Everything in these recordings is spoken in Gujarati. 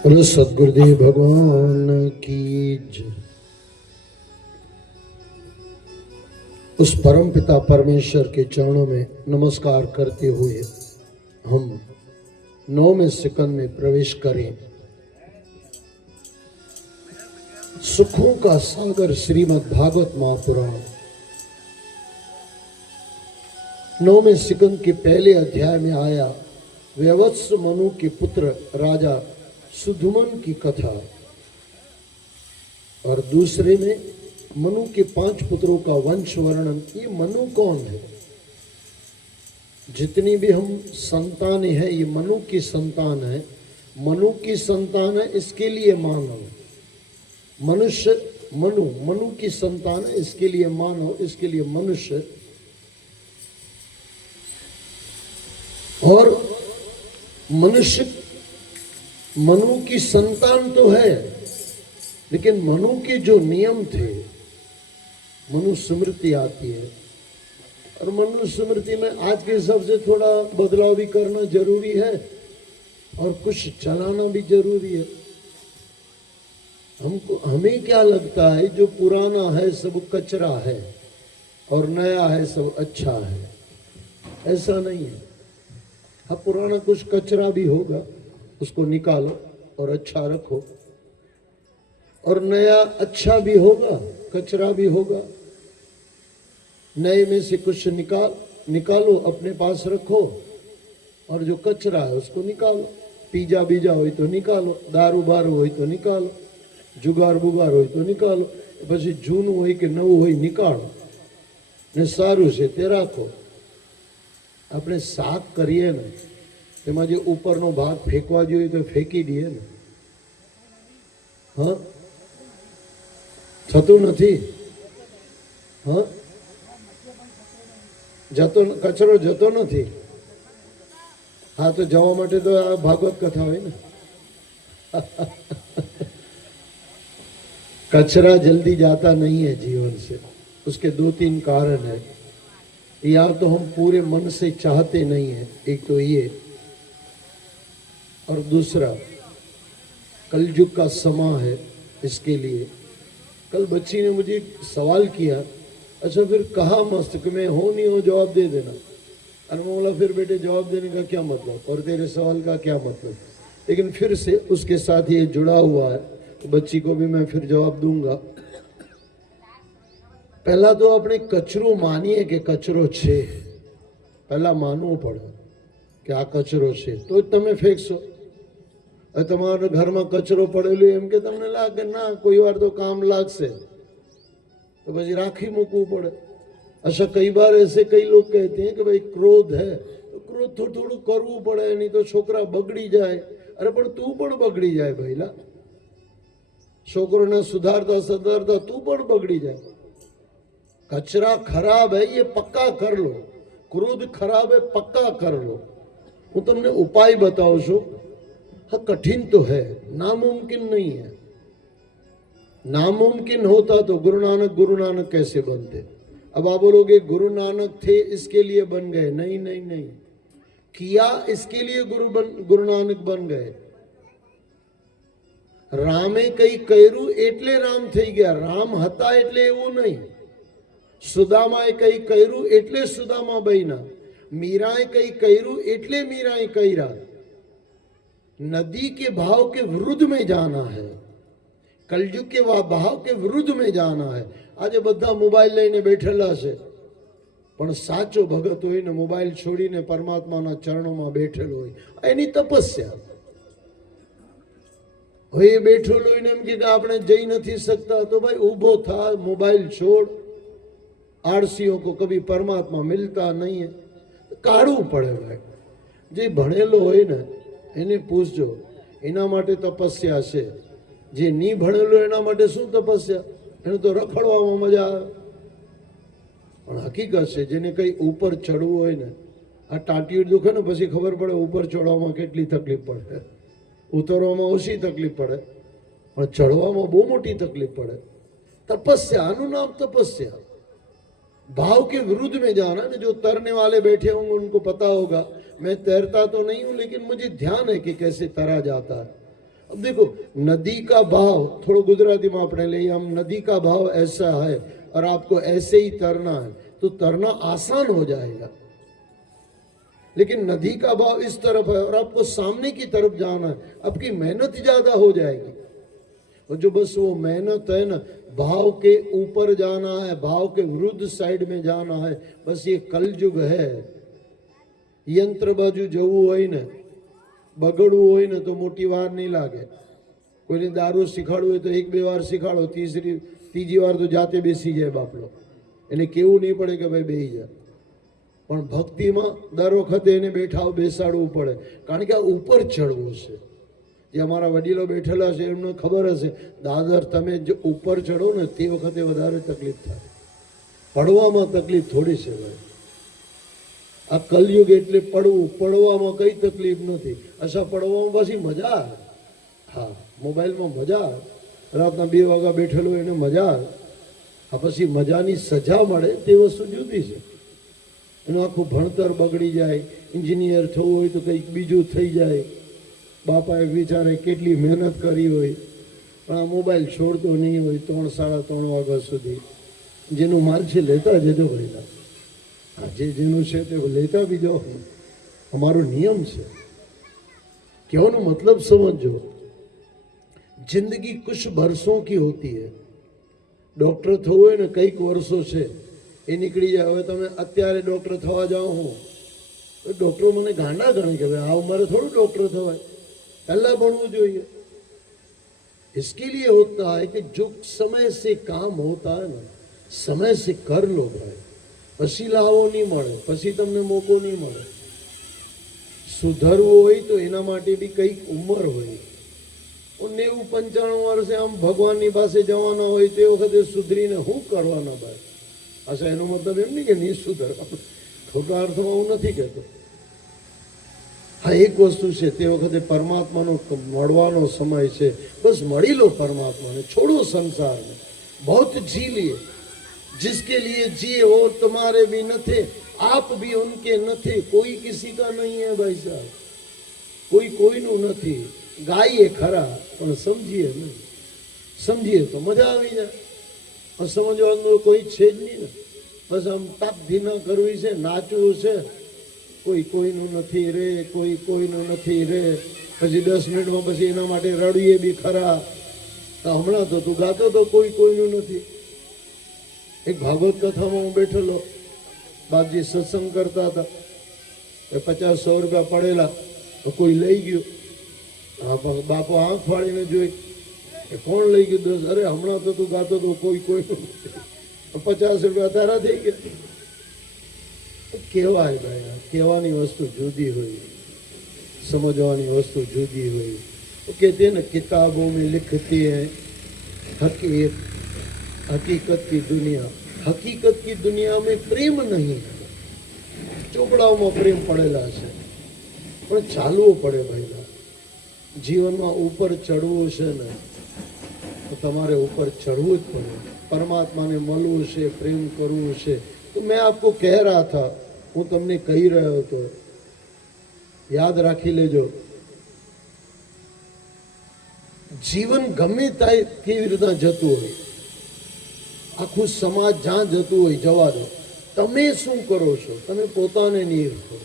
बोलो सदगुरुदेव भगवान की जय। उस परम पिता परमेश्वर के चरणों में नमस्कार करते हुए हम 9वें सेकंड में प्रवेश करें। सुखों का सागर श्रीमद् भागवत महापुराण 9वें सेकंड के पहले अध्याय में आया व्यवत्स मनु के पुत्र राजा सुधुमन की कथा, और दूसरे में मनु के 5 पुत्रों का वंश वर्णन। ये मनु कौन है? जितनी भी हम संतानें हैं ये मनु की संतान है। मनु की संतान है, इसके लिए मानव। मनुष्य मनु की संतान है, इसके लिए मानव, इसके लिए मनुष्य। और मनुष्य मनु की संतान तो है, लेकिन मनु के जो नियम थे, मनु स्मृति आती है, और मनु स्मृति में आज के हिसाब से थोड़ा बदलाव भी करना जरूरी है और कुछ चलाना भी जरूरी है। हमें क्या लगता है जो पुराना है सब कचरा है और नया है सब अच्छा है? ऐसा नहीं है। हाँ, पुराना कुछ कचरा भी होगा, उसको निकालो और अच्छा रखो, और नया अच्छा भी होगा, कचरा भी होगा। नए में से कुछ निकालो, अपने पास रखो, और जो कचरा है उसको निकालो। पीजा बीजा हो तो निकालो, दारू बारू हो तो निकालो, जुगार बुगार हो तो निकालो, પછી જૂનું હોય કે નવું હોય નિકાળો ને સારું છે તે રાખો। આપણે શાક કરીએ ને તેમાં જે ઉપરનો ભાગ ફેંકવા જોઈએ તો ફેંકી દઈએ ને, હા, થતું નથી। હા, જતો કચરો જતો નથી। હા, તો જવા માટે તો આ ભાગવત કથા હોય ને। कचरा जल्दी जाता नहीं है जीवन से, उसके 2-3 कारण है। या तो हम पूरे मन से चाहते नहीं है, एक तो ये, और दूसरा कलयुग का समा है इसके लिए। कल बच्ची ने मुझे सवाल किया, अच्छा फिर कहा मस्त कि मैं हो नहीं हो जवाब दे देना। अरे मैं बोला फिर बेटे जवाब देने का क्या मतलब और तेरे सवाल का क्या मतलब? लेकिन फिर से उसके साथ ये जुड़ा हुआ है, तो बच्ची को भी मैं फिर जवाब दूंगा। पहला तो अपने कचरो मानिए कि कचरो छे, पहला मानવું પડે કે આ કચરો છે તો તમે ફેંકશો। તમારા ઘરમાં કચરો પડેલો એમ કે તમને લાગે ના કોઈ વાર તો કામ લાગશે तो પછી રાખી મૂકવું પડે। अच्छा, कई बार ऐसे कई लोग कहते हैं कि भाई क्रोध है तो क्रोध थोड़ું थोड़ું કરવું પડે, नहीं तो છોકરા બગડી જાય। अरे પણ તું પણ બગડી જાય ભાઈલા, છોકરોને સુધારતા સુધારતા તું પણ બગડી જાય। कचरा खराब है ये पक्का कर लो, क्रोध खराब है पक्का कर लो। હું તમને ઉપાય बताऊं છું। हाँ, कठिन तो है, नामुमकिन नहीं है। नामुमकिन होता तो गुरु नानक कैसे बनते? अब आप बोलोगे गुरु नानक थे इसके लिए बन गए। नहीं नहीं नहीं, किया इसके लिए गुरु नानक बन गए। रामे कई કર્યું એટલે રામ થઈ ગયા, રામ હતા એટલે એવું નહીં। સુદામાએ કઈ કર્યું એટલે સુદામા બન્યા, મીરાએ કઈ કર્યું એટલે મીરાએ કર્યા। नदी के भाव के विरुद्ध में जाना है, कलयुग के भाव के विरुद्ध में जाना है। आज બધા મોબાઈલ લઈને બેઠેલા છે, પણ સાચો ભગત હોય ને મોબાઈલ છોડીને પરમાત્માના ચરણોમાં બેઠેલો હોય, એની તપસ્યા। હવે બેઠેલો હોય ને એમ કે આપણે જઈ નથી શકતા, તો ભાઈ ઊભો થા, મોબાઈલ छोड़। आळसियों को कभी परमात्मा मिलता नहीं है, કાઢવું પડે ભાઈ। જે ભણેલો હોય ને એને પૂછજો, એના માટે તપસ્યા છે। જે નહીં ભણેલો એના માટે શું તપસ્યા? એને તો રખડવામાં મજા આવે। પણ હકીકત છે જેને કઈ ઉપર ચડવું હોય ને, આ ટાંટીઓ દુખે ને પછી ખબર પડે ઉપર ચડવામાં કેટલી તકલીફ પડે। ઉતરવામાં ઓછી તકલીફ પડે, પણ ચડવામાં બહુ મોટી તકલીફ પડે। तपस्या, આનું નામ તપસ્યા। भाव के विरुद्ध में जाना ना। जो तैरने वाले बैठे होंगे उनको पता होगा, मैं तैरता तो नहीं हूं लेकिन मुझे ध्यान है कि कैसे तैरा जाता है। अब देखो, नदी का भाव, थोड़ा गुजराती में अपने लिए, हम नदी का भाव ऐसा है और आपको ऐसे ही तरना है तो तरना आसान हो जाएगा। लेकिन नदी का भाव इस तरफ है और आपको सामने की तरफ जाना है, आपकी मेहनत ज्यादा हो जाएगी। और जो बस वो मेहनत है ना, भाव के ऊपर जाना है, भाव के विरुद्ध साइड में जाना है, बस ये कलयुग है। यंत्र बाजू जવું હોય ને, બગડવું હોય ને તો મોટી વાર નહીં લાગે। કોઈને દારૂ શીખાડવું હોય તો એક બે વાર શીખાડો, ત્રીજી વાર તો જાતે બેસી જાય બાપલો, એને કેવું નહીં પડે કે ભાઈ બેસી જા। પણ ભક્તિમાં દર વખતે એને બેસાડવું પડે, કારણ કે આ ઉપર ચડવું છે। જે અમારા વડીલો બેઠેલા છે એમને ખબર હશે, દાદર તમે જો ઉપર ચડો ને તે વખતે વધારે તકલીફ થાય, પડવામાં તકલીફ થોડી છે ભાઈ। આ કલયુગ એટલે પડવામાં કઈ તકલીફ નથી। અચ્છા, પડવામાં પાછી મજા આવે। હા, મોબાઈલમાં મજા આવે, રાતના 2 વાગ્યા બેઠેલો એને મજા આવે। આ પછી મજાની સજા મળે તે વસ્તુ જુદી છે। એનું આખું ભણતર બગડી જાય, એન્જિનિયર થવું હોય તો કંઈક બીજું થઈ જાય। બાપાએ વિચારે કેટલી મહેનત કરી હોય, પણ આ મોબાઈલ છોડતો નહીં હોય 3 સાડા 3 વાગ્યા સુધી। જેનું માલ છે લેતા જજો ભાઈલા, જેનું છે તે લેતા બી જાઓ, અમારો નિયમ છે। કહેવાનો મતલબ સમજો, जिंदगी कुछ वर्षों की होती है। डॉक्टर थवू હોય ને કંઈક વર્ષો છે એ નીકળી જાય। હવે તમે અત્યારે ડૉક્ટર થવા જાઓ હું તો ડૉક્ટરો મને ગાંડા ગણે કે ભાઈ આ ઉંમરે થોડું ડૉક્ટર થવાય, પહેલાં ભણવું જોઈએ। इसके लिए होता है कि जो समय से काम होता है ना, समय से कर लो भाई, પછી લાવો નહીં મળે, પછી તમને મોકો નહીં મળે। સુધરવું હોય તો એના માટે બી કંઈક ઉંમર હોય। 90-95 વર્ષે આમ ભગવાનની પાસે જવાના હોય તે વખતે સુધરીને શું કરવાના ભાઈ? અચ્છા, એનો મતલબ એમ નહીં કે નહીં સુધરવાનું, ખોટા અર્થમાં હું નથી કહેતો। હા, એક વસ્તુ છે, તે વખતે પરમાત્માનો મળવાનો સમય છે, બસ મળી લો પરમાત્માને, છોડો સંસારને, बहुत जी लिए, जिसके लिए जिए वो तुम्हारे भी न थे, आप भी उनके न थे, कोई किसी का नहीं है भाई साहब, कोई कोईનું નથી। ગાઈએ ખરા પણ સમજીએ નહીં, સમજીએ તો મજા આવી જાય, પણ સમજવાનું કોઈ છે જ નહીં ને। બસ આમ તાપધીના કરવી છે, નાચવું છે, કોઈ કોઈનું નથી રે, કોઈ કોઈનું નથી રે, પછી 10 મિનિટમાં પછી એના માટે રડીએ બી ખરા। હમણાં તો તું ગાતો તો કોઈ કોઈનું નથી। એક ભાગવત કથામાં હું બેઠેલો, બાપજી સત્સંગ કરતા હતા, 50-100 રૂપિયા પડેલા, તો કોઈ લઈ ગયું। બાપો આંખ ફાડીને જોઈ કે કોણ લઈ ગયું? 10। અરે હમણાં તો તું ગાતો તો કોઈ કોઈનું નથી, 50 રૂપિયા તારા થઈ ગયા। કહેવાય ભાઈ, કહેવાની વસ્તુ જુદી હોય, समझवानी वस्तु जुदी हुई। तो कहते हैं ना, किताबों में लिखती है हकीकत की दुनिया, हकीकत की दुनिया में प्रेम नहीं है। ચોપડાઓ માં પ્રેમ પડેલા છે, પણ ચાલવું પડે ભાઈલા। જીવનમાં ઉપર ચડવું છે ને તો તમારે ઉપર ચડવું જ પડે। પરમાત્માને મળવું છે, પ્રેમ કરવું છે। તો मैं आपको कह रहा था, હું તમને કહી રહ્યો હતો, યાદ રાખી લેજો, જીવન ગમે ત્યાં કેવી રીતના જતું હોય, આખું સમાજ જ્યાં જતું હોય જવા દો, તમે શું કરો છો? તમે પોતાને નિરખો,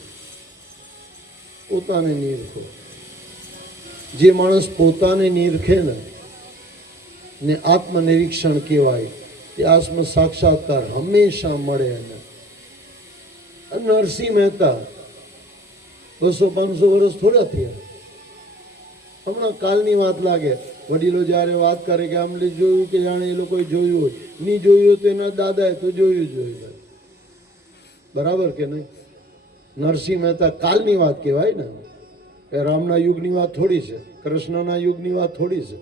પોતાને નિરખો। જે માણસ પોતાને નિરખે ને આત્મનિરીક્ષણ કહેવાય, તે આત્મ સાક્ષાત્કાર હંમેશા મળે એને। નરસિંહ મહેતા 200-500 વર્ષ થોડા થયા, હમણાં કાલની વાત લાગે। વડીલો જ્યારે વાત કરે કે આમને જોયું કે જાણે એ લોકોએ જોયું હોય, નહીં જોયું હોય તો એના દાદાએ તો જોયું જ હોય, બરાબર કે નહીં? નરસિંહ મહેતા કાલની વાત કહેવાય ને, કે રામના યુગની વાત થોડી છે, કૃષ્ણના યુગની વાત થોડી છે।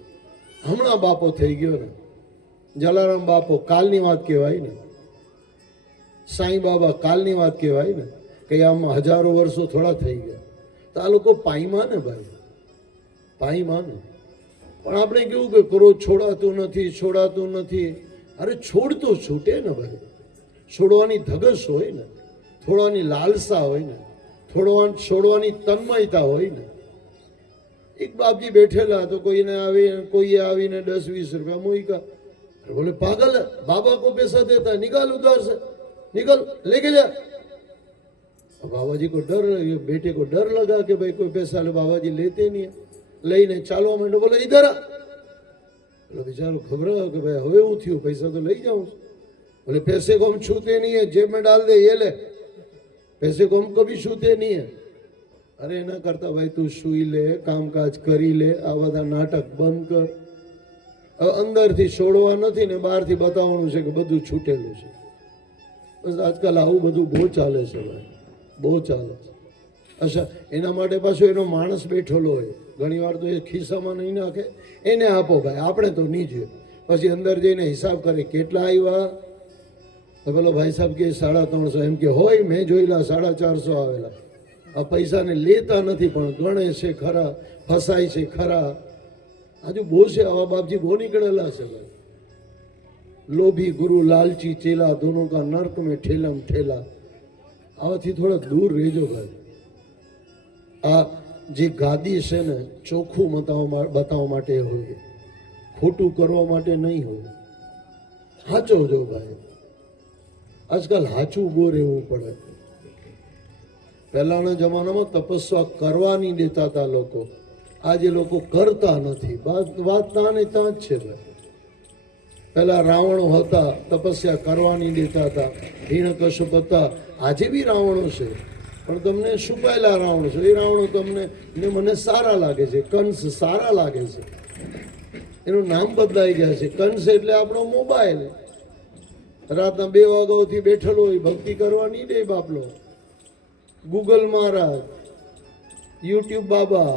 હમણાં બાપો થઈ ગયો ને, જલારામ બાપો કાલની વાત કહેવાય ને, સાંઈ બાબા કાલની વાત કહેવાય ને, કે આમ હજારો વર્ષો થોડા થઈ ગયા। તો આ લોકો પાઈમાં ને ભાઈ, પાઈમાં ને। પણ આપણે કેવું કે ક્રોધ છોડાતું નથી, છોડાતું નથી। અરે છોડતો છૂટે ને ભાઈ, છોડવાની ધગશ હોય ને, છોડવાની લાલસા હોય ને, છોડવાની તન્મયતા હોય ને, એક બાપજી બેઠેલા તો કોઈને કોઈએ આવીને 10-20 रुपया મૂક્યા. बोले पागल है, बाबा को पैसा देता है, निकाल उधार से, निकल लेके जा. बाबा जी को डर, बेटे को डर लगा कि भाई कोई पैसा ले, बाबा जी लेते नहीं है. લઈને ચાલવા માંડ્યો. બોલે ઇધર આ. બોલે बेचारो घबराया कि भाई હવે હું થયું, પૈસા તો લઈ જાઉં. बोले पैसे को हम छूते नहीं है, जेब में डाल दे, ये ले, पैसे को हम कभी छूते नहीं है. अरे એના કરતા ભાઈ તું સુઈ લે, કામકાજ કરી લે, આ બધા નાટક બંધ કર. અંદરથી છોડવા નથી ને બહારથી બતાવવાનું છે કે બધું છૂટેલું છે. બસ આજકાલ આવું બધું બહુ ચાલે છે ભાઈ, બહુ ચાલે છે. અચ્છા, એના માટે પાછો એનો માણસ બેઠેલો હોય, ઘણી વાર તો એ ખિસ્સામાં નહીં નાખે, એને આપો ભાઈ, આપણે તો નહીં જોઈએ. પછી અંદર જઈને હિસાબ કરે કેટલા આવ્યા. તો પેલો ભાઈ સાહેબ કે 350, એમ કે હોય મેં જોયેલા 450 આવેલા. આ પૈસાને લેતા નથી પણ ગણે છે ખરા, ફસાય છે ખરા. આજુ બહુ છે આવા બાપજી, બહુ નીકળેલા છે ભાઈ. લોભી ગુરુ લાલચી ચેલા, दोनों का नर्क में ठेलम ठेला. આવાથી થોડા દૂર રહેજો ભાઈ. આ જે ગાદી છે ને ચોખ્ખું બતાવવા માટે હોય, ખોટું કરવા માટે નહીં હોય. સાચો જો ભાઈ, આજકાલ સાચું ઉભો રહેવું પડે. પહેલાના જમાનામાં તપસ્યા કરવા નહીં દેતા હતા લોકો, આજે લોકો કરતા નથી. વાત ત્યાં ને ત્યાં જ છે ભાઈ. પહેલા રાવણો હતા, તપસ્યા કરવા નહીં દેતા હતા, હિરણ્યકશ્યપ હતા. આજે બી રાવણો છે, પણ તમને છુપાયેલા રાવણો છે. એ રાવણો તમને ને મને સારા લાગે છે, કંસ સારા લાગે છે. એનું નામ બદલાઈ ગયા છે. કંસ એટલે આપણો મોબાઈલ. રાતના 2 વાગ્યાથી બેઠેલો હોય, ભક્તિ કરવા નહીં દે બાપલો. ગૂગલ મહારાજ, યુટ્યુબ બાબા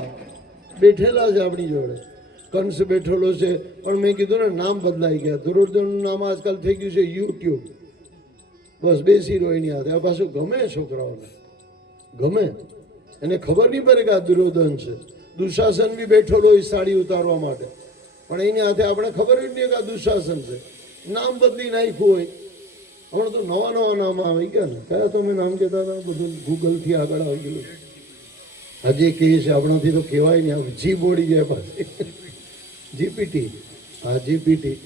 બેઠેલા છે આપણી જોડે. કંસ બેઠેલો છે, પણ મેં કીધું ને નામ બદલાઈ ગયા. દુર્યોધનનું નામ આજકાલ થઈ ગયું છે યુટ્યુબ. બસ બેસી રહ્યો એની હાથે. આ પાછું ગમે છોકરાઓને, ગમે. એને ખબર નહીં પડે કે આ દુર્યોધન છે. દુશાસન બી બેઠેલો હોય સાડી ઉતારવા માટે, પણ એની હાથે આપણે ખબર જ નહીં કે આ દુશાસન છે. નામ બદલી નાખ્યું હોય. હમણાં તો નવા નવા નામ આવી ગયા ને. કયા તમે નામ કહેતા હતા? બધું ગૂગલથી આગળ આવી ગયું. હજી કહીએ છે આપણાથી તો કહેવાય નહીં, આમ જીભ ઓળી જાય પાછી. જીપીટી, હા જીપીટી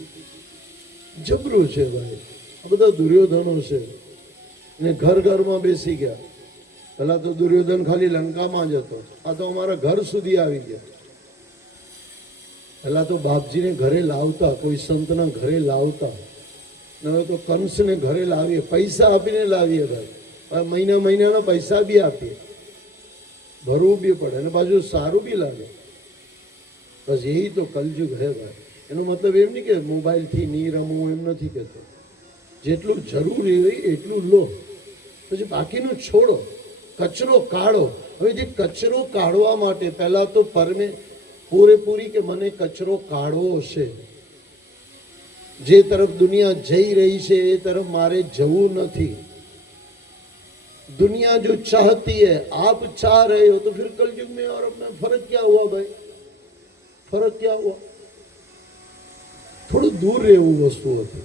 જબરું છે ભાઈ. આ બધા દુર્યોધનો છે ને ઘર ઘરમાં બેસી ગયા. પેલા તો દુર્યોધન ખાલી લંકામાં જ હતો, આ તો અમારા ઘર સુધી આવી ગયા. પેલા તો બાપજીને ઘરે લાવતા, કોઈ સંતના ઘરે લાવતા. હવે તો કંસને ઘરે લાવીએ, પૈસા આપીને લાવીએ ભાઈ. મહિનાના પૈસા બી આપીએ, ભરવું બી પડે અને પાછું સારું બી લાગે. બસ એ તો કલયુગ હે ભાઈ. એનો મતલબ એમ નહીં કે મોબાઈલથી નહીં રમવું, એમ નથી કહેતો. જેટલું જરૂરી હોય એટલું લો, પછી બાકીનું છોડો, કચરો કાઢો. હવે જે કચરો કાઢવા માટે પહેલાં તો પૂરેપૂરી કે મને કચરો કાઢવો છે. જે તરફ દુનિયા જઈ રહી છે એ તરફ મારે જવું નથી. दुनिया जो चाहती है, आप चाह रहे हो, तो फिर कलयुग में और अपना फर्क क्या हुआ भाई? फर्क क्या हुआ? થોડું દૂર રહેવું વસ્તુ હતું.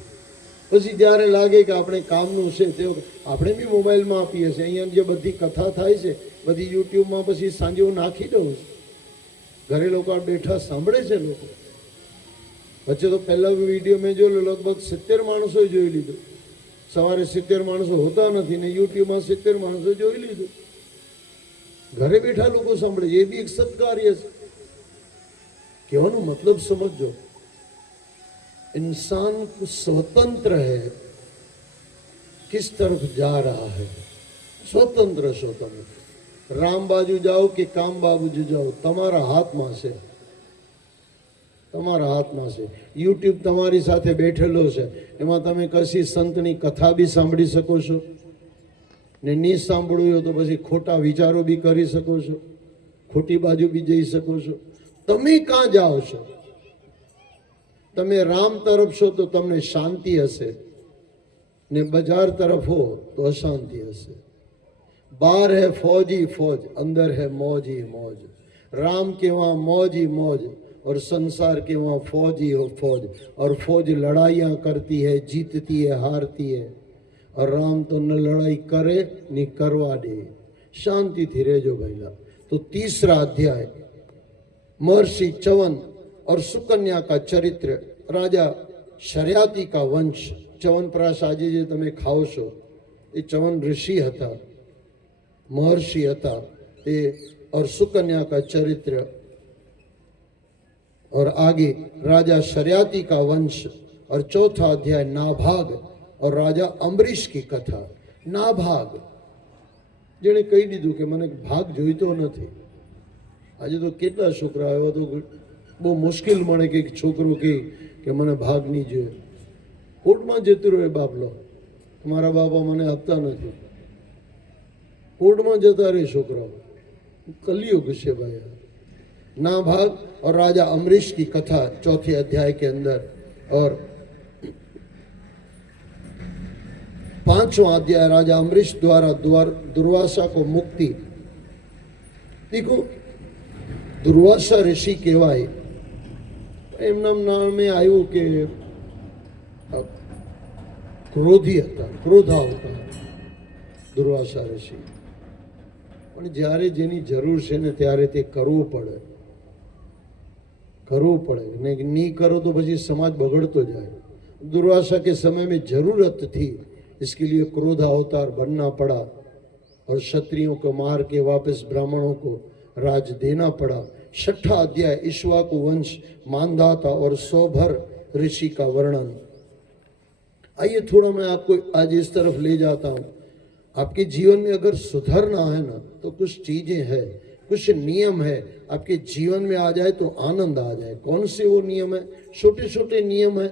પછી જ્યારે લાગે કે આપણે કામનું છે તે આપણે બી મોબાઈલમાં આપીએ છીએ. અહીંયા જે બધી કથા થાય છે બધી યુટ્યુબમાં પછી સાંજે હું નાખી દઉં છું. ઘરે લોકો બેઠા સાંભળે છે. લોકો વચ્ચે તો પહેલા વિડીયો મેં જોયેલો, લગભગ 70 માણસોએ જોઈ લીધું. સવારે 70 માણસો હોતા નથી ને યુટ્યુબમાં 70 માણસો જોઈ લીધું. ઘરે બેઠા લોકો સાંભળે છે. એ બી એક સત્કાર્ય છે. કહેવાનો મતલબ સમજો, इंसान स्वतंत्र है, किस तरफ जा रहा है, स्वतंत्र છો તમે. રામ બાજુ જાઓ કે કામ બાજુ જાઓ, તમારા હાથમાં છે. તમારા હાથમાં છે. યુટ્યુબ તમારી સાથે બેઠેલો છે, એમાં તમે કશી સંતની કથા બી સાંભળી શકો છો ને નહીં સાંભળવું હોય તો પછી ખોટા વિચારો બી કરી શકો છો, ખોટી બાજુ બી જઈ શકો છો. તમે ક્યાં જાઓ છો? તમે રામ તરફ છો તો તમને શાંતિ હશે ને બજાર તરફ હો તો અશાંતિ હશે. बाहर है फौजी फौज, अंदर है मौज ही मौज. राम के वहाँ मौज ही मौज और संसार के वहाँ फौज ही हो फौज. और फौज लड़ाइयाँ करती है, जीतती है, हारती है. और राम तो न लड़ाई करे न करवा दे. शांति थी रहे जो भैया. तो तीसरा अध्याय महर्षि च्यवन और सुकन्या का चरित्र, राजा शर्याती का वंश। च्यवनप्राश આજે જે તમે ખાઓ છો એ च्यवन ऋषि હતા, महर्षि હતા તે, और सुकन्या का चरित्र, और आगे राजा शर्याती का वंश, और चौथा अध्याय नाभाग और राजा अम्बरीश की कथा। नाभाग જેણે કહી દીધું કે મને ભાગ જોઈતો નથી। આજે તો કેટલા છોકરા આવ્યા, તો બહુ મુશ્કેલ મળે કે છોકરો કે મને ભાગ નહીં જોઈએ, કોર્ટમાં જતું રહે બાપલો, મારા બાપા મને આપતા નથી, कोर्टમાં જતા રહે છોકરાઓ। कलयुग से भाई। नाभाग और राजा अम्बरीश की कथा चौथे अध्याय के अंदर, और 5वां अध्याय राजा अम्बरीश द्वारा दुर्वासा को मुक्ति। देखो दुर्वासा ऋषि कहवाय, एमना नामे आयु के क्रोधी था, क्रोधा होता दुर्वासा ऋषि। પણ જ્યારે જેની જરૂર છે ને ત્યારે તે કરવું પડે, ને નહીં કરો તો પછી સમાજ બગડતો જાય। दुर्वासा के समय में जरूरत थी, इसके लिए क्रोध अवतार बनना पड़ा, और क्षत्रियों को मार के वापस ब्राह्मणों को राज देना पड़ा। 6वां अध्याय इक्ष्वाकु वंश, मानधाता और सौभर ऋषि का वर्णन। आइए थोड़ा मैं आपको आज इस तरफ ले जाता हूँ। आपके जीवन में अगर सुधरना है ना, तो कुछ चीजें हैं, कुछ नियम है, आपके जीवन में आ जाए तो आनंद आ जाए। कौन से वो नियम है? छोटे छोटे नियम है,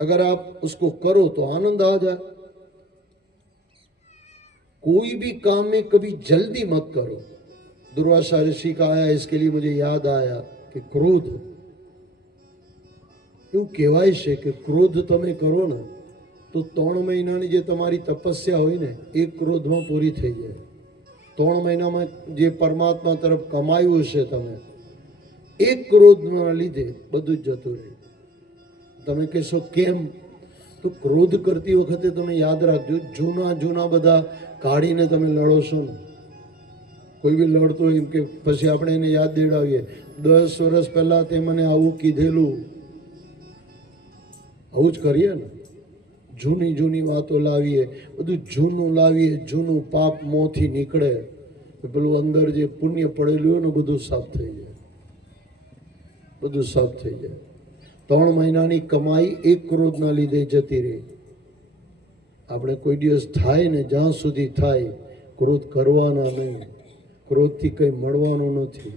अगर आप उसको करो तो आनंद आ जाए। कोई भी काम में कभी जल्दी मत करो। दुर्वासा ऋषि का आया, इसके लिए मुझे याद आया कि क्रोध, એવું કહેવાય છે કે ક્રોધ તમે કરો ને તો 3 મહિનાની જે તમારી તપસ્યા હોય ને એ ક્રોધમાં પૂરી થઈ જાય। 3 મહિનામાં જે પરમાત્મા તરફ કમાયું છે તમે, એક ક્રોધના લીધે બધું જ જતું રહે। તમે કહેશો કેમ? તો ક્રોધ કરતી વખતે તમે યાદ રાખજો, જૂના બધા કાઢીને તમે લડો છો ને, કોઈ બી લડતો હોય કે પછી આપણે એને યાદ દેવડાવીએ, 10 વર્ષ પહેલા તે મને આવું કીધેલું, આવું જ કરીએ ને। જૂની વાતો લાવીએ, બધું જૂનું લાવીએ, જૂનું પાપ મોંથી નીકળે, પેલું અંદર જે પુણ્ય પડેલું હોય ને બધું સાફ થઈ જાય, બધું સાફ થઈ જાય। 3 મહિનાની કમાઈ એક ક્રોધના લીધે જતી રહી। આપણે કોઈ દિવસ થાય ને, જ્યાં સુધી થાય ક્રોધ કરવાના નહીં, ક્રોધથી કંઈ મળવાનું નથી।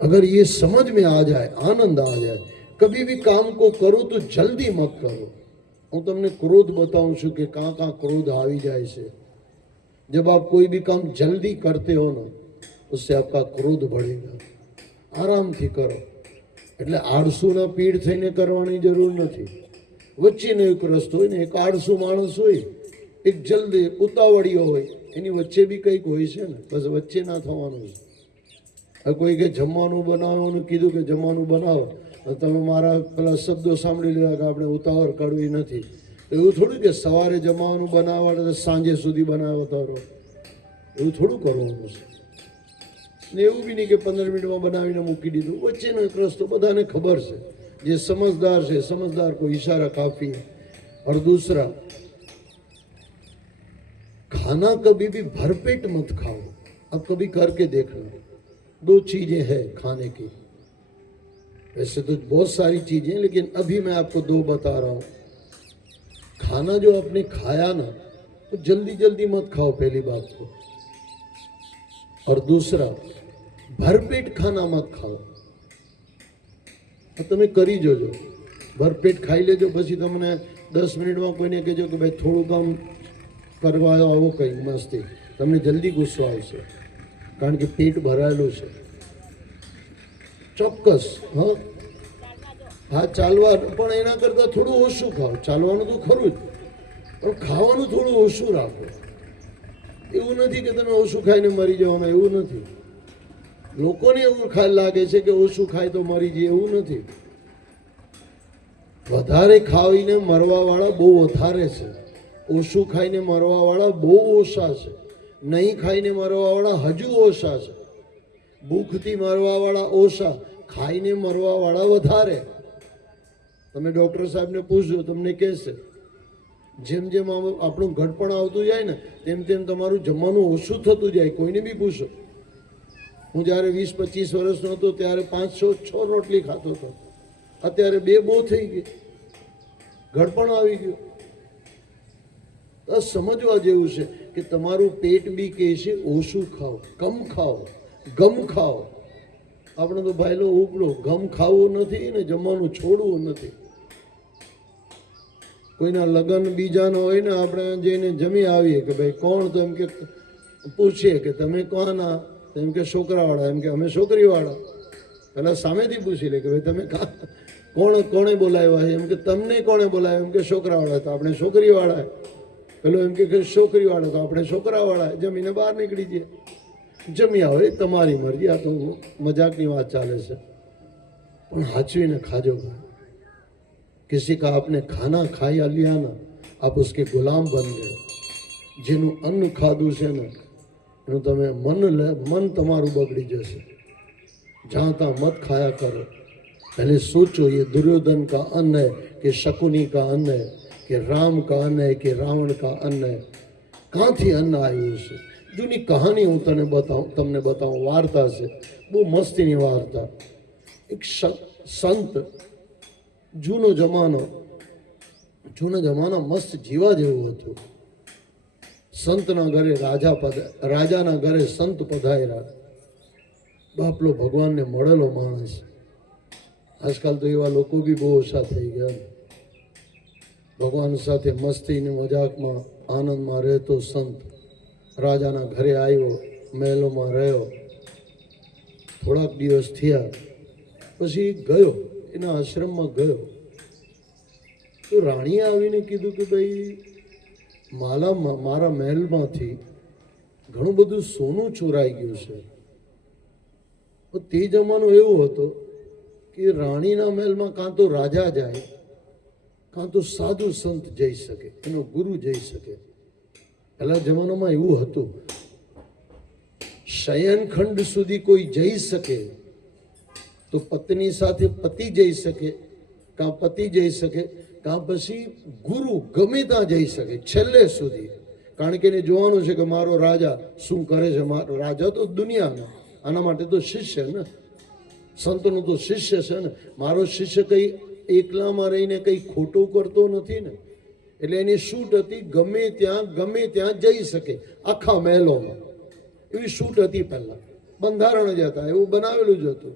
अगर ये समझ में आ जाए, आनंद आ जाए, कभी भी काम को करो तो जल्दी मत करो। હું તમને ક્રોધ बताऊं છું કે कहाँ क्रोध આવી જાય છે। जब आप कोई भी काम जल्दी करते हो ना, उससे आपका क्रोध बढ़ेगा। आरामથી કરો, એટલે આળસુના પીડ થઈને કરવાની જરૂર નથી। વચ્ચેનો એક રસ્તો હોય ને, એક આળસુ માણસ હોય, એક જલ્દી ઉતાવળીઓ હોય, એની વચ્ચે બી કંઈક હોય છે ને, બસ વચ્ચે ના થવાનું છે। કોઈ કે જમવાનું બનાવવાનું કીધું કે જમવાનું બનાવો, તમે મારા પેલા શબ્દો સાંભળી લીધા કે આપણે ઉતાવળ કરવી નથી, એવું થોડું કે સવારે જમવાનું બનાવવા તો સાંજે સુધી બનાવતા રહો, એવું થોડું કરવાનું છે। ને એવું બી નહીં કે 15 મિનિટમાં બનાવીને મૂકી દીધું। વચ્ચેનો એક રસ્તો બધાને ખબર છે, જે સમજદાર છે, समझदार को इशारा काफी है। और दूसरा, खाना कभी भी भरपेट मत खाओ। अब कभी करके देखना, 2 चीजें हैं खाने की, वैसे तो बहुत सारी चीजें, लेकिन अभी मैं आपको 2 बता रहा हूं। खाना जो आपने खाया ना, तो जल्दी मत खाओ, पहली बात तो। और दूसरा, भरपेट खाना मत खाओ। તમે કરી જોજો, ભરપેટ ખાઈ લેજો, પછી તમને 10 મિનિટમાં કોઈને કહેજો કે ભાઈ થોડું કામ કરવા આવો, કંઈ મસ્તી, તમને જલ્દી ગુસ્સો આવશે, કારણ કે પેટ ભરાયેલું છે। ચોક્કસ। હા ચાલવા, પણ એના કરતાં થોડું ઓછું ખાઓ। ચાલવાનું તો ખરું જ, પણ ખાવાનું થોડું ઓછું રાખો। એવું નથી કે તમે ઓછું ખાઈને મરી જવાના, એવું નથી। લોકોને એવું લાગે છે કે ઓછું ખાય તો મરી જાય, એવું નથી। વધારે ખાઈને મરવાવાળા બહુ વધારે છે, ઓછું ખાઈને મરવાવાળા બહુ ઓછા છે। નહીં ખાઈને મરવાવાળા હજુ ઓછા છે, ભૂખથી મરવાવાળા ઓછા, ખાઈને મરવાવાળા વધારે. તમે ડૉક્ટર સાહેબને પૂછજો, તમને કહેશે જેમ જેમ આપણું ઘટપણ આવતું જાય ને તેમ તેમ તમારું જમવાનું ઓછું થતું જાય. કોઈને બી પૂછો. હું જ્યારે 20-25 વર્ષનો હતો ત્યારે 5-6 રોટલી ખાતો હતો. અત્યારે 2 બહુ થઈ ગઈ, ઘડપણ આવી ગયું. તો સમજવા જેવું છે કે તમારું પેટ બી કહે છે ઓછું ખાઓ, કમ ખાઓ, ગમ ખાઓ. આપણે તો ભાઈલો ઉપડો ગમ ખાવું નથી ને જમવાનું છોડવું નથી. કોઈના લગ્ન બીજાના હોય ને આપણે જઈને જમી આવીએ કે ભાઈ કોણ, તો એમ કે પૂછીએ કે તમે કોના, એમ કે છોકરાવાળા, એમ કે અમે છોકરીવાળા. પહેલાં સામેથી પૂછી લે કે ભાઈ તમે કોણે બોલાવ્યા છે, એમ કે તમને કોણે બોલાવ્યા, એમ કે છોકરાવાળા, તો આપણે છોકરીવાળા. પેલો એમ કે છોકરીવાળા, તો આપણે છોકરાવાળા. જમીને બહાર નીકળી જઈએ. જમ્યા હોય તમારી મરજી. આ તો મજાકની વાત ચાલે છે, પણ હાચવીને ખાજો. किसी का आपने खाना खाया लिया ना, आप उसके गुलाम बन गए. જેનું અન્ન ખાધું છે ને એનું તમે મન તમારું બગડી જશે. જहाँ तहाँ मत खाया करो. पहले सोचो ये दुर्योधन का अन्न है कि शकुनी का अन्न है कि राम का अन्न है कि रावण का अन्न है. कहाँથી અન્ન આવ્યું છે? જૂની કહાની હું તમને બતાવું. વાર્તા છે, બહુ મસ્તીની વાર્તા. એક સંત, જૂનો જમાનો મસ્ત જીવા જેવું હતું. સંતના ઘરે રાજાના ઘરે સંત પધાર્યા. બાપલો ભગવાનને મળેલો માણસ. આજકાલ તો એવા લોકો બી બહુ ઓછા થઈ ગયા. ભગવાન સાથે મસ્તીને મજાકમાં આનંદમાં રહેતો સંત રાજાના ઘરે આવ્યો, મહેલોમાં રહ્યો. થોડાક દિવસ થયા પછી ગયો, એના આશ્રમમાં ગયો. તો રાણીએ આવીને કીધું કે ભાઈ મારા મહેલમાંથી ઘણું બધું સોનું ચોરાઈ ગયું છે. તો તે જમાનો એવો હતો કે રાણીના મહેલમાં કાં તો રાજા જાય, કાં તો સાધુ સંત જઈ શકે, એનો ગુરુ જઈ શકે. પહેલા જમાનામાં એવું હતું. શયનખંડ સુધી કોઈ જઈ શકે તો પત્ની સાથે પતિ જઈ શકે, કાં પતિ જઈ શકે, કાં પછી ગુરુ ગમે ત્યાં જઈ શકે છેલ્લે સુધી. કારણ કે એને જોવાનું છે કે મારો રાજા શું કરે છે. મારો રાજા તો દુનિયાનો, આના માટે તો શિષ્ય ને, સંતનું તો શિષ્ય છે ને. મારો શિષ્ય કંઈ એકલામાં રહીને કંઈ ખોટું કરતો નથી ને. એટલે એની છૂટ હતી, ગમે ત્યાં જઈ શકે આખા મહેલોમાં. એવી છૂટ હતી પહેલાં. બંધારણ જ હતા, એવું બનાવેલું જ હતું.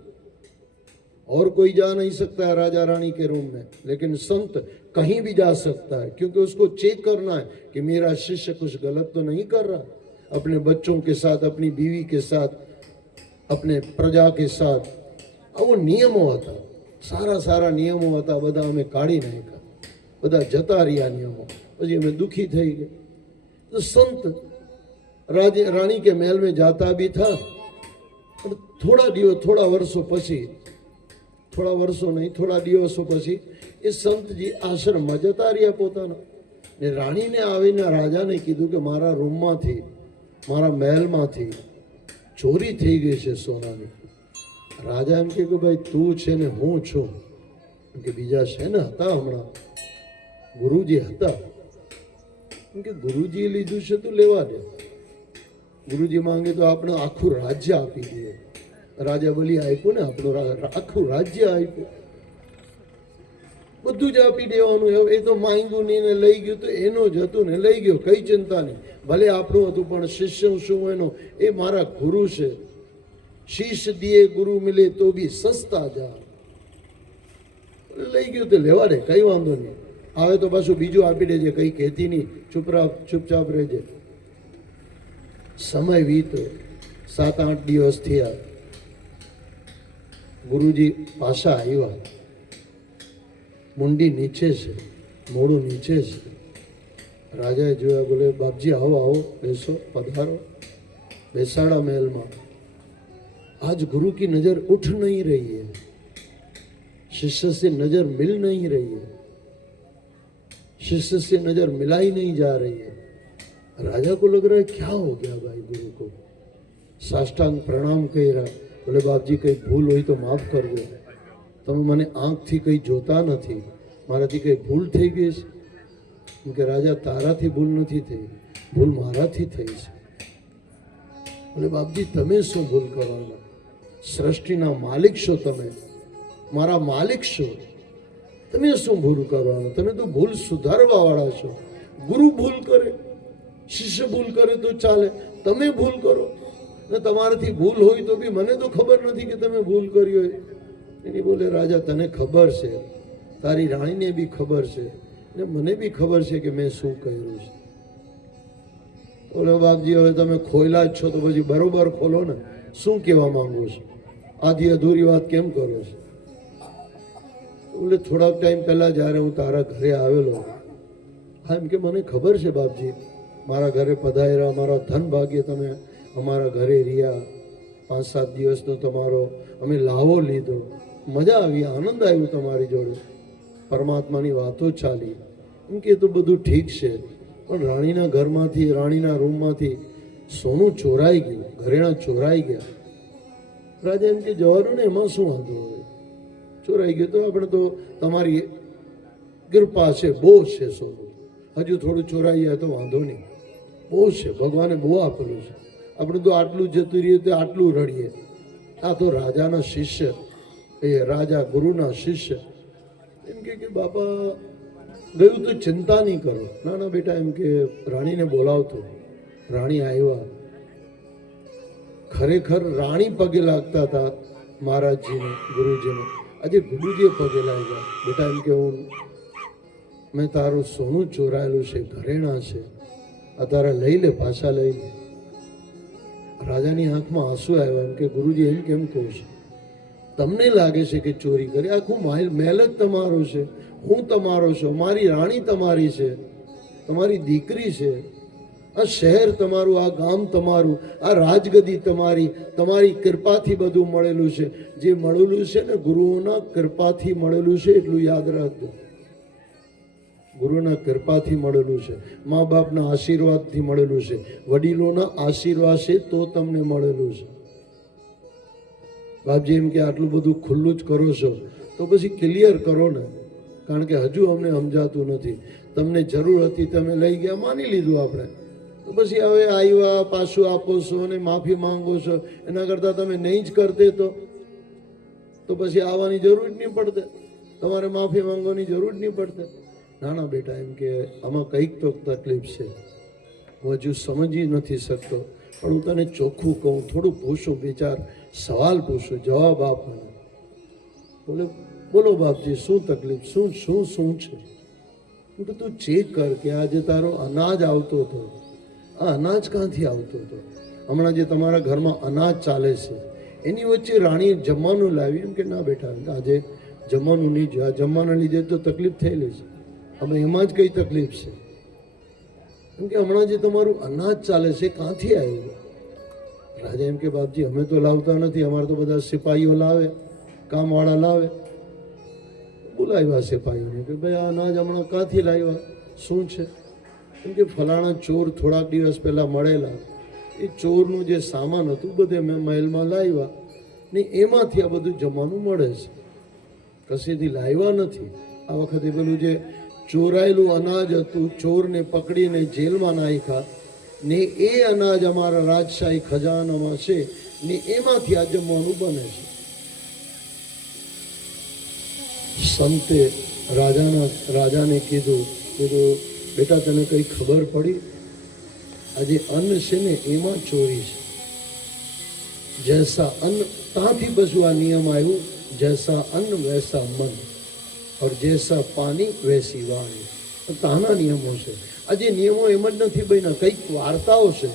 और कोई जा नहीं सकता है राजा रानी के रूम में, लेकिन संत कहीं भी जा सकता है, क्योंकि उसको चेक करना है कि मेरा शिष्य कुछ गलत तो नहीं कर रहा. अपने बच्चों के साथ, अपनी बीवी के साथ, अपने प्रजा के साथ. वो नियमों હતા, સારા નિયમો હતા. બધા અમે કાઢી નાખ્યા, બધા જતા રહ્યા નિયમો. પછી અમે દુઃખી થઈ ગયા. તો સંત રાણી કે મહેલ में जाता भी था. થોડા દિવસો પછી એ સંતજી આશ્રમમાં જતા રહ્યા પોતાના. ને રાણીને આવીને રાજાને કીધું કે મારા રૂમમાંથી, મારા મહેલમાંથી ચોરી થઈ ગઈ છે સોનાની. રાજા એમ કે ભાઈ તું છે ને હું છું, કે બીજા છે ને હતા, હમણાં ગુરુજી હતા. કેમ કે ગુરુજીએ લીધું છે તો લેવા દે. ગુરુજી માંગે તો આપણે આખું રાજ્ય આપી દઈએ. રાજા બોલી આપ્યું ને, આપણું આખું રાજ્ય આપ્યું, બધું જ આપી દેવાનું. એ તો માંગ્યું નહીં ને લઈ ગયું, તો એનો જ હતું ને લઈ ગયો, કઈ ચિંતા નહીં. ભલે આપણું હતું પણ શિષ્ય શું એનો, એ મારા ગુરુ છે. શીશ દિયે ગુરુ મિલે તો બી સસ્તા જા. લઈ ગયું તો લેવા દે, કઈ વાંધો નહીં. આવે તો પાછું બીજું આપી દેજે, કઈ કહેતી નહીં, ચૂપચાપ રહેજે. સમય વીતો, 7-8 દિવસ થયા. ગુરુજી પાછા આવ્યા. મુંડી નીચે છે, મોડું નીચે છે. રાજાએ જોયા, બોલે બાપજી આવો બેસો, પધારો. બેસાડા महल आज गुरु की नजर उठ नहीं रही है, शिष्य से नजर मिल नहीं रही है, शिष्य से नजर मिलाई नहीं जा रही है. राजा को लग रहा है क्या हो गया भाई गुरु को, साष्टांग प्रणाम કર્યા, બોલે બાપજી કંઈ ભૂલ હોય તો માફ કરજો, તમે મને આંખથી કંઈ જોતા નથી, મારાથી કંઈ ભૂલ થઈ ગઈ છે? કેમ કે રાજા તારાથી ભૂલ નથી થઈ, ભૂલ મારાથી થઈ છે. બોલે બાપજી તમે શું ભૂલ કરવાના, સૃષ્ટિના માલિક છો, તમે મારા માલિક છો, તમે શું ભૂલ કરવાના, તમે તો ભૂલ સુધારવા વાળા છો. ગુરુ ભૂલ કરે, શિષ્ય ભૂલ કરે તો ચાલે, તમે ભૂલ કરો ને તમારાથી ભૂલ હોય તો બી મને તો ખબર નથી કે તમે ભૂલ કરી હોય. એની બોલે રાજા તને ખબર છે, તારી રાણીને બી ખબર છે ને મને બી ખબર છે કે મેં શું કર્યું છે. બોલે બાપજી હવે તમે ખોયલા જ છો તો પછી બરોબર ખોલો ને, શું કહેવા માંગો છો, આધી અધૂરી વાત કેમ કરો છો? બોલે થોડાક ટાઈમ પહેલા જ્યારે હું તારા ઘરે આવેલો, હા એમ કે મને ખબર છે બાપજી, મારા ઘરે પધાર્યા, મારા ધન ભાગ્ય તમે અમારા ઘરે રહ્યા, 5-7 દિવસનો તમારો અમે લાવો લીધો, મજા આવી, આનંદ આવ્યો તમારી જોડે, પરમાત્માની વાતો ચાલી. એમ કે તો બધું ઠીક છે, પણ રાણીના ઘરમાંથી, રાણીના રૂમમાંથી સોનું ચોરાઈ ગયું, ઘરેણાં ચોરાઈ ગયા. રાજા એમ કે જવાનું ને, એમાં શું વાંધો હોય, ચોરાઈ ગયું તો આપણે તો તમારી કૃપા છે, બહુ છે સોનું, હજુ થોડું ચોરાઈ જાય તો વાંધો નહીં, બહુ છે, ભગવાને બહુ આપેલું છે, આપણે તો આટલું જતું રહીએ તો આટલું રડીએ. આ તો રાજાના શિષ્ય, એ રાજા ગુરુના શિષ્ય. એમ કે બાપા ગયું તો ચિંતા નહીં કરો. ના ના બેટા, એમ કે રાણીને બોલાવતો. રાણી આવ્યા, ખરેખર રાણી પગે લાગતા હતા મહારાજજીને, ગુરુજીને. આજે ગુરુજીએ પગે લાગ્યા. બેટા એમ કે મેં તારું સોનું ચોરાયેલું છે, ઘરેણા છે, આ તારા લઈ લે, પાછા લઈ લે. રાજાની આંખમાં આંસુ આવ્યા. એમ કે ગુરુજી એમ કેમ કહું છું, તમને લાગે છે કે ચોરી કરી, આખું મહેલ જ તમારો છે, હું તમારો છું, મારી રાણી તમારી છે, તમારી દીકરી છે, આ શહેર તમારું, આ ગામ તમારું, આ રાજગદી તમારી, તમારી કૃપાથી બધું મળેલું છે. જે મળેલું છે ને ગુરુઓના કૃપાથી મળેલું છે, એટલું યાદ રાખજો. ગુરુના કૃપાથી મળેલું છે, મા બાપના આશીર્વાદથી મળેલું છે, વડીલોના આશીર્વાદ છે તો તમને મળેલું છે. બાપજી એમ કે આટલું બધું ખુલ્લું જ કરો છો તો પછી ક્લિયર કરો ને, કારણ કે હજુ અમને સમજાતું નથી. તમને જરૂર હતી, તમે લઈ ગયા, માની લીધું આપણે, તો પછી હવે આવ્યા, પાછું આપો છો અને માફી માંગો છો, એના કરતાં તમે નહીં જ કરતે તો પછી આવવાની જરૂર જ નહીં પડતે, તમારે માફી માંગવાની જરૂર જ નહીં પડતે. ના ના બેટા, એમ કે આમાં કંઈક તો તકલીફ છે, હું હજુ સમજી નથી શકતો, પણ હું તને ચોખ્ખું કહું, થોડું પૂછું, 2-4 સવાલ પૂછું, જવાબ આપ મને. બોલે બોલો બાપજી, શું તકલીફ, શું શું શું છે? હું તો તું ચેક કર કે આજે તારો અનાજ આવતો હતો, આ અનાજ ક્યાંથી આવતો હતો? હમણાં જે તમારા ઘરમાં અનાજ ચાલે છે એની વચ્ચે રાણી જમવાનું લાવી. એમ કે ના બેટા, આજે જમવાનું નહીં જોઈએ, આ જમવાના લીધે તો તકલીફ થયેલી છે, હવે એમાં જ કઈ તકલીફ છે? એમ કે હમણાં જે તમારું અનાજ ચાલે છે ક્યાંથી આવ્યું? રાજા એમ કે બાપજી અમે તો લાવતા નથી, અમારે તો બધા સિપાહીઓ લાવે, કામવાળા લાવે. બોલાવ્યા સિપાહીઓને કે ભાઈ આ અનાજ હમણાં ક્યાંથી લાવ્યા, શું છે? એમ કે ફલાણા ચોર થોડાક દિવસ પહેલાં મળેલા, એ ચોરનું જે સામાન હતું બધે મેં મહેલમાં લાવ્યા ને એમાંથી આ બધું જમવાનું મળે છે, કશેથી લાવ્યા નથી. આ વખતે પેલું જે ચોરાયેલું અનાજ હતું, ચોરને પકડીને જેલમાં નાખ્યા ને એ અનાજ અમારા રાજશાહી ખજાનામાં છે ને એમાંથી આ જમવાનું બને છે. સંતે રાજાને કીધું બેટા તને કંઈ ખબર પડી? આ જે અન્ન છે ને એમાં ચોરી છે. જૈસા અન્ન, ત્યાંથી બધું આ નિયમ આવ્યું, જૈસા અન્ન વૈસા મન और जैसा पानी वैसी वाणी. તાના નિયમો છે. આ જે નિયમો એમ જ નથી બન્યા, કંઈક વાર્તાઓ છે,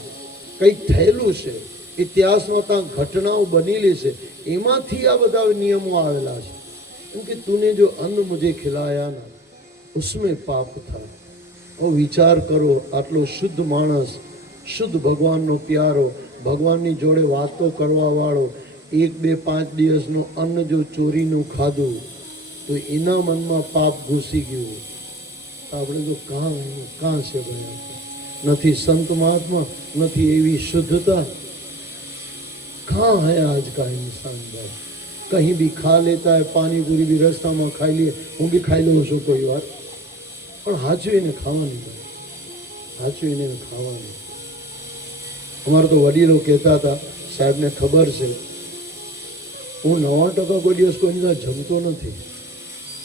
કંઈક થયેલું છે, ઇતિહાસમાં ત્યાં ઘટનાઓ બનેલી છે, એમાંથી આ બધા નિયમો આવેલા છે. એમ કે તુને જો અન્ન મુझे ખિલાયા ના ઉસમેं પાપ થા. હવે વિચાર કરો, આટલો શુદ્ધ માણસ, શુદ્ધ ભગવાનનો પ્યારો, ભગવાનની જોડે વાતો કરવા વાળો, 1-2-5 દિવસનું અન્ન જો ચોરીનું ખાધું તો એના મનમાં પાપ ઘૂસી ગયું. આપણે તો કાં છે ભાઈ, નથી संत महात्मा, નથી એવી शुद्धता। कहाँ है आज का इंसान भाई? कहीं भी खा लेता है, पानी पूरी भी रास्ता में खाई लिए, हूँ भी खाई लूँ છું કોઈ વાર, પણ હાચવીને ખાવાની, હાચવીને ખાવાની। અમારે તો વડીલો કહેતા હતા, સાહેબને ખબર છે, હું 90% કોઈ દિવસ કોઈની સાથે જમતો નથી,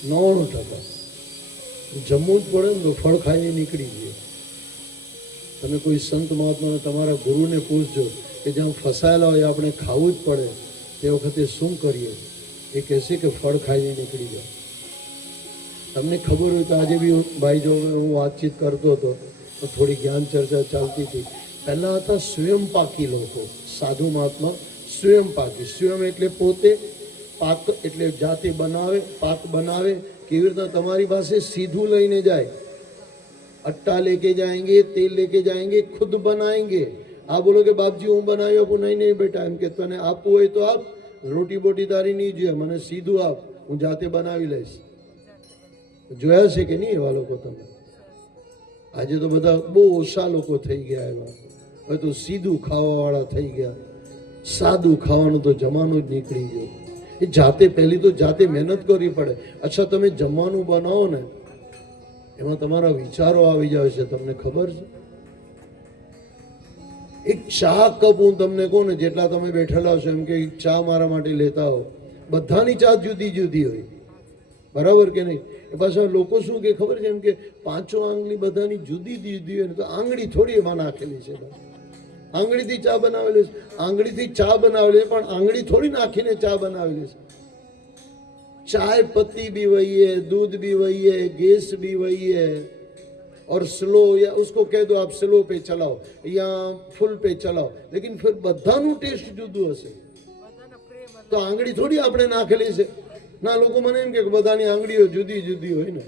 99% જમવું જ પડે ને તો ફળ ખાઈને નીકળી ગયો। તમે કોઈ સંત મહાત્માને, તમારા ગુરુને પૂછજો કે જ્યાં ફસાયેલા હોય આપણે ખાવું જ પડે, તે વખતે શું કરીએ? એ કહેશે કે ફળ ખાઈને નીકળી જાય। તમને ખબર હોય તો આજે બી ભાઈ જો હું વાતચીત કરતો હતો તો થોડી જ્ઞાન ચર્ચા ચાલતી હતી। પહેલાં હતા સ્વયંપાકી લોકો, સાધુ મહાત્મા સ્વયંપાકી। સ્વયં એટલે પોતે, પાક એટલે જાતે બનાવે, પાક બનાવે। કેવી રીતના? તમારી પાસે સીધું લઈને જાય, अट्टा लेके जाएंगे, तेल लेके जाएंगे, खुद बनाएंगे। आप बोलो कि बाप जी हूँ बनायो आपको, नहीं नहीं बेटा एम के तने आपू હોય તો આપ, રોટી બોટી તારી નહીં જોઈએ, મને સીધું આપ, હું જાતે બનાવી લઈશ। જોયા છે કે નહીં એવા લોકો તમે? આજે તો બધા બહુ ઓછા લોકો થઈ ગયા એવા, હવે તો સીધું ખાવાવાળા થઈ ગયા, સાદું ખાવાનું તો જમાનો જ નીકળી ગયો। એ જાતે પહેલી તો જાતે મહેનત કરવી પડે। અચ્છા તમે જમવાનું બનાવો ને, એમાં તમારા વિચારો આવી જાય છે, તમને ખબર છે? એક ચા કપ હું તમને કહું ને, જેટલા તમે બેઠેલા છો એમ કે ચા મારા માટે લેતા હો, બધાની ચા જુદી જુદી હોય, બરાબર કે નહીં? એ પાછા લોકો શું કે ખબર છે, એમ કે પાંચો આંગળી બધાની જુદી જુદી હોય ને, તો આંગળી થોડી એમાં નાખેલી છે, આંગળીથી ચા બનાવેલી છે, આંગળીથી ચા બનાવેલી છે, પણ આંગળી થોડી નાખીને ચા બનાવેલી છે। चाय पत्ती भी वही है, दूध भी वही है, गैस भी वही है, और स्लो, या उसको कह दो आप स्लो पे चलाओ या फुल पे चलाओ, लेकिन फिर बधाનું ટેસ્ટ જુદું હશે। તો આંગળી થોડી આપણે નાખેલી છે ના। લોકો મને એમ કે બધાની આંગળીઓ જુદી જુદી હોય ને।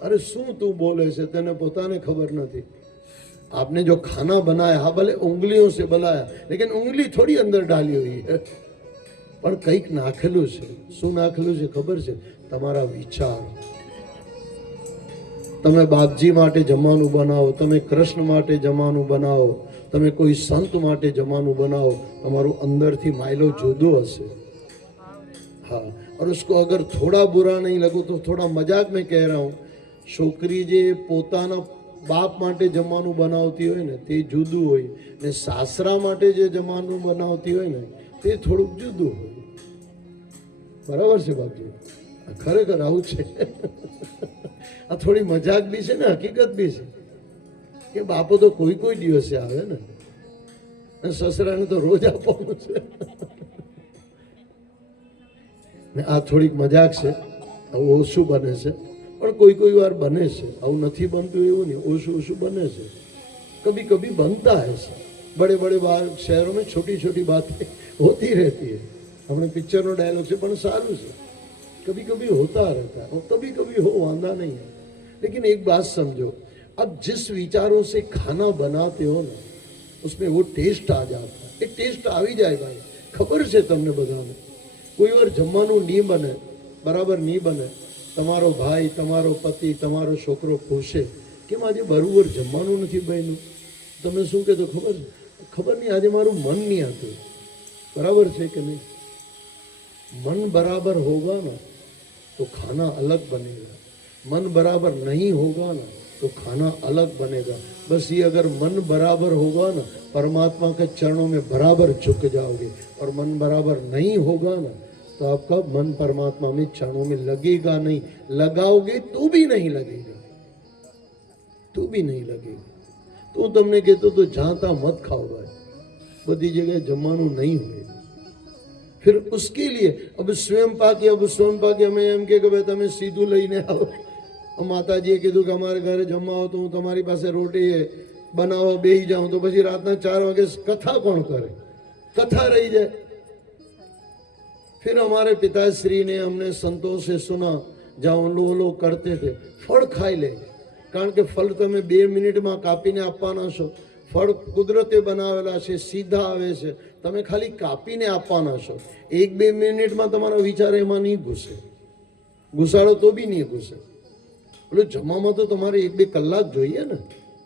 અરે શું તું બોલે છે, તને પોતાને ખબર નથી। आपने जो खाना बनाया, हाँ भले उंगलियों से बनाया, लेकिन उंगली थोड़ी अंदर डाली हुई है, પણ કંઈક નાખેલું છે। શું નાખેલું છે ખબર છે? તમારા વિચાર। તમે બાપજી માટે જમવાનું બનાવો, તમે કૃષ્ણ માટે જમવાનું બનાવો, તમે કોઈ સંત માટે જમવાનું बनाओ, તમારું અંદરથી માયલો જુદો હશે। हाँ, और उसको अगर थोड़ा बुरा नहीं लगो तो थोड़ा मजाक में कह रहा हूँ, છોકરી જે પોતાના બાપ માટે જમવાનું બનાવતી હોય ને તે જુદું હોય, ને સાસરા માટે જે જમવાનું બનાવતી હોય ને તે થોડુંક જુદું હોય। બરાબર છે બાપજી? ખરેખર આવું છે। આ થોડી મજાક બી છે ને હકીકત બી છે કે બાપો તો કોઈ કોઈ દિવસે આવે ને, અને સસરાને તો રોજ આપવાનું છે। ને આ થોડીક મજાક છે, આવું ઓછું બને છે, પણ કોઈ કોઈ વાર બને છે। આવું નથી બનતું એવું નહીં, ઓછું ઓછું બને છે, कभी कभी बनता है। बड़े बड़े बाहर शहरों में छोटी छोटी बातें होती रहती है। हमने पिक्चर नो डायलॉग से पण सारू से कभी कभी होता रहता है, और कभी कभी हो, वांदा नहीं है। लेकिन एक बात समझो, अब जिस विचारों से खाना बनाते हो ना, उसमें वो टेस्ट आ जाता है। एक टेस्ट આવી જાય ભાઈ, ખબર છે તમને બધાને? કોઈ વાર જમવાનું નહીં બને, બરાબર નહીં બને, તમારો ભાઈ, તમારો પતિ, તમારો છોકરો પૂછે કેમ આજે બરાબર જમવાનું નથી બન્યું, તમે શું કહેતો ખબર છે? ખબર નહીં, આજે મારું મન નહીં હતું। बराबर है कि नहीं? मन बराबर होगा ना तो खाना अलग बनेगा, मन बराबर नहीं होगा ना तो खाना अलग बनेगा। बस ये अगर मन बराबर होगा ना, परमात्मा के चरणों में बराबर झुक जाओगे, और मन बराबर नहीं होगा ना तो आपका मन परमात्मा में चरणों में लगेगा नहीं, लगाओगे तो भी नहीं लगेगा, तो भी नहीं लगेगा। तो तुमने कहते तो जाता मत खाओ भाई, बड़ी जगह जमानू नहीं हुए। फिर उसके लिए अब स्वयं पाकी हमें एम के भाई तमे सीधू लईने आओ। माताजीए कीधुं कि अमारे घरे जमवा हो तो हूँ तमारी पासे रोटी बनावो बेही जाऊँ, तो पछी रातना 4 वागे कथा कोण करे? कथा रही जाए। फिर हमारे पिताश्री ने हमने संतों से सुना, जहाँ लो करते थे, फल खाई ले, कारण के फल तमे 2 मिनिट में कापीने आपवाना छो। फल कुदरते बनावेला छे, सीधा आवे छे, तमे खाली कापीने आपवाना छो। 1-2 मिनिट में तमारा विचार एमां नहीं घुसे, घुसाड़ो तो भी नहीं घुसे। बोलो जमामां तो तमारे 1-2 कलाक जोईए ने,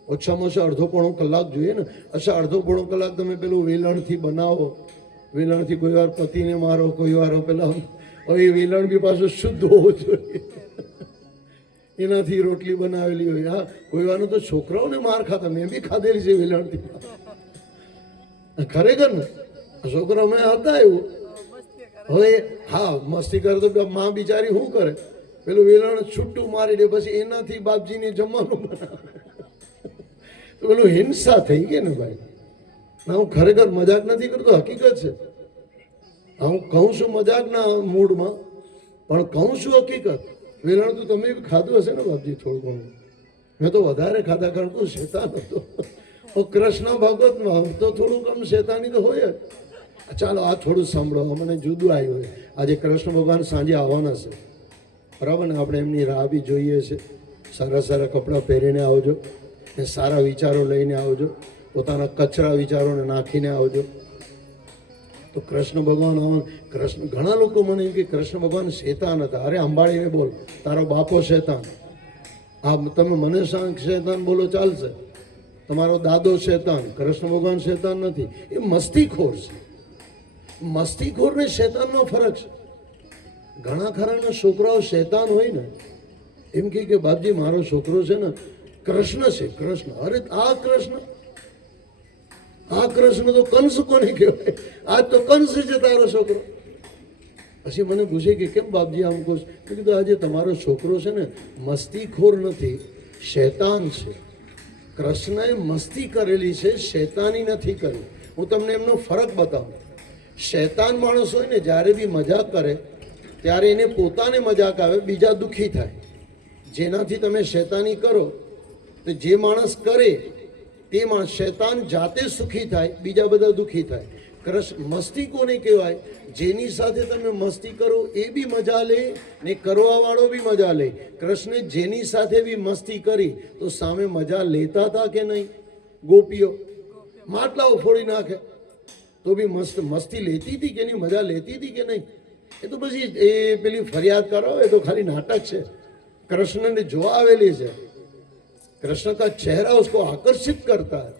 ઓછામાં ઓછા અડધો પોણો કલાક જોઈએ ને. અચ્છા, અડધો પોણો કલાક તમે પેલું વેલણથી બનાવો, વેલણથી કોઈ વાર પતિને મારો, કોઈ વાર પેલા, હવે એ વેલણ બી પાછું શુદ્ધ હોવું જોઈએ, એનાથી રોટલી બનાવેલી હોય. હા, કોઈ વાર તો છોકરાઓને માર ખાતા, મેં બી ખાધેલી છે વેલણથી, ખરેખર ને. છોકરા મેં હતા એવું. હવે હા, મસ્તી કરે તો માં બિચારી શું કરે, પેલું વેલણ છૂટું મારી દે, પછી એનાથી બાપજીને જમવાનું બનાવે. તો પેલું હિંસા થઈ ગઈ ને ભાઈ. હું ખરેખર મજાક નથી કરતો, હકીકત છે. હું કહું છું મજાકના મૂડમાં, પણ કહું છું હકીકત. વેલણ તો તમે બી ખાધું હશે ને બાપજી, થોડું ઘણું. મેં તો વધારે ખાધા, કારણ કે શેતાન હતો. કૃષ્ણ ભગવતમાં તો થોડું કમ શેતાની તો હોય જ. ચાલો આ થોડું સાંભળો, મને જુદું આવ્યું હોય. આજે કૃષ્ણ ભગવાન સાંજે આવવાના છે, બરાબર ને. આપણે એમની રાહ બી જોઈએ છે. સારા સારા કપડાં પહેરીને આવજો, ને સારા વિચારો લઈને આવજો, પોતાના કચરા વિચારોને નાખીને આવજો. તો કૃષ્ણ ભગવાન આવવાના. કૃષ્ણ, ઘણા લોકો મને એમ કે કૃષ્ણ ભગવાન શેતાન હતા. અરે અંબાડીને બોલ, તારો બાપો શેતાન. આ તમે મને શેતાન બોલો ચાલશે, તમારો દાદો શેતાન. કૃષ્ણ ભગવાન શેતાન નથી, એ મસ્તીખોર છે. મસ્તીખોર ને શેતાનનો ફરક છે. ઘણા ખરાના છોકરાઓ શેતાન હોય ને, એમ કે બાપજી મારો છોકરો છે ને કૃષ્ણ છે, કૃષ્ણ. અરે આ કૃષ્ણ, આ કૃષ્ણ તો કંસ કોને કહેવાય? આજ તો કંસ છે તારો છોકરો. પછી મને પૂછે કે કેમ બાપજી આમ કહો? મેં કીધું આજે તમારો છોકરો છે ને મસ્તીખોર નથી, શેતાન છે. કૃષ્ણએ મસ્તી કરેલી છે, શેતાની નથી કરી. હું તમને એમનો ફરક બતાવું. શેતાન માણસ હોય ને, જ્યારે બી મજાક કરે ત્યારે એને પોતાને મજાક આવે, બીજા દુઃખી થાય. જેનાથી તમે શેતાની કરો તો જે માણસ કરે તે માણસ, શેતાન જાતે સુખી થાય, બીજા બધા દુઃખી થાય. મસ્તી કોને કહેવાય? જેની સાથે તમે મસ્તી કરો એ બી મજા લે ને કરવાવાળો બી મજા લે. કૃષ્ણે જેની સાથે બી મસ્તી કરી તો સામે મજા લેતા હતા કે નહીં? ગોપીઓ માટલાઓ ફોડી નાખે તો બી મસ્તી લેતી હતી કે નહીં? મજા લેતી હતી કે નહીં? એ તો પછી એ પેલી ફરિયાદ કરો, એ તો ખાલી નાટક છે. कृष्ण ने जो आवेली છે, कृष्ण का चेहरा उसको आकर्षित करता है,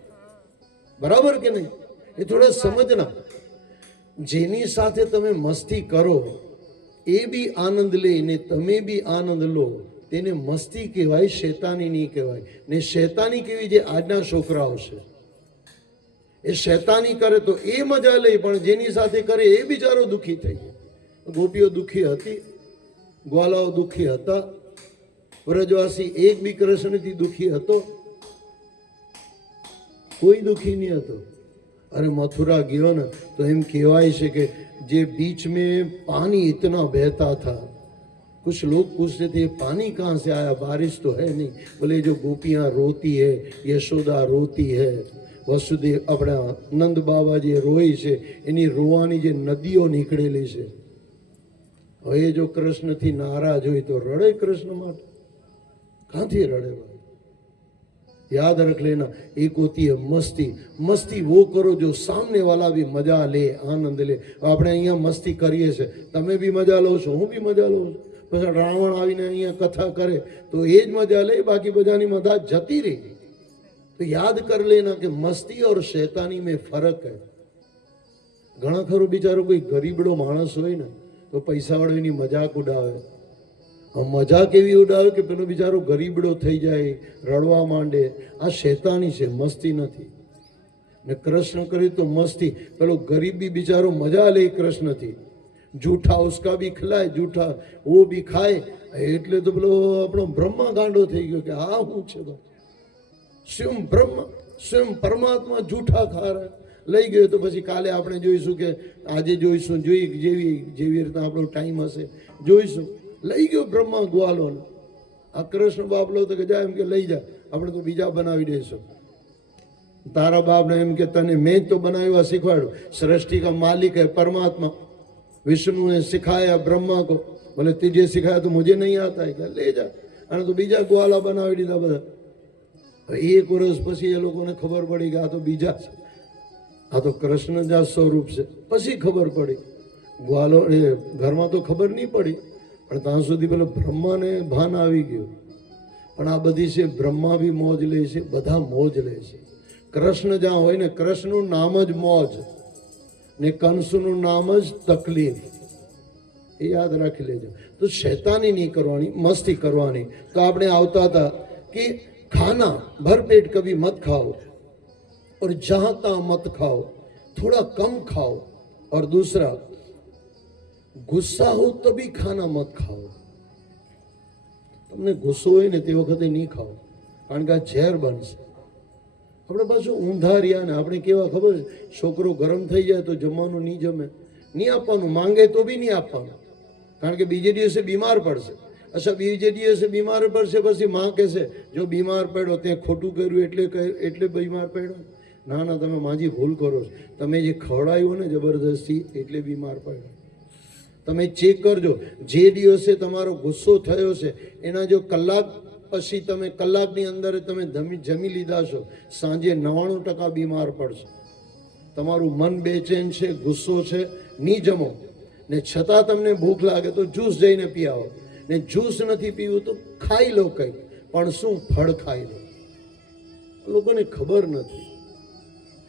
बराबर के नहीं? ये थोड़ा समझना. જેની સાથે તમે મસ્તી કરો એ બી આનંદ લે ને તમે બી આનંદ લો, તેને મસ્તી કહેવાય, શેતાની નહીં કહેવાય. ને શેતાની કેવી જે આજના છોકરાઓ છે, એ શેતાની કરે તો એ મજા લે, પણ જેની સાથે કરે એ બિચારો દુઃખી થઈ જાય. ગોપીઓ દુઃખી હતી, ગ્વાલાઓ દુઃખી હતા, વ્રજવાસી એક બી કૃષ્ણથી દુઃખી હતો? કોઈ દુઃખી નહીં હતો. अरे मथुरा गयो ना तो एम कहवाय છે કે જે बीच में पानी इतना बहता था, कुछ लोग पूछते थे पानी कहाँ से आया, बारिश तो है नहीं. बोले जो गोपियाँ रोती है, यशोदा रोती है, वसुदेव अपना नंद बाबा જે રોય છે એની રોવાની જે નદીઓ નીકળેલી છે. હવે જો કૃષ્ણથી નારાજ હોય તો રડે કૃષ્ણ માટે? ક્યાંથી રડે? याद रख लेना, एक होती है मस्ती. मस्ती वो करो जो सामने वाला भी मजा ले, आनंद ले. આપણે અહીંયા મસ્તી કરીએ છીએ, તમે બી મજા લો છો, હું બી મજા લઉં છું. પછી રાવણ આવીને અહીંયા કથા કરે તો એ જ મજા લે, બાકી બધાની મજા જતી રહી. તો યાદ કર લેના કે મસ્તી और शैतानी में फर्क है. ઘણા ખરો બિચારો કોઈ ગરીબડો માણસ હોય ને તો પૈસાવાળો એની મજાક ઉડાવે. મજાક એવી ઉડાવે કે પેલો બિચારો ગરીબડો થઈ જાય, રડવા માંડે. આ શેતાની છે, મસ્તી નથી. ને કૃષ્ણ કરી તો મસ્તી. પેલો ગરીબ બી બિચારો મજા લે કૃષ્ણથી. જૂઠા ઉસકા બી ખિલાય, જૂઠા વો બી ખાય. એટલે તો પેલો આપણો બ્રહ્મા ગાંડો થઈ ગયો કે આ શું છે? સ્વયં બ્રહ્મ, સ્વયં પરમાત્મા જૂઠા ખા રહા. લઈ ગયો તો પછી કાલે આપણે જોઈશું કે આજે જોઈશું, જેવી રીતના આપણો ટાઈમ હશે જોઈશું. લઈ ગયો બ્રહ્મા ગ્વાલો. આ કૃષ્ણ બાપલો તો કે જાય એમ કે લઈ જા, આપણે તો બીજા બનાવી દઈશું. તારા બાપને એમ કે તને મેં તો બનાવ્યા, શીખવાડ્યું. सृष्टि का मालिक है परमात्मा, विष्णु ने सिखाया ब्रह्मा को. बोले तुझे सिखाया तो मुझे नहीं आता है, ले जा. અને તો બીજા ગ્વાલા બનાવી દીધા બધા. એક વર્ષ પછી એ લોકોને ખબર પડી કે આ તો બીજા છે, આ તો કૃષ્ણ જ સ્વરૂપ છે. પછી ખબર પડી. ગ્વાલો ઘરમાં તો ખબર નહીં પડી, પણ ત્યાં સુધી પેલો બ્રહ્માને ભાન આવી ગયું. પણ આ બધી છે બ્રહ્મા બી મોજ લે છે, બધા મોજ લે છે. કૃષ્ણ જ્યાં હોય ને, કૃષ્ણનું નામ જ મોજ ને કંસનું નામ જ તકલીફ, એ યાદ રાખી લેજો. તો શૈતાની નહીં કરવાની, મસ્તી કરવાની. તો આપણે આવતા હતા कि खाना भरपेट कभी मत खाओ और जहां तहां मत खाओ, थोड़ा कम खाओ. और दूसरा, गुस्सा हो तभी खाना मत खाओ. તમને ગુસ્સો હોય ને તે વખતે નહીં ખાઓ, કારણ કે આ ઝેર બનશે. આપણે પાછું ઊંધા રહ્યા ને, આપણે કેવા ખબર છે, છોકરો ગરમ થઈ જાય તો જમવાનું નહીં જમે, નહીં આપવાનું, માંગે તો બી નહીં આપવાનું, કારણ કે બીજે દિવસે બીમાર પડશે. અચ્છા, બીજે દિવસે બીમાર પડશે, પછી માં કહેશે જો બીમાર પડ્યો તે ખોટું કર્યું એટલે બીમાર પડ્યો. ના ના, તમે માજી ભૂલ કરો છો, તમે જે ખવડાવ્યું ને જબરદસ્તી એટલે બીમાર પડ્યો. તમે ચેક કરજો, જે દિવસે તમારો ગુસ્સો થયો છે એના જો કલાક પછી તમે કલાકની અંદર તમે જમી લીધા છો, સાંજે 99% બીમાર પડશો. તમારું મન બેચેન છે, ગુસ્સો છે, નહીં જમો ને છતાં તમને ભૂખ લાગે તો જ્યુસ જઈને પી આવો, ને જ્યુસ નથી પીવું તો ખાઈ લો કંઈક, પણ શું, ફળ ખાઈ લો. લોકોને ખબર નથી,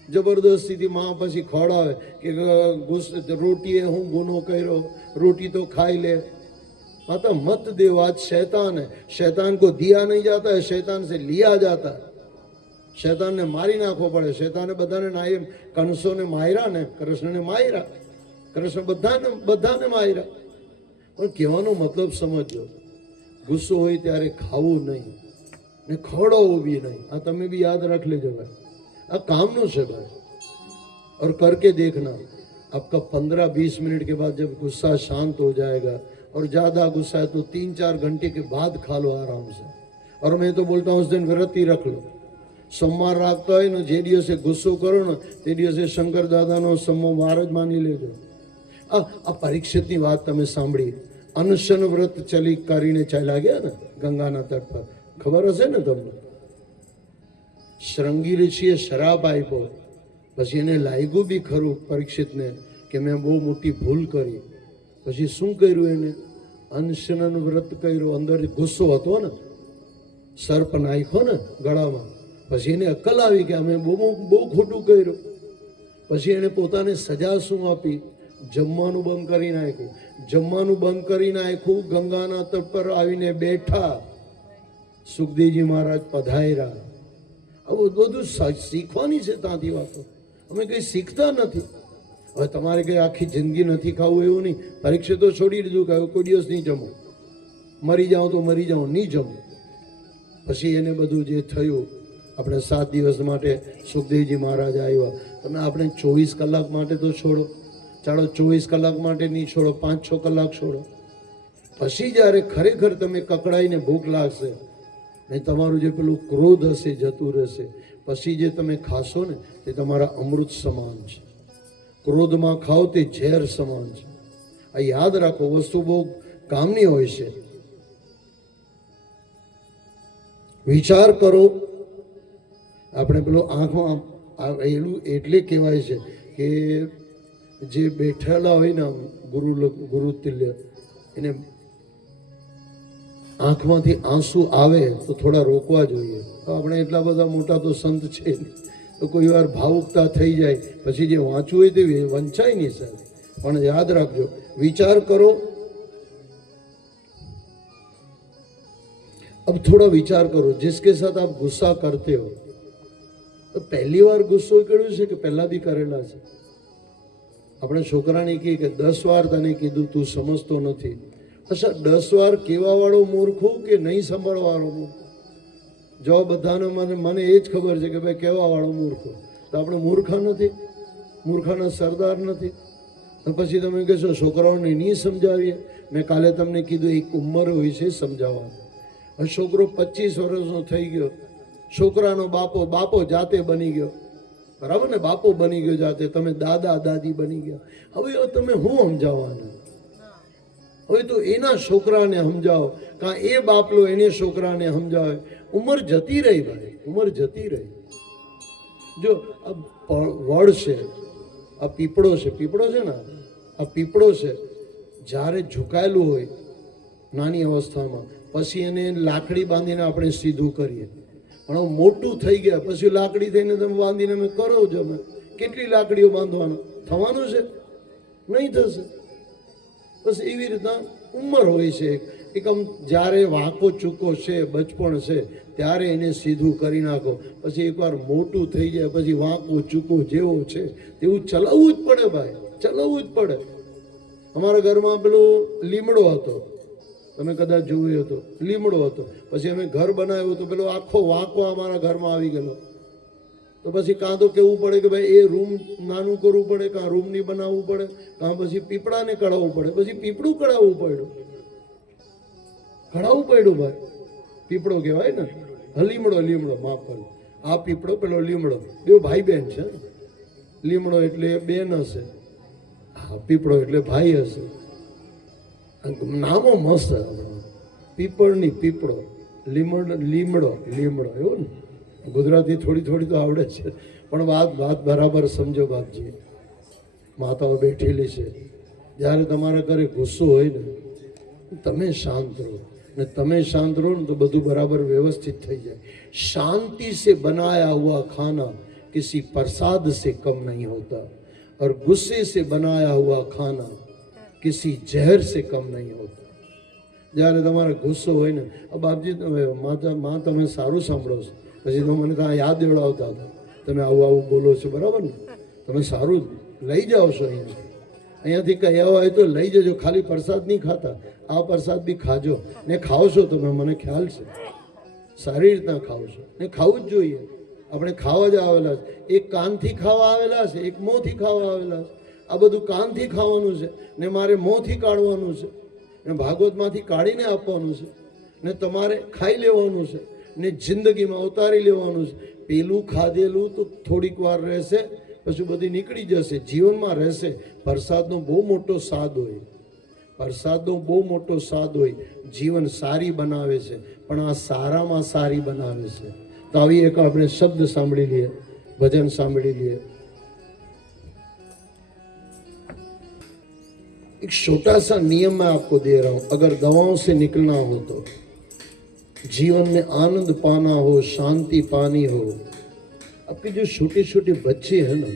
જબરદસ્તીથી માં પછી ખવડાવે કે રોટીએ હું ગુનો કર્યો, रोटी तो खाई ले. माता मत देव, आज शैतान है, शैतान को दिया नहीं जाता है, शैतान से लिया जाता है. शैतान ने मारी नाखो पड़े. शैतान ने बधाने नाये, कंसो ने मार्या ने, कृष्ण ने मार्या, कृष्ण बधाने मार्या. પણ કહેવાનો મતલબ સમજો, ગુસ્સો હોય ત્યારે ખાવું નહીં ને ખવડાવવું બી નહીં. આ તમે બી યાદ રાખ લેજો ભાઈ, આ કામનું છે ભાઈ. और करके देखना, आपका 15-20 मिनट के बाद जब गुस्सा शांत हो जाएगा, और ज़्यादा गुस्सा है तो 3-4 घंटे के बाद खा लो आराम से. और मैं तो बोलता हूँ उस दिन व्रत ही रख लो. सोमवार રાખતા હોય ને, જે દિવસે ગુસ્સો કરો ને તે દિવસે શંકર દાદાનો સોમવાર જ માની લેજો. આ પરીક્ષિતની વાત તમે સાંભળી, અનશન વ્રત કરીને ચાલ્યા ગયા ને ગંગાના તટ પર, ખબર હશે ને તમને. શ્રૃંગી ઋષિએ શરાબ આપ્યો, પછી એને લાગ્યું બી ખરું પરીક્ષિતને કે મેં બહુ મોટી ભૂલ કરી. પછી શું કર્યું એને? અનશન વ્રત કર્યું. અંદર ગુસ્સો હતો ને, સર્પ નાખ્યો ને ગળામાં, પછી એને અક્કલ આવી કે અમે બહુ ખોટું કર્યું. પછી એને પોતાને સજા શું આપી? જમવાનું બંધ કરી નાખ્યું. જમવાનું બંધ કરી નાખ્યું, ગંગાના તટ પર આવીને બેઠા. સુખદેવજી મહારાજ પધાર્યા. આવું બધું શીખવાની છે ત્યાંથી વાતો. અમે કંઈ શીખતા નથી. હવે તમારે કંઈ આખી જિંદગી નથી ખાવું એવું નહીં. પરીક્ષા તો છોડી દીધું કે કોઈ દિવસ નહીં જમો, મરી જાઓ તો મરી જાઓ, નહીં જમો. પછી એને બધું જે થયું, આપણે 7 દિવસ માટે સુખદેવજી મહારાજ આવ્યા. તમે આપણે 24 કલાક માટે તો છોડો, ચાલો 24 કલાક માટે નહીં છોડો, 5-6 કલાક છોડો. પછી જ્યારે ખરેખર તમે કકડાઈને ભૂખ લાગશે ને તમારું જે પેલું ક્રોધ હશે જતું રહેશે, પછી જે તમે ખાશો ને તે તમારા અમૃત સમાન છે. ક્રોધમાં ખાઓ તે ઝેર સમાન છે. આ યાદ રાખો, વસ્તુ બહુ કામની હોય છે. વિચાર કરો. આપણે પેલો આંખમાં એલું એટલે કહેવાય છે કે જે બેઠેલા હોય ને ગુરુ તુલ્ય, એને આંખમાંથી આંસુ આવે તો થોડા રોકવા જોઈએ. આપણે એટલા બધા મોટા તો સંત છે તો કોઈ વાર ભાવુકતા થઈ જાય, પછી જે વાંચવું હોય તે વંચાય નહીં સાહેબ. પણ યાદ રાખજો, વિચાર કરો. अब थोड़ा विचार करो, जिसके साथ आप गुस्सा करते हो, તો પહેલી વાર ગુસ્સો કર્યો છે કે પહેલા બી કરેલા છે? આપણે છોકરાને કહીએ કે 10 વાર તને કીધું, તું સમજતો નથી. અચ્છા, 10 વાર કહેવા વાળો મૂર્ખો કે નહીં સાંભળવાળો મૂર્ખો? જવાબ બધાનો મને એ જ ખબર છે કે ભાઈ કહેવા વાળો મૂર્ખો. તો આપણે મૂર્ખા નથી, મૂર્ખાના સરદાર નથી. પછી તમે કહેશો છોકરાઓને નહીં સમજાવીએ. મેં કાલે તમને કીધું એક ઉંમર હોય છે સમજાવવાની. હવે છોકરો 25 વર્ષનો થઈ ગયો, છોકરાનો બાપો જાતે બની ગયો, બરાબર ને? બાપો બની ગયો જાતે, તમે દાદા દાદી બની ગયા. હવે તમે હું સમજાવવાના? હવે તો એના છોકરાને સમજાવો, કાં એ બાપલો એને છોકરાને સમજાવે. ઉંમર જતી રહી ભાઈ, ઉંમર જતી રહી. જો આ વડ છે, આ પીપળો છે ને, આ પીપળો છે, જ્યારે ઝુકાયેલું હોય નાની અવસ્થામાં, પછી એને લાકડી બાંધીને આપણે સીધું કરીએ. પણ હવે મોટું થઈ ગયા પછી લાકડી થઈને તમે બાંધીને અમે કરો જ અમે કેટલી લાકડીઓ બાંધવાના થવાનું છે? નહીં થશે. બસ એવી રીતના ઉંમર હોય છે એક આમ જ્યારે વાંકો ચૂકો છે બચપણ છે ત્યારે એને સીધું કરી નાખો. પછી એકવાર મોટું થઈ જાય પછી વાંકો ચૂકો જેવો છે તેવું ચલાવવું જ પડે ભાઈ, ચલાવવું જ પડે. અમારા ઘરમાં પેલું લીમડો હતો, તમે કદાચ જોયું હતો, લીમડો હતો. પછી અમે ઘર બનાવ્યું તો પેલો આખો વાંકો અમારા ઘરમાં આવી ગયેલો. તો પછી કાં તો કહેવું પડે કે ભાઈ એ રૂમ નાનું કરવું પડે, કાં રૂમ નહીં બનાવવું પડે, કાં પછી પીપળાને કઢાવવું પડે. પછી પીપળું કઢાવવું પડ્યું ભાઈ. પીપળો કહેવાય ને, લીમડો માફ કરો. આ પીપળો પેલો લીમડો બે ભાઈ બહેન છે. લીમડો એટલે બેન હશે, હા પીપળો એટલે ભાઈ હશે. નામો મસ્ત પીપળની પીપળો, લીમડો એવું ને. ગુજરાતી થોડી તો આવડે છે પણ વાત બરાબર સમજો બાપજી. માતાઓ બેઠેલી છે, જ્યારે તમારા ઘરે ગુસ્સો હોય ને તમે શાંત રહો, ને તમે શાંત રહો ને તો બધું બરાબર વ્યवस्थित થઈ જાય. शांति से बनाया हुआ खाना किसी प्रसाद से कम नहीं होता और गुस्से से बनाया हुआ खाना किसी जहर से कम नहीं होता. જ્યારે તમારે ગુસ્સો હોય ને, બાપજી માં તમે સારું સાંભળો છો, પછી તો મને ત્યાં યાદ દેવડાવતા હતા તમે આવું બોલો છો, બરાબર ને? તમે સારું લઈ જાઓ છો અહીંયાથી કહ્યા હોય તો લઈ જજો. ખાલી પ્રસાદ નહીં ખાતા, આ પ્રસાદ બી ખાજો ને ખાઓ છો તમે, મને ખ્યાલ છે સારી રીતના ખાઓ છો ને ખાવું જ જોઈએ. આપણે ખાવા જ આવેલા છે, એક કાનથી ખાવા આવેલા છે, એક મોંથી ખાવા આવેલા છે. આ બધું કાનથી ખાવાનું છે ને મારે મોંથી કાઢવાનું છે ને ભાગવતમાંથી કાઢીને આપવાનું છે ને તમારે ખાઈ લેવાનું છે ને જિંદગીમાં ઉતારી લેવાનું છે. પેલું ખાધેલું તો થોડીક વાર રહેશે પછી બધી નીકળી જશે, જીવનમાં રહેશે. પ્રસાદનો બહુ મોટો સ્વાદ હોય, પ્રસાદનો બહુ મોટો સ્વાદ હોય, જીવન સારી બનાવે છે. પણ આ સારામાં સારી બનાવે છે. તો આવી એક આપણે શબ્દ સાંભળી લઈએ, ભજન સાંભળી લઈએ. एक छोटा सा नियम मैं आपको दे रहा हूं, अगर दवाओं से निकलना हो तो, जीवन में आनंद पाना हो, शांति पानी हो, आपके जो छोटे छोटे बच्चे हैं ना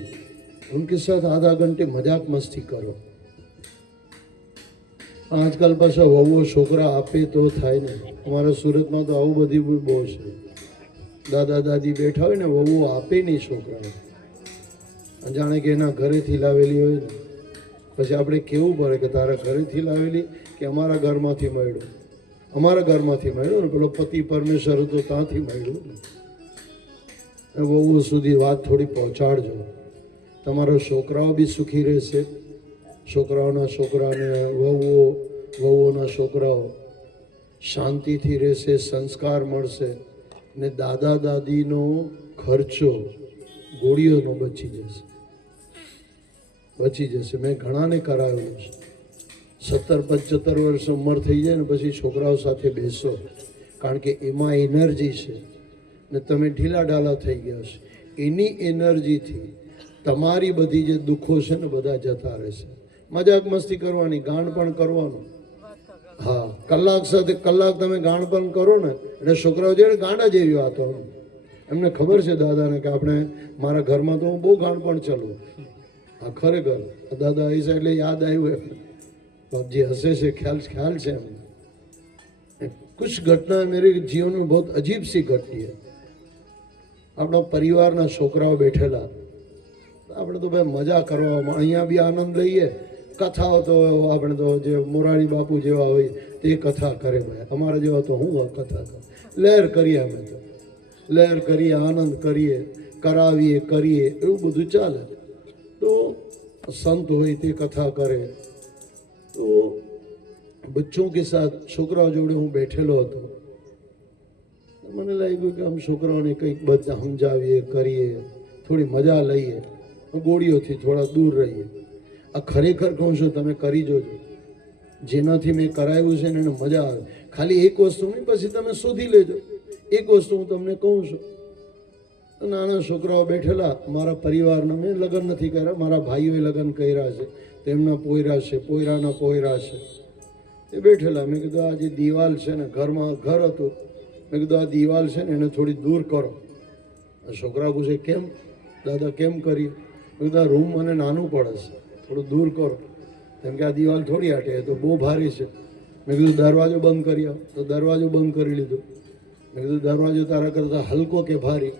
उनके साथ आधा घंटे मजाक मस्ती करो. આજકાલ પાછા વહુઓ છોકરા આપે તો થાય ને. અમારા સુરતમાં તો આવું બધી બહુ છે. દાદા દાદી બેઠા હોય ને, વહુઓ આપે નહીં છોકરાઓ, જાણે કે એના ઘરેથી લાવેલી હોય ને. પછી આપણે કેવું પડે કે તારા ઘરેથી લાવેલી કે અમારા ઘરમાંથી મળ્યું, અમારા ઘરમાંથી મળ્યું ને, પેલો પતિ પરમેશ્વર તો ત્યાંથી મળ્યું ને. વહુઓ સુધી વાત થોડી પહોંચાડજો, તમારા છોકરાઓ બી સુખી રહેશે, છોકરાઓના છોકરાને વહુઓના છોકરાઓ શાંતિથી રહેશે, સંસ્કાર મળશે ને દાદા દાદીનો ખર્ચો ગોળીઓનો બચી જશે. મેં ઘણાને કરાવેલું છે. 70-75 વર્ષ ઉંમર થઈ જાય ને પછી છોકરાઓ સાથે બેસો, કારણ કે એમાં એનર્જી છે ને તમે ઢીલા ઢાલા થઈ ગયા છે. એની એનર્જીથી તમારી બધી જે દુઃખો છે ને બધા જતા રહેશે. મજાક મસ્તી કરવાની, ગાણ પણ કરવાનું. હા, કલાક સાથે કલાક તમે ગાણ પણ કરો ને એટલે છોકરાઓ જે ગાંડા જેવી વાતો, એમને ખબર છે દાદાને કે આપણે મારા ઘરમાં તો હું બહુ ગાણ પણ ચલું. હા ખરેખર દાદા આવી છે એટલે યાદ આવ્યું એમને. બાપજી હસે છે, ખ્યાલ છે એમને. कुछ घटना मेरे जीवन में बहुत अजीब सी घटी है. આપણા પરિવારના છોકરાઓ બેઠેલા, આપણે તો ભાઈ મજા કરવામાં અહીંયા બી આનંદ લઈએ. કથાઓ તો આપણે તો જે મોરારી બાપુ જેવા હોય તે કથા કરે ભાઈ, અમારા જેવા તો હું કથા કરું. લહેર કરીએ, અમે તો લહેર કરીએ, આનંદ કરીએ, કરાવીએ, કરીએ, એવું બધું ચાલે. તો સંત હોય તે કથા કરે. તો બચ્ચોं के साथ છોકરાઓ જોડે હું બેઠેલો હતો. મને લાગ્યું કે આમ છોકરાઓને કંઈક બધા સમજાવીએ, કરીએ, થોડી મજા લઈએ, ગોળીઓથી થોડા દૂર રહીએ. આ ખરેખર કહું છું, તમે કરી જોજો. જેનાથી મેં કરાવ્યું છે ને એને મજા આવે. ખાલી એક વસ્તુ નહીં, પછી તમે શોધી લેજો. એક વસ્તુ હું તમને કહું છું. નાના છોકરાઓ બેઠેલા, મારા પરિવારના, મેં લગ્ન નથી કર્યા, મારા ભાઈઓએ લગ્ન કર્યા છે, તેમના પોયરા છે, પોયરાના પોયરા છે. એ બેઠેલા. મેં કીધું આ જે દિવાલ છે ને, ઘરમાં ઘર હતું, મેં કીધું આ દિવાલ છે ને એને થોડી દૂર કરો. છોકરા પૂછે કેમ દાદા, કેમ કરીએ? મેં કીધું આ રૂમ મને નાનું પડે છે, થોડું દૂર કરો. કેમ કે આ દિવાલ થોડી આટે, તો બહુ ભારી છે. મેં કીધું દરવાજો બંધ કરી આવો. તો દરવાજો બંધ કરી લીધો. મેં કીધું દરવાજો તારા કરતાં હલકો કે ભારી?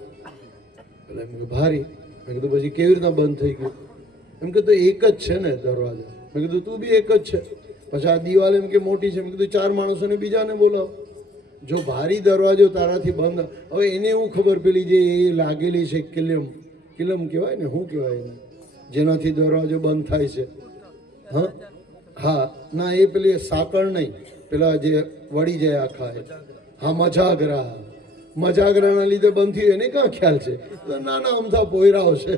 એટલે મેં કીધું ભારી. મેં કીધું પછી કેવી રીતના બંધ થઈ ગયું? એમ કે તો એક જ છે ને દરવાજો. મેં કીધું તું બી એક જ છે. પછી આ દિવાલ એમ કે મોટી છે. મેં કીધું 4 માણસોને બીજાને બોલાવો. જો ભારી દરવાજો તારાથી બંધ, હવે એને હું ખબર પેલી જે એ લાગેલી છે કિલમ કહેવાય ને, શું કહેવાય એને, જેનાથી દરવાજો બંધ થાય છે. હા હા, ના એ પેલી સાંકળ નહીં, પેલા જે વળી જાય આખા. હા, મજાગરાના લીધે બંધ થયું, એને ક્યાં ખ્યાલ છે? નાના અમથા પોયરાઓ છે.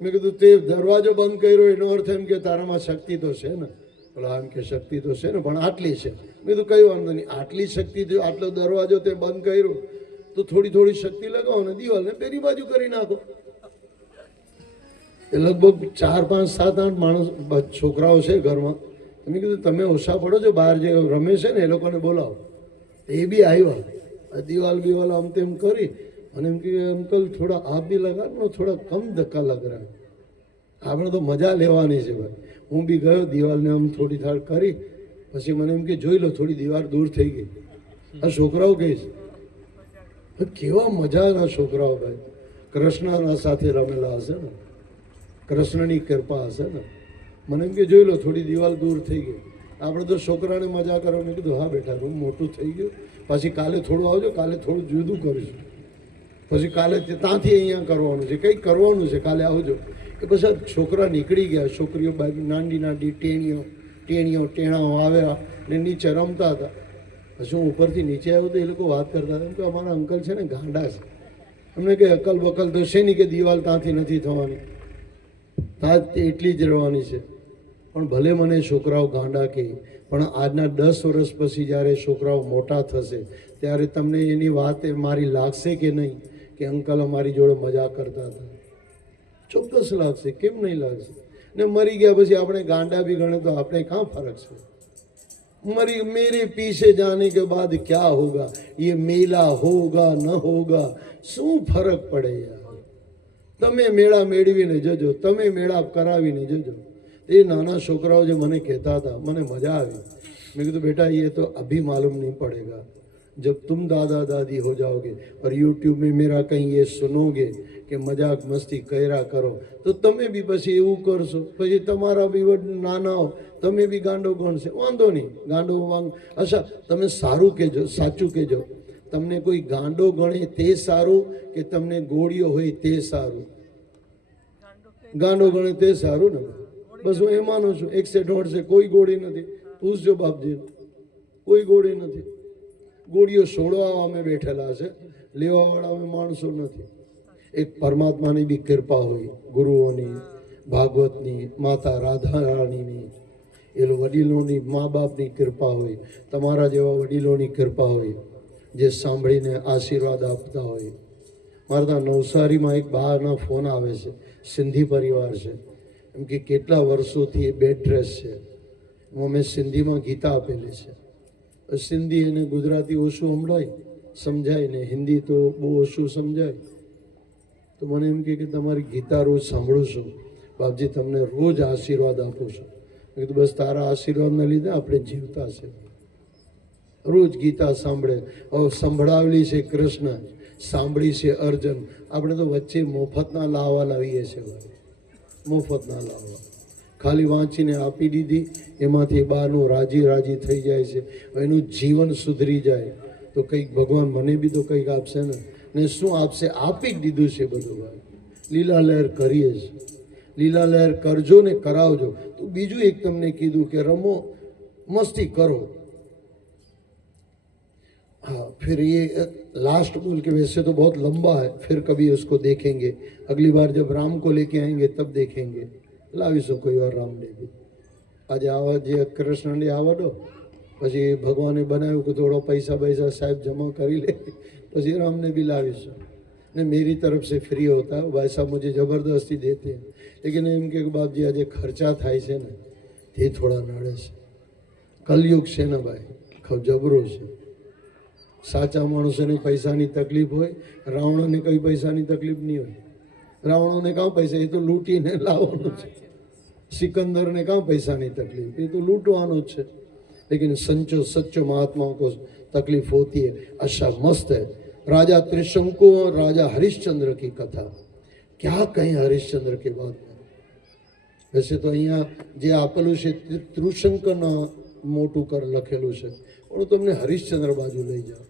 મેં કીધું તે દરવાજો બંધ કર્યો એનો અર્થ એમ કે તારામાં શક્તિ તો છે ને? પેલા એમ કે શક્તિ તો છે ને, પણ આટલી છે. મેં કીધું કઈ વાંધો નહીં, આટલી શક્તિ જો આટલો દરવાજો તે બંધ કર્યો તો થોડી શક્તિ લગાવો ને દિવાલને પેલી બાજુ કરી નાખો. એ લગભગ 4, 5, 7, 8 માણસ છોકરાઓ છે ઘરમાં. મેં કીધું તમે ઓછા પડો છો, બહાર જે રમે છે ને એ લોકોને બોલાવો. એ બી આવ્યા. દિવાલ આમ તેમ કરી અને એમ કે અંકલ થોડા આપ બી લગાડો, થોડા કમ ધક્કા લગ રહ્યા. આપણે તો મજા લેવાની છે ભાઈ. હું બી ગયો, દિવાલને આમ થોડી થાળ કરી. પછી મને એમ કે જોઈ લો થોડી દિવાલ દૂર થઈ ગઈ. આ છોકરાઓ કહીશ કેવા મજાના છોકરાઓ ભાઈ, કૃષ્ણના સાથે રમેલા હશે ને, કૃષ્ણની કૃપા હશે ને. મને એમ કે જોઈ લો થોડી દિવાલ દૂર થઈ ગઈ. આપણે તો છોકરાને મજા કરો. મેં કીધું હા બેટા, રૂમ મોટું થઈ ગયું, પછી કાલે થોડું આવજો, કાલે થોડું જુદું કરીશું. પછી કાલે ત્યાંથી અહીંયા કરવાનું છે, કંઈક કરવાનું છે, કાલે આવજો. એ પછી છોકરા નીકળી ગયા. છોકરીઓ બાજુ નાની ટેણાઓ આવ્યા ને નીચે રમતા હતા. પછી હું ઉપરથી નીચે આવ્યો તો એ લોકો વાત કરતા હતા કે અમારા અંકલ છે ને ગાંડા છે. અમને કે અકલ બકલ તો છે નહીં કે દિવાલ ત્યાંથી નથી થવાની, ત્યાં એટલી જ રહેવાની છે. પણ ભલે મને છોકરાઓ ગાંડા કહે, પણ આજના 10 વર્ષ પછી જ્યારે છોકરાઓ મોટા થશે ત્યારે તમને એની વાત મારી લાગશે કે નહીં કે અંકલ અમારી જોડે મજા કરતા હતા? ચોક્કસ લાગશે, કેમ નહીં લાગશે? ને મરી ગયા પછી આપણે ગાંડા બી ગણે તો આપણે કાં ફરક છે? मेरे पीछे जाने के बाद क्या होगा, ये मेला होगा न होगा, શું ફરક પડે યાર? તમે મેળા મેળવીને જજો, તમે મેળા કરાવીને જજો. એ નાના છોકરાઓ જે મને કહેતા હતા, મને મજા આવી. મેં કીધું બેટા ये तो अभी मालूम नहीं पड़ेगा, जब तुम दादा दादी हो जाओगे और YouTube में मेरा कहीं ये सुनोगे કે મજાક મસ્તી કર્યા કરો તો તમે બી પછી એવું કરશો. પછી તમારા બી નાના હો, તમે બી ગાંડો ગણશે. વાંધો નહીં, ગાંડો અચ્છા તમે સારું કહેજો, સાચું કહેજો. તમને કોઈ ગાંડો ગણે તે સારું કે તમને ગોળીઓ હોય તે સારું? ગાંડો ગણે તે સારું ને? બસ હું એ માનું છું. 1.5 કોઈ ગોળી નથી. પૂછજો બાપજી, કોઈ ગોળી નથી. ગોળીઓ છોડવા અમે બેઠેલા છે, લેવાવાળા અમે માણસો નથી. એક પરમાત્માની બી કૃપા હોય, ગુરુઓની, ભાગવતની, માતા રાધારાણીની, એ વડીલોની, મા બાપની કૃપા હોય, તમારા જેવા વડીલોની કૃપા હોય જે સાંભળીને આશીર્વાદ આપતા હોય. મારા ત્યાં નવસારીમાં એક બહારના ફોન આવે છે, સિંધી પરિવાર છે. એમ કે કેટલા વર્ષોથી એ બેડ રેસ્ટ છે. મેં સિંધીમાં ગીતા આપેલી છે. સિંધી અને ગુજરાતી ઓછું સંભળાય, સમજાય ને, હિન્દી તો બહુ ઓછું સમજાય. તો મને એમ કે તમારી ગીતા રોજ સાંભળું છું બાપજી, તમને રોજ આશીર્વાદ આપું છું. મેં કીધું બસ તારા આશીર્વાદના લીધે આપણે જીવતા છે. રોજ ગીતા સાંભળે. સંભળાવેલી છે કૃષ્ણ, સાંભળી છે અર્જુન. આપણે તો વચ્ચે મફતના લાવવા લાવીએ છીએ. મફતના લાવવા ખાલી વાંચીને આપી દીધી, એમાંથી બહારનું રાજી થઈ જાય છે. એનું જીવન સુધરી જાય તો કંઈક ભગવાન મને બી તો કંઈક આપશે ને શું આપશે? આપી જ દીધું છે બધું. ભાઈ લીલા લહેર કરીએ જ, લીલા લહેર કરજો ને કરાવજો. તો બીજું એક તમને કીધું કે રમો, મસ્તી કરો. हाँ, फिर ये लास्ट बोल के वैसे तो बहुत लंबा है, फिर कभी उसको देखेंगे. अगली बार जब राम को लेके आएंगे तब देखेंगे. लावीશું કોઈ વાર રામને બી. આજે આવા જે કૃષ્ણને આવવા દો, પછી ભગવાને બનાવ્યું કે થોડો પૈસા સાહેબ જમા કરી લે, પછી राम ने भी लावीશું. ने मेरी तरफ से फ्री होता है, भाई साहब मुझे ज़बरदस्ती देते हैं. लेकिन एम के बाप जी आज खर्चा थाय છે ને તે થોડા નડે છે. કલયુગ છે ને ભાઈ, જબરો છે. સાચા માણસોને પૈસાની તકલીફ હોય, રાવણને કઈ પૈસાની તકલીફ નહીં હોય. રાવણોને કાં પૈસા, એ તો લૂંટીને લાવવાનું છે. સિકંદરને કાં पैसाની तकलीफ, ये तो लूटवानो है. लेकिन सच्चो महात्माओं को तकलीफ होती है. अच्छा मस्त है. राजा त्रिशंकु और राजा हरिश्चंद्र की कथा. क्या कहें हरिश्चंद्र के बात में. वैसे तो અહીંયા જે આપેલું છે ત્રિશંકના મોટું કર લખેલું છે, પણ તમને હરિશ્ચંદ્ર બાજુ લઈ જાઓ.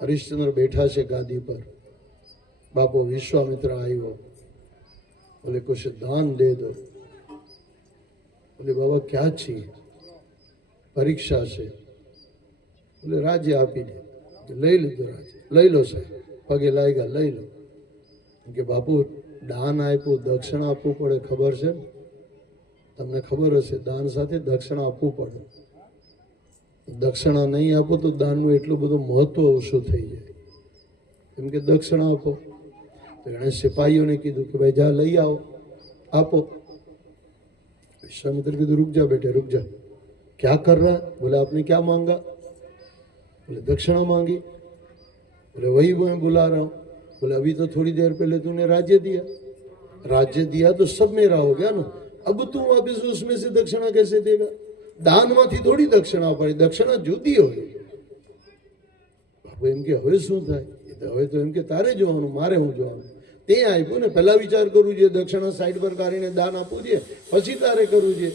હરિશ્ચંદ્ર બેઠા છે ગાદી પર. બાપો વિશ્વામિત્ર આવ્યો, बोले कुछ दान दे दो. बोले बाबा क्या चाहिए. परीक्षा से. बोले राज्य आपी दे. लई लीधो राज्य. लई लो साहेब, पगे लाग्या लई लो. કે બાપુ દાન આપ્યું, દક્ષિણા આપવું પડે, ખબર છે ને? તમને ખબર હશે, દાન સાથે દક્ષિણા આપવું પડે. દક્ષિણા નહીં આપો તો દાનનું એટલું બધું મહત્વ ઓછું થઈ જાય. કેમ કે દક્ષિણા આપો. तो एने सिपाहीओं कीधु कि भाई जा लई आओ, आपो. विश्वामित्र कीधु रुक जा बेटे रुक जा. क्या कर रहा है. बोले आपने क्या मांगा. बोले दक्षिणा मांगी. बोले वही मैं बुला रहा हूँ. बोले अभी तो थोड़ी देर पहले तूने राज्य दिया. राज्य दिया तो सब मेरा हो गया ना. अब तू वापस उसमें से दक्षिणा कैसे देगा. दान मांथी थोड़ी दक्षिणा पड़ी, दक्षिणा जुदी हो. बापू एम के हवे शुं थाय. હવે તો એમ કે તારે જોવાનું, મારે હું જોવાનું. તે આપ્યું ને, પહેલા વિચાર કરવું જોઈએ, દક્ષિણા સાઈડ પર કાઢીને દાન આપવું જોઈએ, પછી તારે કરવું જોઈએ.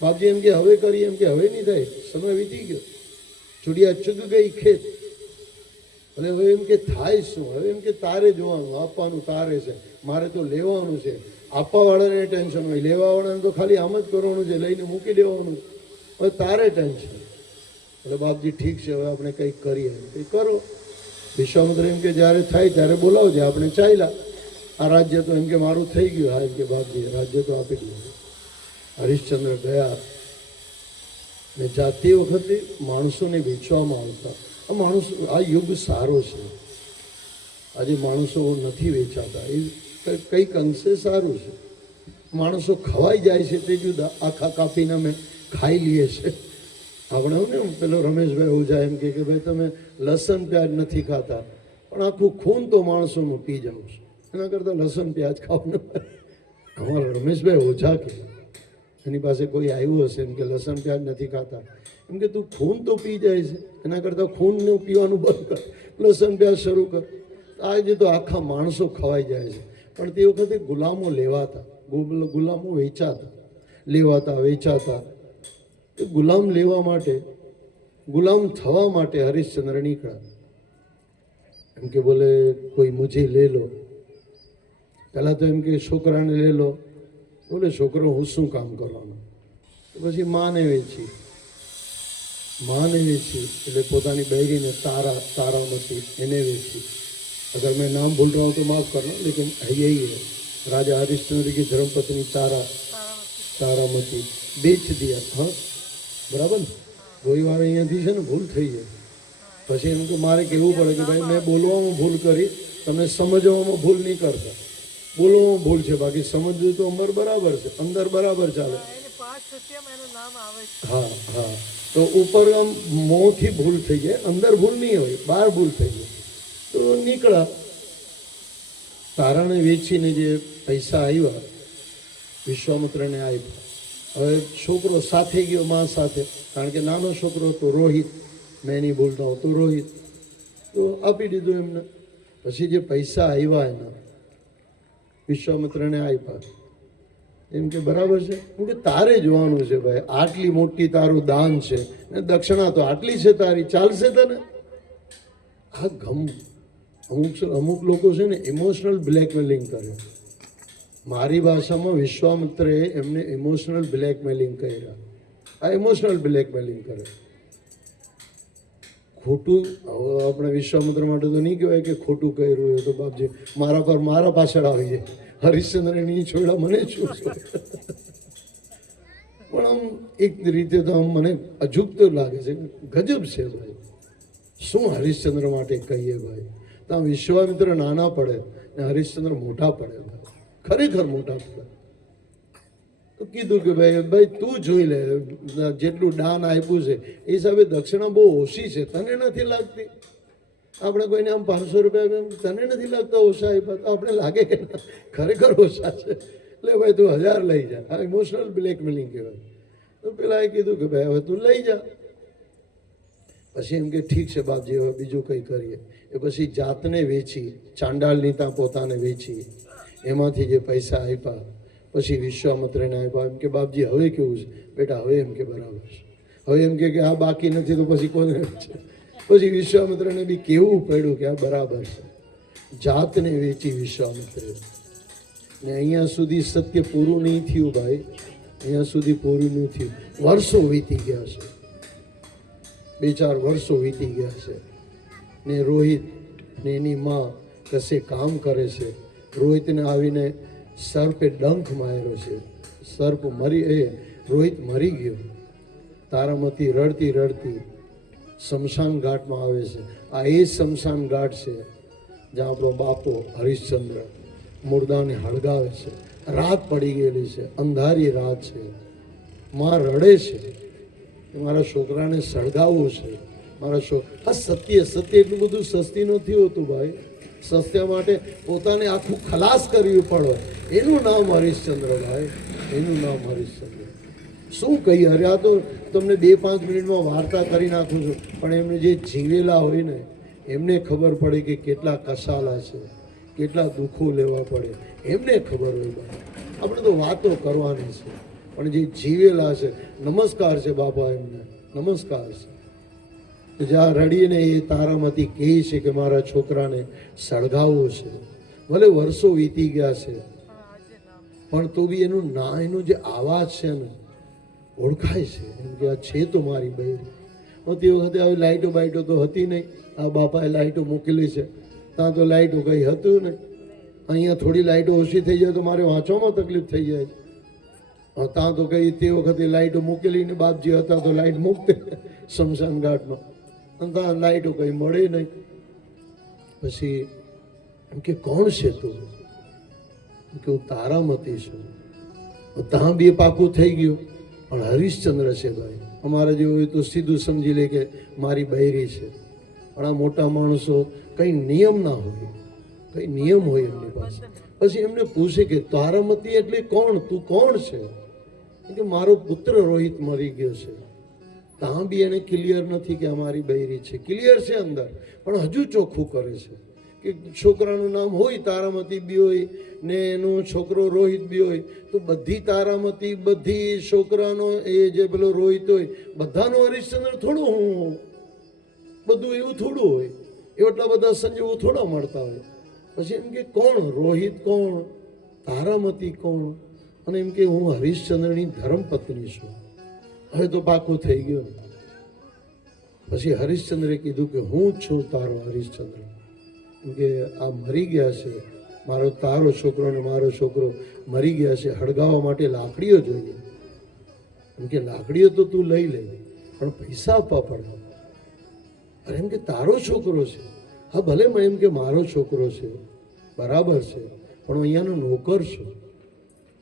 બાપજી એમ કે હવે કરીએ. એમ કે હવે નહીં થાય, સમય વીતી ગયો. ચૂડિયા ચૂગ ગઈ ખેત. અને હવે એમ કે થાય શું. હવે એમ કે તારે જોવાનું, આપવાનું તારે છે, મારે તો લેવાનું છે. આપવા વાળાને ટેન્શન હોય, લેવા વાળાને તો ખાલી આમ જ કરવાનું છે, લઈને મૂકી દેવાનું. હવે તારે ટેન્શન. એટલે બાપજી ઠીક છે, હવે આપણે કંઈક કરીએ. કંઈક કરો. વિશ્વામિત્ર એમ કે જ્યારે થાય ત્યારે બોલાવજે, આપણે ચાલ્યા. આ રાજ્ય તો એમ કે મારું થઈ ગયું. હા એમ કે બાપજી રાજ્ય તો આપી દીધું. હરિશ્ચંદ્ર ગયા ને જાતે વખતે માણસોને વેચવામાં આવતા. આ માણસો, આ યુગ સારો છે. આજે માણસો નથી વેચાતા, એ કંઈક અંશે સારું છે. માણસો ખવાઈ જાય છે તે જુદા, આખા કાપીને અમે ખાઈ લઈએ છીએ. આપણે ને પેલો રમેશભાઈ ઓઝા એમ કે ભાઈ તમે લસણ પ્યાજ નથી ખાતા, પણ આખું ખૂન તો માણસોનું પી જાવ છો, એના કરતાં લસણ પ્યાજ ખાવ ને. અમારા રમેશભાઈ ઓઝા કે એની પાસે કોઈ આવ્યું હશે એમ કે લસણ પ્યાજ નથી ખાતા, એમ કે તું ખૂન તો પી જાય છે, એના કરતાં ખૂનનું પીવાનું બંધ કર, લસણ પ્યાજ શરૂ કર. આજે તો આખા માણસો ખવાઈ જાય છે. પણ તે વખતે ગુલામો લેવાતા, ગુલામો વેચાતા, લેવાતા વેચાતા. ગુલામ લેવા માટે, ગુલામ થવા માટે હરિશ્ચંદ્ર નીકળ્યા. એમ કે બોલે કોઈ મુझे લે લો. પહેલાં તો એમ કે છોકરાને લે લો. બોલે છોકરો હું શું કામ કરવાનું. તો પછી માને વેચી. માને વેચી એટલે પોતાની બહેરીને તારામતી એને વેચી. अगर मैं नाम भूल रहा हूँ तो माफ़ करना, लेकिन यही है. राजा हरिश्चंद्र की धर्मपत्नी तारामती बेच दिया. हाँ બરાબર ને. કોઈ વાર અહીંયાથી છે ને ભૂલ થઈ જાય, પછી એમ કે મારે કહેવું પડે કે ભાઈ મેં બોલવામાં ભૂલ કરી, તમે સમજવામાં ભૂલ નહીં કરતા. બોલવામાં ભૂલ છે, બાકી સમજવું તો અંદર બરાબર છે, અંદર બરાબર ચાલે. હા હા. તો ઉપર આમ મોંથી ભૂલ થઈ જાય, અંદર ભૂલ નહીં હોય, બહાર ભૂલ થઈ જાય. તો નીકળ્યા. તારાને વેચીને જે પૈસા આવ્યા વિશ્વામિત્રને આપ્યા. હવે છોકરો સાથે ગયો મા સાથે, કારણ કે નાનો છોકરો હતો રોહિત, મેં નહીં બોલતા હોતું રોહિત, તો આપી દીધું એમને. પછી જે પૈસા આવ્યા એના વિશ્વામિત્રને આપ્યા. એમ કે બરાબર છે, એમ કે તારે જોવાનું છે ભાઈ, આટલી મોટી તારું દાન છે ને દક્ષિણા તો આટલી છે તારી, ચાલશે તને. આ અમુક લોકો છે ને ઇમોશનલ બ્લેકમેલિંગ કરે. મારી ભાષામાં વિશ્વામિત્રએ એમને ઇમોશનલ બ્લેકમેલિંગ કર્યા. આ ઇમોશનલ બ્લેકમેલિંગ કરે. ખોટું આપણે વિશ્વામિત્ર માટે તો નહીં કહેવાય કે ખોટું કર્યું હોય તો બાપજી મારા પાછળ આવી જાય. હરિશ્ચંદ્ર નહીં છોડ્યા, મને શું છે. પણ આમ એક રીતે તો આમ મને અજુગતો લાગે છે, ગજબ છે ભાઈ. શું હરિશ્ચંદ્ર માટે કહીએ ભાઈ. તો આમ વિશ્વામિત્ર નાના પડે ને હરિશ્ચંદ્ર મોટા પડે, ખરેખર મોટા પડે. તો કીધું કે ભાઈ તું જોઈ લે, જેટલું દાન આપ્યું છે એ હિસાબે દક્ષિણા બહુ ઓછી છે, તને નથી લાગતી? આપણે કોઈને આમ 500 રૂપિયા તને નથી લાગતા ઓછા આપ્યા? તો આપણે લાગે કે ખરેખર ઓછા છે. એટલે ભાઈ તું 1000 લઈ જા. આ ઇમોશનલ બ્લેકમેલિંગ કહેવાય. તો પેલા એ કીધું કે ભાઈ હવે તું લઈ જા. પછી એમ કે ઠીક છે બાપજી, હવે બીજું કંઈ કરીએ. એ પછી જાતને વેચી, ચાંડાલની ત્યાં પોતાને વેચી, એમાંથી જે પૈસા આપ્યા પછી વિશ્વામિત્રને આપ્યા. એમ કે બાપજી હવે કેવું છે? બેટા હવે એમ કે બરાબર છે. હવે એમ કે આ બાકી નથી તો પછી કોને છે? પછી વિશ્વામિત્રને બી કેવું પડ્યું કે આ બરાબર છે. જાતને વેચી વિશ્વામિત્રે. ને અહીંયા સુધી સત્ય પૂરું નહીં થયું ભાઈ, અહીંયા સુધી પૂરું નહીં થયું. વર્ષો વીતી ગયા છે, 2-4 વર્ષો વીતી ગયા છે. ને રોહિત ને એની માં કશે કામ કરે છે. રોહિતને આવીને સર્પે ડંખ માર્યો છે. સર્પ રોહિત મરી ગયો. તારામતી રડતી રડતી શમશાન ઘાટમાં આવે છે. આ એ શમશાન ઘાટ છે જ્યાં આપણો બાપો હરિશ્ચંદ્ર મુર્દાને હળગાવે છે. રાત પડી ગયેલી છે, અંધારી રાત છે. માં રડે છે કે મારા છોકરાને સળગાવવું છે. આ સત્ય એટલું બધું સસ્તી નથી હોતું ભાઈ. સત્ય માટે પોતાને આખું ખલાસ કરવું પડે. એનું નામ હરિશ્ચંદ્ર ભાઈ, એનું નામ હરિશ્ચંદ્ર. શું કહીએ? અરે આ તો તમને 2-5 મિનિટમાં વાર્તા કરી નાખું છું, પણ એમને જે જીવેલા હોય ને એમને ખબર પડે કે કેટલા કસાલા છે, કેટલા દુઃખો લેવા પડે, એમને ખબર હોય ભાઈ. આપણે તો વાતો કરવાની છે, પણ જે જીવેલા છે, નમસ્કાર છે બાપા એમને, નમસ્કાર છે. જ્યાં રડીને એ તારામતી કહે છે કે મારા છોકરાને સળગાવવું છે. ભલે વર્ષો વીતી ગયા છે પણ તો બી એનું જે આવાજ છે ને ઓળખાય છે. એમ કે આ છે તો મારી બહેરી. તે વખતે આવી લાઇટો બાઇટો તો હતી નહીં. આ બાપાએ લાઇટો મૂકેલી છે, ત્યાં તો લાઇટો કંઈ હતું નહીં. અહીંયા થોડી લાઇટો ઓછી થઈ જાય તો મારે વાંચવામાં તકલીફ થઈ જાય છે. ત્યાં તો કંઈ તે વખતે લાઇટો મૂકેલી ને બાપજી હતા તો લાઇટ મૂકતે શમશાન ઘાટમાં, અને ત્યાં લાઇટો કંઈ મળે નહીં. પછી એમ કે કોણ છે તું? કે હું તારામતી છું. ત્યાં બી પાકું થઈ ગયું, પણ હરિશ્ચંદ્ર છે ભાઈ. અમારા જેવું હોય તો સીધું સમજી લે કે મારી બૈરી છે. પણ આ મોટા માણસો કંઈ નિયમ ના હોય, કંઈ નિયમ હોય એમની પાસે. પછી એમને પૂછે કે તારામતી એટલે કોણ? તું કોણ છે? કે મારો પુત્ર રોહિત મરી ગયો છે. ત્યાં બી એને ક્લિયર નથી કે અમારી બૈરી છે. ક્લિયર છે અંદર, પણ હજુ ચોખ્ખું કરે છે કે છોકરાનું નામ હોય તારામતી બી હોય ને એનો છોકરો રોહિત બી હોય તો બધી તારામતી, બધી છોકરાનો એ જે પેલો રોહિત હોય બધાનો હરિશ્ચંદ્ર થોડું હું હોઉં? બધું એવું થોડું હોય. એટલા બધા સંજોગો થોડા મળતા હોય. પછી એમ કે કોણ રોહિત, કોણ તારામતી, કોણ? અને એમ કે હું હરિશ્ચંદ્રની ધર્મપત્ની છું. હવે તો પાકું થઈ ગયું. પછી હરિશ્ચંદ્રે કીધું કે હું જ છું તારો હરિશ્ચંદ્ર. કેમ કે આ મરી ગયા છે, તારો છોકરો ને મારો છોકરો મરી ગયા છે. હળગાવવા માટે લાકડીઓ જોઈએ. એમ કે લાકડીઓ તો તું લઈ લે, પણ પૈસા આપવા પડે. અરે એમ કે તારો છોકરો છે? હા ભલે, એમ કે મારો છોકરો છે, બરાબર છે, પણ હું અહીંયાનો નોકર છું.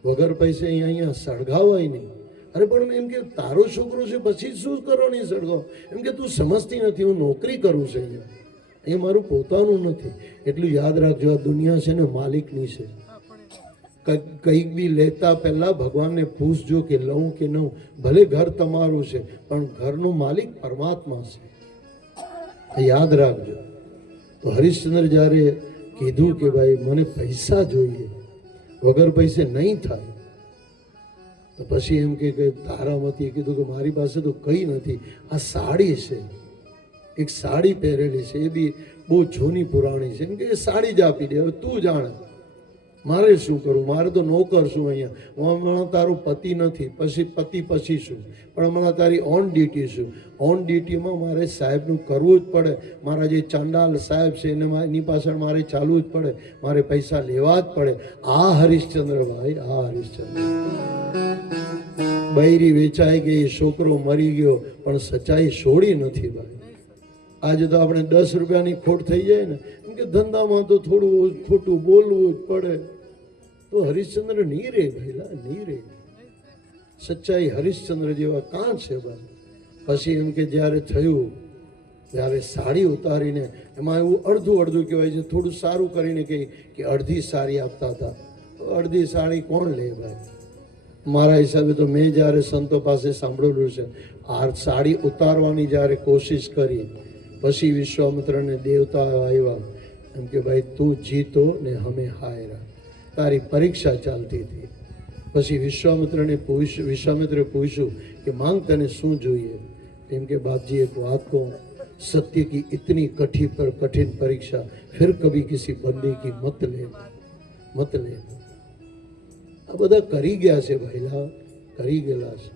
વગર પૈસે અહીંયા સળગાવાય નહીં. અરે પણ એમ કે તારો છોકરો છે પછી શું કરો નહીં સળગાવ? એમ કે તું સમજતી નથી, હું નોકરી કરું છું અહીંયા, એ મારું પોતાનું નથી. એટલું યાદ રાખજો, આ દુનિયા છે ને માલિકની છે. કંઈક બી લેતા પહેલા ભગવાનને પૂછજો કે લઉં કે ન. ભલે ઘર તમારું છે પણ ઘરનો માલિક પરમાત્મા છે, યાદ રાખજો. તો હરિશ્ચંદ્ર જ્યારે કીધું કે ભાઈ મને પૈસા જોઈએ, વગર પૈસે નહીં થાય, તો પછી એમ કે તારામતીએ કીધું કે મારી પાસે તો કંઈ નથી. આ સાડી છે, એક સાડી પહેરેલી છે, એ બી બહુ જૂની પુરાણી છે. એમ કે સાડી જ આપી દે, હવે તું જાણે મારે શું કરું? મારે તો નોકર છું અહીંયા. હું હમણાં તારો પતિ નથી, પછી છું, પણ હમણાં તારી ઓન ડ્યુટી છું. ઓન ડ્યુટીમાં મારે સાહેબનું કરવું જ પડે. મારા જે ચાંડાલ સાહેબ છે એની પાછળ મારે ચાલવું જ પડે, મારે પૈસા લેવા જ પડે. આ હરિશ્ચંદ્ર ભાઈ, આ હરિશ્ચંદ્ર. બૈરી વેચાઈ ગઈ, છોકરો મરી ગયો, પણ સચ્ચાઈ છોડી નથી ભાઈ. આજે તો આપણે 10 રૂપિયાની ખોટ થઈ જાય ને, કેમ કે ધંધામાં તો થોડું ખોટું બોલવું જ પડે. તો હરિશ્ચંદ્ર નહીં રે ભાઈલા, નહીં રે. સચ્ચાઈ હરિશ્ચંદ્ર જેવા કાં છે ભાઈ? પછી એમ કે જ્યારે થયું ત્યારે સાડી ઉતારીને એમાં એવું અડધું અડધું કહેવાય છે, થોડું સારું કરીને કે અડધી સાડી આપતા હતા. અડધી સાડી કોણ લે ભાઈ? મારા હિસાબે તો મેં જ્યારે સંતો પાસે સાંભળેલું છે, આ સાડી ઉતારવાની જ્યારે કોશિશ કરી પછી વિશ્વામિત્રને દેવતા આવ્યા એમ કે ભાઈ તું જીતો ને અમે હાયરા, તારી પરીક્ષા ચાલતી હતી. પછી વિશ્વામિત્રે પૂછ્યું કે માંગ તને શું જોઈએ? એમ કે બાપજી એક વાત કહું, सत्य की इतनी कठिन परीक्षा फिर कभी किसी बंदे की मत ले. આ બધા કરી ગયા છે ભાઈલા, કરી ગયેલા છે.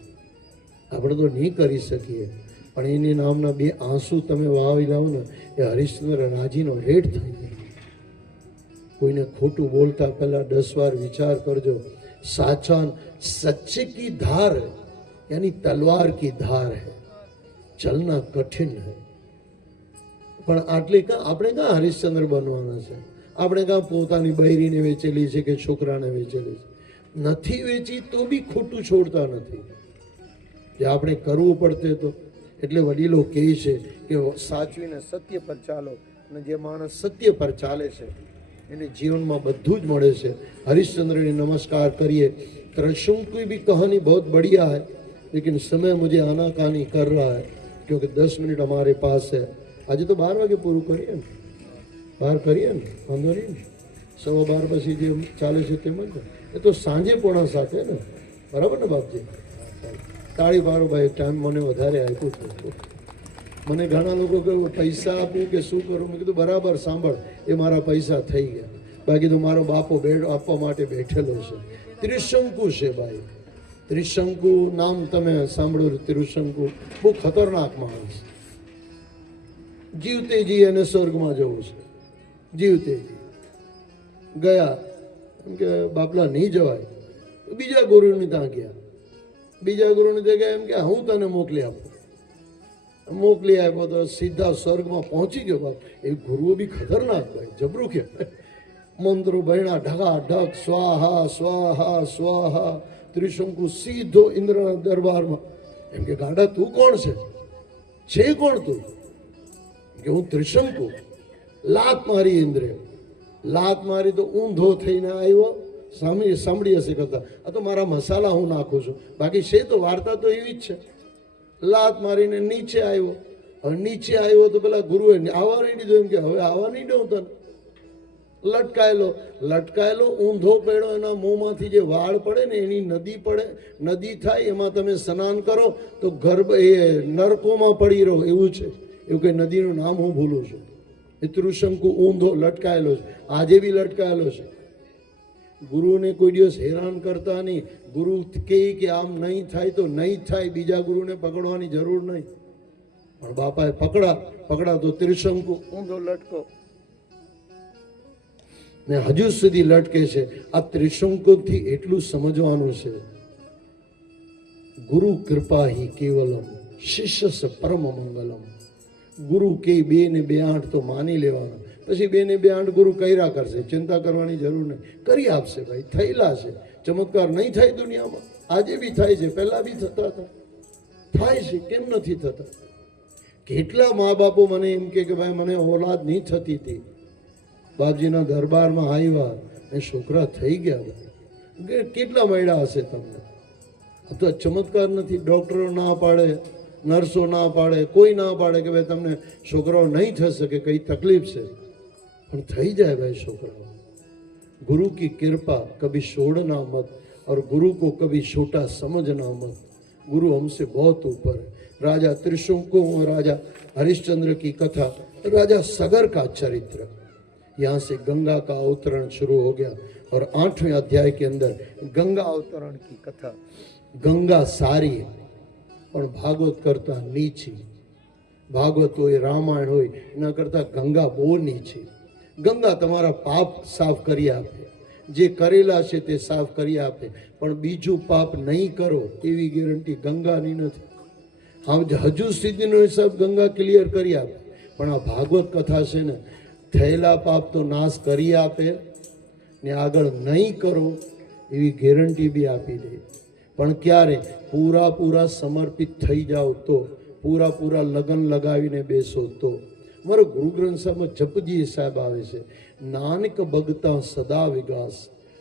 આપણે તો નહીં કરી શકીએ, પણ એની નામના બે આંસુ તમે વાવી લાવો ને એ હરિશ્ચંદ્ર રાજીનો રેડ થઈ જાય. કોઈને ખોટું બોલતા પહેલા 10 વાર વિચાર કરજો. સાચા સચ્चे की धार यानी तलवार की धार है, चलना कठिन है. પણ આટલે આપણે કાં હરિશ્ચંદ્ર બનવાના છે? આપણે કાં પોતાની બૈરીને વેચેલી છે કે છોકરાને વેચેલી છે? નથી વેચી તો બી ખોટું છોડતા નથી. જે આપણે કરવું પડતે તો એટલે વડીલો કહે છે કે સાચવીને સત્ય પર ચાલો, અને જે માણસ સત્ય પર ચાલે છે એને જીવનમાં બધું જ મળે છે. हरिश्चंद्र ने नमस्कार करिए. त्रिशंकु की भी कहानी बहुत बढ़िया है, लेकिन समय मुझे आनाकानी कर रहा है क्योंकि 10 मिनट हमारे पास है. आज तो 12 वागे पूરું કરીએ ને, 12 કરીએ ને, વાંધો નહીં ને. 12:15 પછી જે ચાલે છે તેમ જ એ તો સાંજે 6:45 ને, બરાબર ને બાપજી? તાળી પાડો ભાઈ, ટાઈમ મને વધારે આપ્યો છે. મને ઘણા લોકો કહે પૈસા આપું કે શું કરું? મેં કીધું બરાબર સાંભળ, એ મારા પૈસા થઈ ગયા, બાકી તો મારો બાપો આપવા માટે બેઠેલો છે. ત્રિશંકુ છે ભાઈ, ત્રિશંકુ નામ તમે સાંભળ્યું? ત્રિશંકુ બહુ ખતરનાક માણસ. જીવતેજી અને સ્વર્ગમાં જવું છે. જીવતેજી ગયા એમ કે બાપલા નહીં જવાય, બીજા ગુરુની ત્યાં ગયા. બીજા ગુરુની ત્યાં ગયા એમ કે હું તને મોકલી આપું. મોકલી આપ્યો તો સીધા સ્વર્ગમાં પહોંચી ગયો. બાપ એ ગુરુઓ બી ખતરનાક ભાઈ, જબરું કહેવાય. મંત્રો ભણ્યા ઢગા ઢગ, સ્વાહા સ્વાહા સ્વાહા. ત્રિશંકુ સીધો ઇન્દ્રના દરબારમાં. એમ કે ગાડા તું કોણ છે કોણ તું? કે હું ત્રિશંકુ. લાત મારી ઇન્દ્રે, લાત મારી તો ઊંધો થઈને આવ્યો. સાંભળી હશે કથા. આ તો મારા મસાલા હું નાખું છું, બાકી છે તો વાર્તા તો એવી જ છે. લાત મારીને નીચે આવ્યો. હવે નીચે આવ્યો તો પેલા ગુરુએ આવવા નહીં દીધો. એમ કે હવે આવવા નહીં દઉં તને. લટકાયેલો ઊંધો પડ્યો. એના મોંમાંથી જે વાળ પડે ને એની નદી પડે, નદી થાય. એમાં તમે સ્નાન કરો તો ગર્ભ એ નરકોમાં પડી રહો એવું છે. એવું કંઈ નદીનું નામ હું ભૂલું છું. એ ત્રિશંકુ ઊંધો લટકાયેલો છે, આજે બી લટકાયેલો છે. ગુરુને કોઈ દિવસ હેરાન કરતા નહીં. ગુરુ કહે કે આમ નહીં થાય તો નહીં થાય, બીજા ગુરુને પકડવાની જરૂર નહીં. પણ બાપાએ પકડા તો ત્રિશંકુ ઊંધો લટકો ને હજુ સુધી લટકે છે. આ ત્રિશંકુથી એટલું સમજવાનું છે, ગુરુ કૃપા હિ કેવલમ શિષ્ય સ પરમ મંગલમ. ગુરુ કે 2 ને 2 8 તો માની લેવાનું. પછી 2 ને 2 8 ગુરુ કર્યા કરશે, ચિંતા કરવાની જરૂર નહીં. કરી આપશે ભાઈ, થયેલા છે. ચમત્કાર નહીં થાય દુનિયામાં? આજે બી થાય છે, પહેલા બી થતા હતા, થાય છે. કેમ નથી થતા? કેટલા મા બાપો મને એમ કે ભાઈ મને ઓલાદ નહીં થતી હતી, બાપજીના દરબારમાં આવ્યા અને છોકરા થઈ ગયા. કેટલા મળ્યા હશે તમને? આ તો ચમત્કાર નથી. ડૉક્ટરો ના પાડે, નર્સો ના પાડે, કોઈ ના પાડે કે ભાઈ તમને છોકરાઓ નહીં થઈ શકે, કઈ તકલીફ છે, પણ થઈ જાય ભાઈ છોકરાઓ. गुरु की कृपा कभी छोड़ना मत और गुरु को कभी छोटा समझना मत. गुरु हमसे बहुत ऊपर है. राजा त्रिशंकु और राजा हरिश्चंद्र की कथा, राजा सगर का चरित्र. यहाँ से गंगा का अवतरण शुरू हो गया और 8वें अध्याय के अंदर गंगा अवतरण की कथा. गंगा सारी પણ ભાગવત કરતા નીચી. ભાગવત હોય, રામાયણ હોય, એના કરતા ગંગા બહુ નીચી. ગંગા તમારા પાપ સાફ કરી આપે, જે કરેલા છે તે સાફ કરી આપે, પણ બીજું પાપ નહીં કરો એવી ગેરંટી ગંગાની નથી. હા, હજુ સુધીનો હિસાબ ગંગા ક્લિયર કરી આપે, પણ આ ભાગવત કથા છે ને, થયેલા પાપ તો નાશ કરી આપે ને આગળ નહીં કરો એવી ગેરંટી બી આપી દે. પણ ક્યારે પૂરા સમર્પિત થઈ જાઓ તો, પૂરા લગન લગાવીને બેસો તો. મારો ગુરુ ગ્રંથ સાહેબમાં જપજી સાહેબ આવે છે, નાનક ભગતા સદા વિગાસ,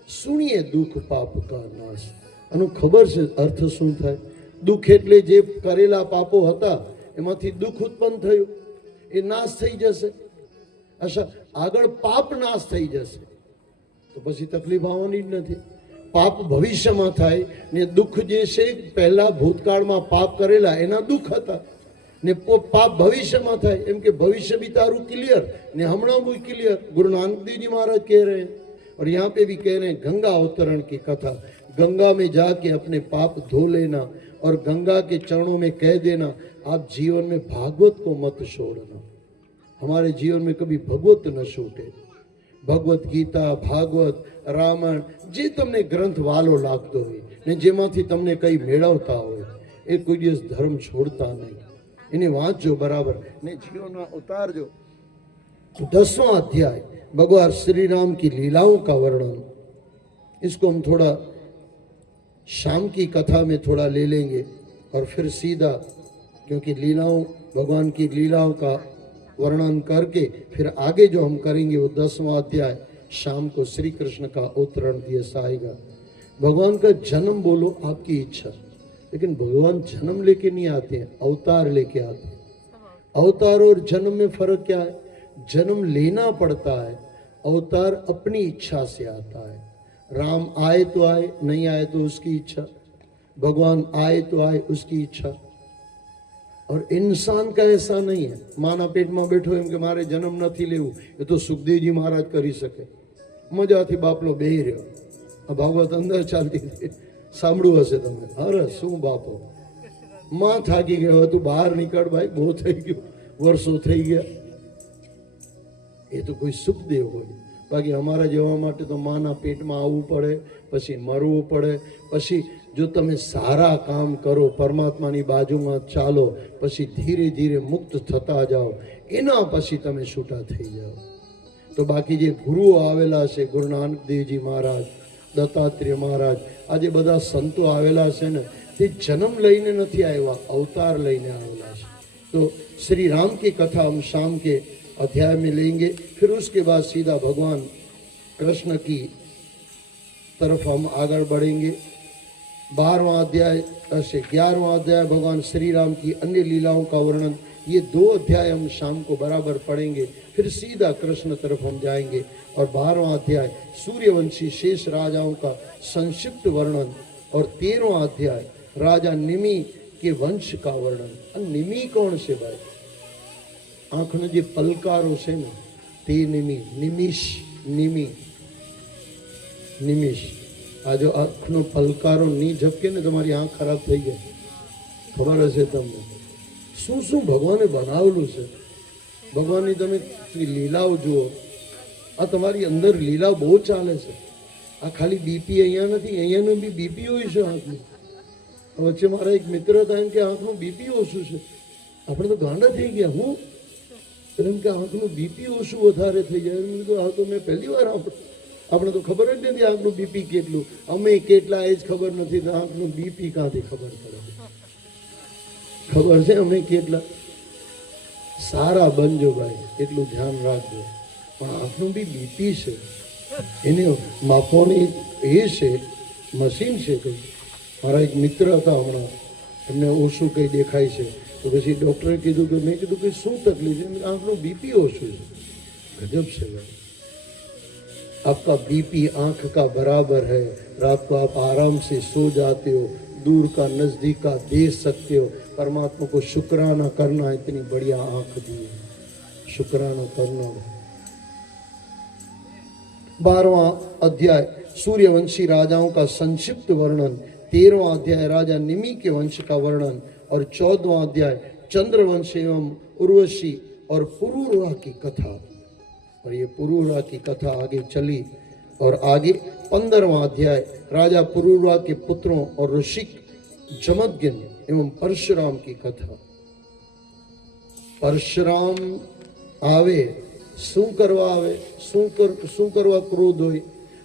સુણીએ દુઃખ પાપ કા નાશ. આનું ખબર છે અર્થ શું થાય? દુઃખ એટલે જે કરેલા પાપો હતા એમાંથી દુઃખ ઉત્પન્ન થયું, એ નાશ થઈ જશે. અચ્છા, આગળ પાપ નાશ થઈ જશે તો પછી તકલીફ આવવાની જ નથી. પાપ ભવિષ્યમાં થાય ને દુઃખ જે છે પહેલા ભૂતકાળમાં પાપ કરેલા એના દુઃખ હતા ને પાપ ભવિષ્યમાં થાય. એમ કે भविष्य भी तारू क्लियर ने हमणा भी क्लियर. गुरु नानक देव जी महाराज कह रहे हैं और यहाँ पे भी कह रहे हैं गंगा अवतरण की कथा. गंगा में जाके अपने पाप धो लेना और गंगा के चरणों में कह देना, आप जीवन में भागवत को मत छोड़ना. हमारे जीवन में कभी भगवत न छूटे. भगवत गीता, भागवत, रामायण જે તમને ગ્રંથ વાલો લાગતો હોય ને જેમાંથી તમને કંઈ મેળવતા હોય એ કોઈ દિવસ ધર્મ છોડતા નહીં. એને વાંચજો બરાબર ને જીવનમાં उतारજો. 10वां अध्याय भगवान श्री राम की लीलाओं का वर्णन. इसको हम थोड़ा शाम की कथा में थोड़ा ले लेंगे और फिर सीधा, क्योंकि लीलाओं भगवान की लीलाओं का वर्णन करके फिर आगे जो हम करेंगे वो 10वां अध्याय शाम को श्री कृष्ण का अवतरण दिवस आएगा. भगवान का जन्म बोलो आपकी इच्छा, लेकिन भगवान जन्म लेके नहीं आते हैं, अवतार लेके आते हैं. अवतार और जन्म में फर्क क्या है? जन्म लेना पड़ता है, अवतार अपनी इच्छा से आता है. राम आए तो आए, नहीं आए तो उसकी इच्छा. भगवान आए तो आए, उसकी इच्छा. और इंसान का ऐसा नहीं है. माना पेट में बैठो एम के मारे जन्म नहीं लेवू, ये तो सुखदेव जी महाराज करी सके. मजाथी बापलो बेही रह्यो. आ भागवत अंदर चालती थी, सांभळ्युं हशे तमे. अरे शुं बापो, मां थाकी गयो, तू बहार निकळ भाई, बहू थई गयुं, वर्षो थई गया. ये तो कोई सुखदेव होय. बाकी अमारा जेवा माटे तो माना पेट में आववुं पड़े, पछी मरवुं पड़े, पछी जो तमे सारा काम करो, परमात्मानी बाजुमां चालो, पछी धीरे धीरे मुक्त थता जाओ, एना पछी तमे छूटा थई जाओ. तो बाकी जे गुरुओ आवेला छे, गुरु नानक देव जी महाराज, दत्तात्रेय महाराज, आज बधा संतो आवेला छे ने ते जन्म लईने नथी आव्या, अवतार लईने आवेला छे. तो श्री राम की कथा हम शाम के अध्याय में लेंगे. फिर उसके बाद सीधा भगवान कृष्ण की तरफ हम आगे बढ़ेंगे. 12वां अध्याय से 11वां अध्याय भगवान श्री राम की अन्य लीलाओं का वर्णन. ये 2 अध्याय हम शाम को बराबर पढ़ेंगे. फिर सीधा कृष्ण तरफ हम जाएंगे. और 12वां अध्याय सूर्यवंशी शेष राजाओं का संक्षिप्त वर्णन. और 13वां अध्याय राजा निमि के वंश का वर्णन. निमि कौन से भाई? आँखनो जे पलकारो छे ने ते निमि, निमिष, निमि, निमिष. आ जो आँखनो पलकारो नहीं झपके ने तमारी आँख खराब थई जाए. खबर हशे तमने शुं शुं भगवाने बनावेलुं छे. भगवाननी तमे लीलाओ जुओ. आ तमारी अंदर लीला बहुत चाले छे. आ खाली बीपी अहींया नथी, अहींयानुं बी बीपी होय छे आँखनुं. वच्चे मारा एक मित्र हता एम के आँखनुं बीपी ओछुं छे. आपणे तो गांडा थई गया. हुं एम के आँखनुं बीपी ओछुं वधारे थई जाय. मैं कीधुं आ तो मैं पहली वार આપણે તો ખબર જ નથી આંખનું બીપી કેટલું. અમે કેટલા એ જ ખબર નથી, તો આંખનું બીપી ક્યાંથી ખબર પડે? ખબર છે અમે કેટલા સારા બનજો ભાઈ, એટલું ધ્યાન રાખજો. પણ આંખનું બી બીપી છે, એને માપવાની એ છે મશીન છે કંઈ. મારા એક મિત્ર હતા હમણાં, એમને ઓછું કંઈ દેખાય છે, તો પછી ડૉક્ટરે કીધું કે, મેં કીધું કે શું તકલીફ છે? આંખનું બીપી ઓછું છે. ગજબ છે ભાઈ. आपका बीपी आंख का बराबर है. रात को आप आराम से सो जाते हो, दूर का नजदीक का देख सकते हो. परमात्मा को शुक्राना करना, इतनी बढ़िया आंख दी है, शुक्राना करना. 12वां अध्याय सूर्यवंशी राजाओं का संक्षिप्त वर्णन. 13वां अध्याय राजा निमि के वंश का वर्णन. और 14वां अध्याय चंद्रवंश एवं उर्वशी और पुरूरवा की कथा. और ये पुरूरवा की कथा आगे चली. और आगे 15वां अध्याय राजा पुरूरवा के पुत्रों और ऋषि जमदग्नि एवं परशुराम की कथा. परशुराम आवे, શું કરવા આવે, શું કરવા ક્રોધ હોય.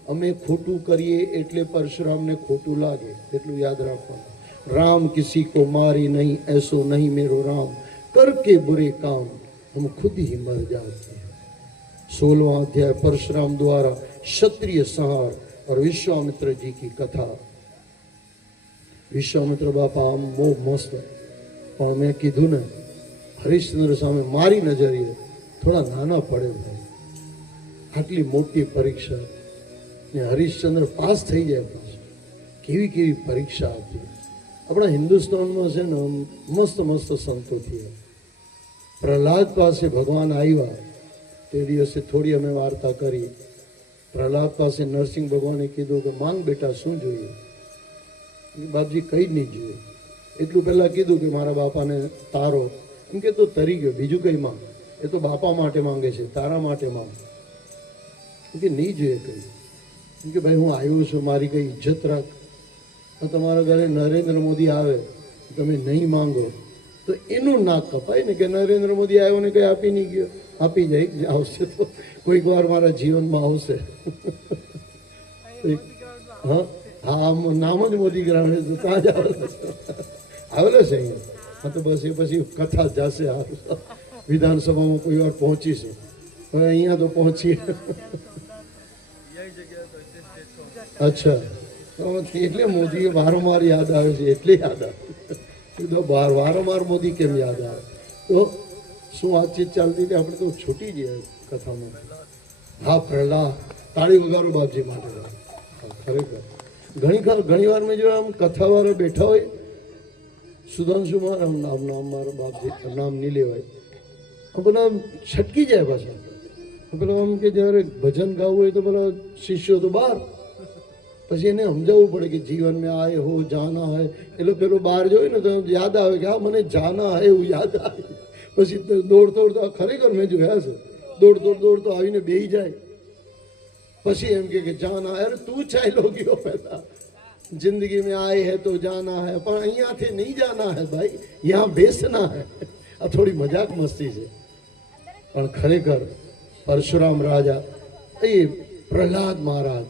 અમે ખોટું કરીએ એટલે પરશુરામને ખોટું લાગે, એટલું યાદ રાખવાનું. राम किसी को मारी नहीं, ऐसो नहीं मेरो राम, करके बुरे काम हम खुद ही मर जाते हैं. 16वां अध्याय परशुराम द्वारा क्षत्रिय संहार और विश्वामित्र जी की कथा. વિશ્વામિત્ર બાપા આમ બહુ મસ્ત, પણ મેં કીધું ને હરિશ્ચંદ્ર સામે મારી નજરીએ થોડા નાના પડે ભાઈ. આટલી મોટી પરીક્ષા ને હરિશ્ચંદ્ર પાસ થઈ જાય પાછું. કેવી કેવી પરીક્ષા આપી. આપણા હિન્દુસ્તાનમાં છે ને મસ્ત મસ્ત સંતો થયા. પ્રહલાદ પાસે ભગવાન આવ્યા તે દિવસે થોડી અમે વાર્તા કરી. પ્રહલાદ પાસે નરસિંહ ભગવાને કીધું કે માંગ બેટા શું જોઈએ. બાપજી કઈ જ નહીં જોઈએ. એટલું પહેલા કીધું કે મારા બાપાને તારો, એમ કે તો તરી ગયો, બીજું કઈ માંગ. એ તો બાપા માટે માંગે છે, તારા માટે માંગ. એમ કે નહીં જોઈએ કઈ. એમ કે ભાઈ હું આવ્યો છું, મારી કઈ ઇજ્જત રાખ. તમારા ઘરે નરેન્દ્ર મોદી આવે, તમે નહીં માંગો તો એનું નાક કપાય ને કે નરેન્દ્ર મોદી આવ્યો ને કઈ આપી નહીં ગયો. આપી જાય, આવશે તો કોઈક વાર મારા જીવનમાં આવશે. હા હા, નામ જ મોદી ગ્રામ તો ત્યાં જ આવેલો છે અહીંયા. હા તો બસ એ પછી કથા જશે. વિધાનસભામાં કોઈ વાર પહોંચીશું. હવે અહીંયા તો પહોંચીએ. અચ્છા, એટલે મોદી વારંવાર યાદ આવે છે, એટલે યાદ આવે. વારંવાર મોદી કેમ યાદ આવે? તો શું વાતચીત ચાલતી હતી? આપણે તો છૂટી જઈએ કથામાં. હા, પ્રહલાદ. તાળી વગાડો બાપજી માટે. ખરેખર ઘણી વાર મેં જો આમ કથાવાળા બેઠા હોય, સુધાંશુ મારા નામ મારા બાપજી નામ નહીં લેવાય, પેલા છટકી જાય પાછા. પેલા આમ કે જ્યારે ભજન ગાવું હોય તો પેલા શિષ્યો તો બહાર, પછી એને સમજાવવું પડે કે જીવન મેં આય હો જાના હૈ. એટલે પેલો બહાર જોયું ને તો યાદ આવે કે હા મને જાના હૈ, એવું યાદ આવે. પછી દોડતો ખરેખર મેં જોયા છે, દોડતો આવીને બેહી જાય. પછી એમ કે જાના હૈ. અરે તું ચાલ્યો ગયો પહેલા. જિંદગી મેં આય હૈ તો જાના હૈ, પણ અહીંયાથી નહીં જાના હૈ ભાઈ, યહાં બેસના હૈ. આ થોડી મજાક મસ્તી છે, પણ ખરેખર પરશુરામ રાજા એ પ્રહલાદ મહારાજ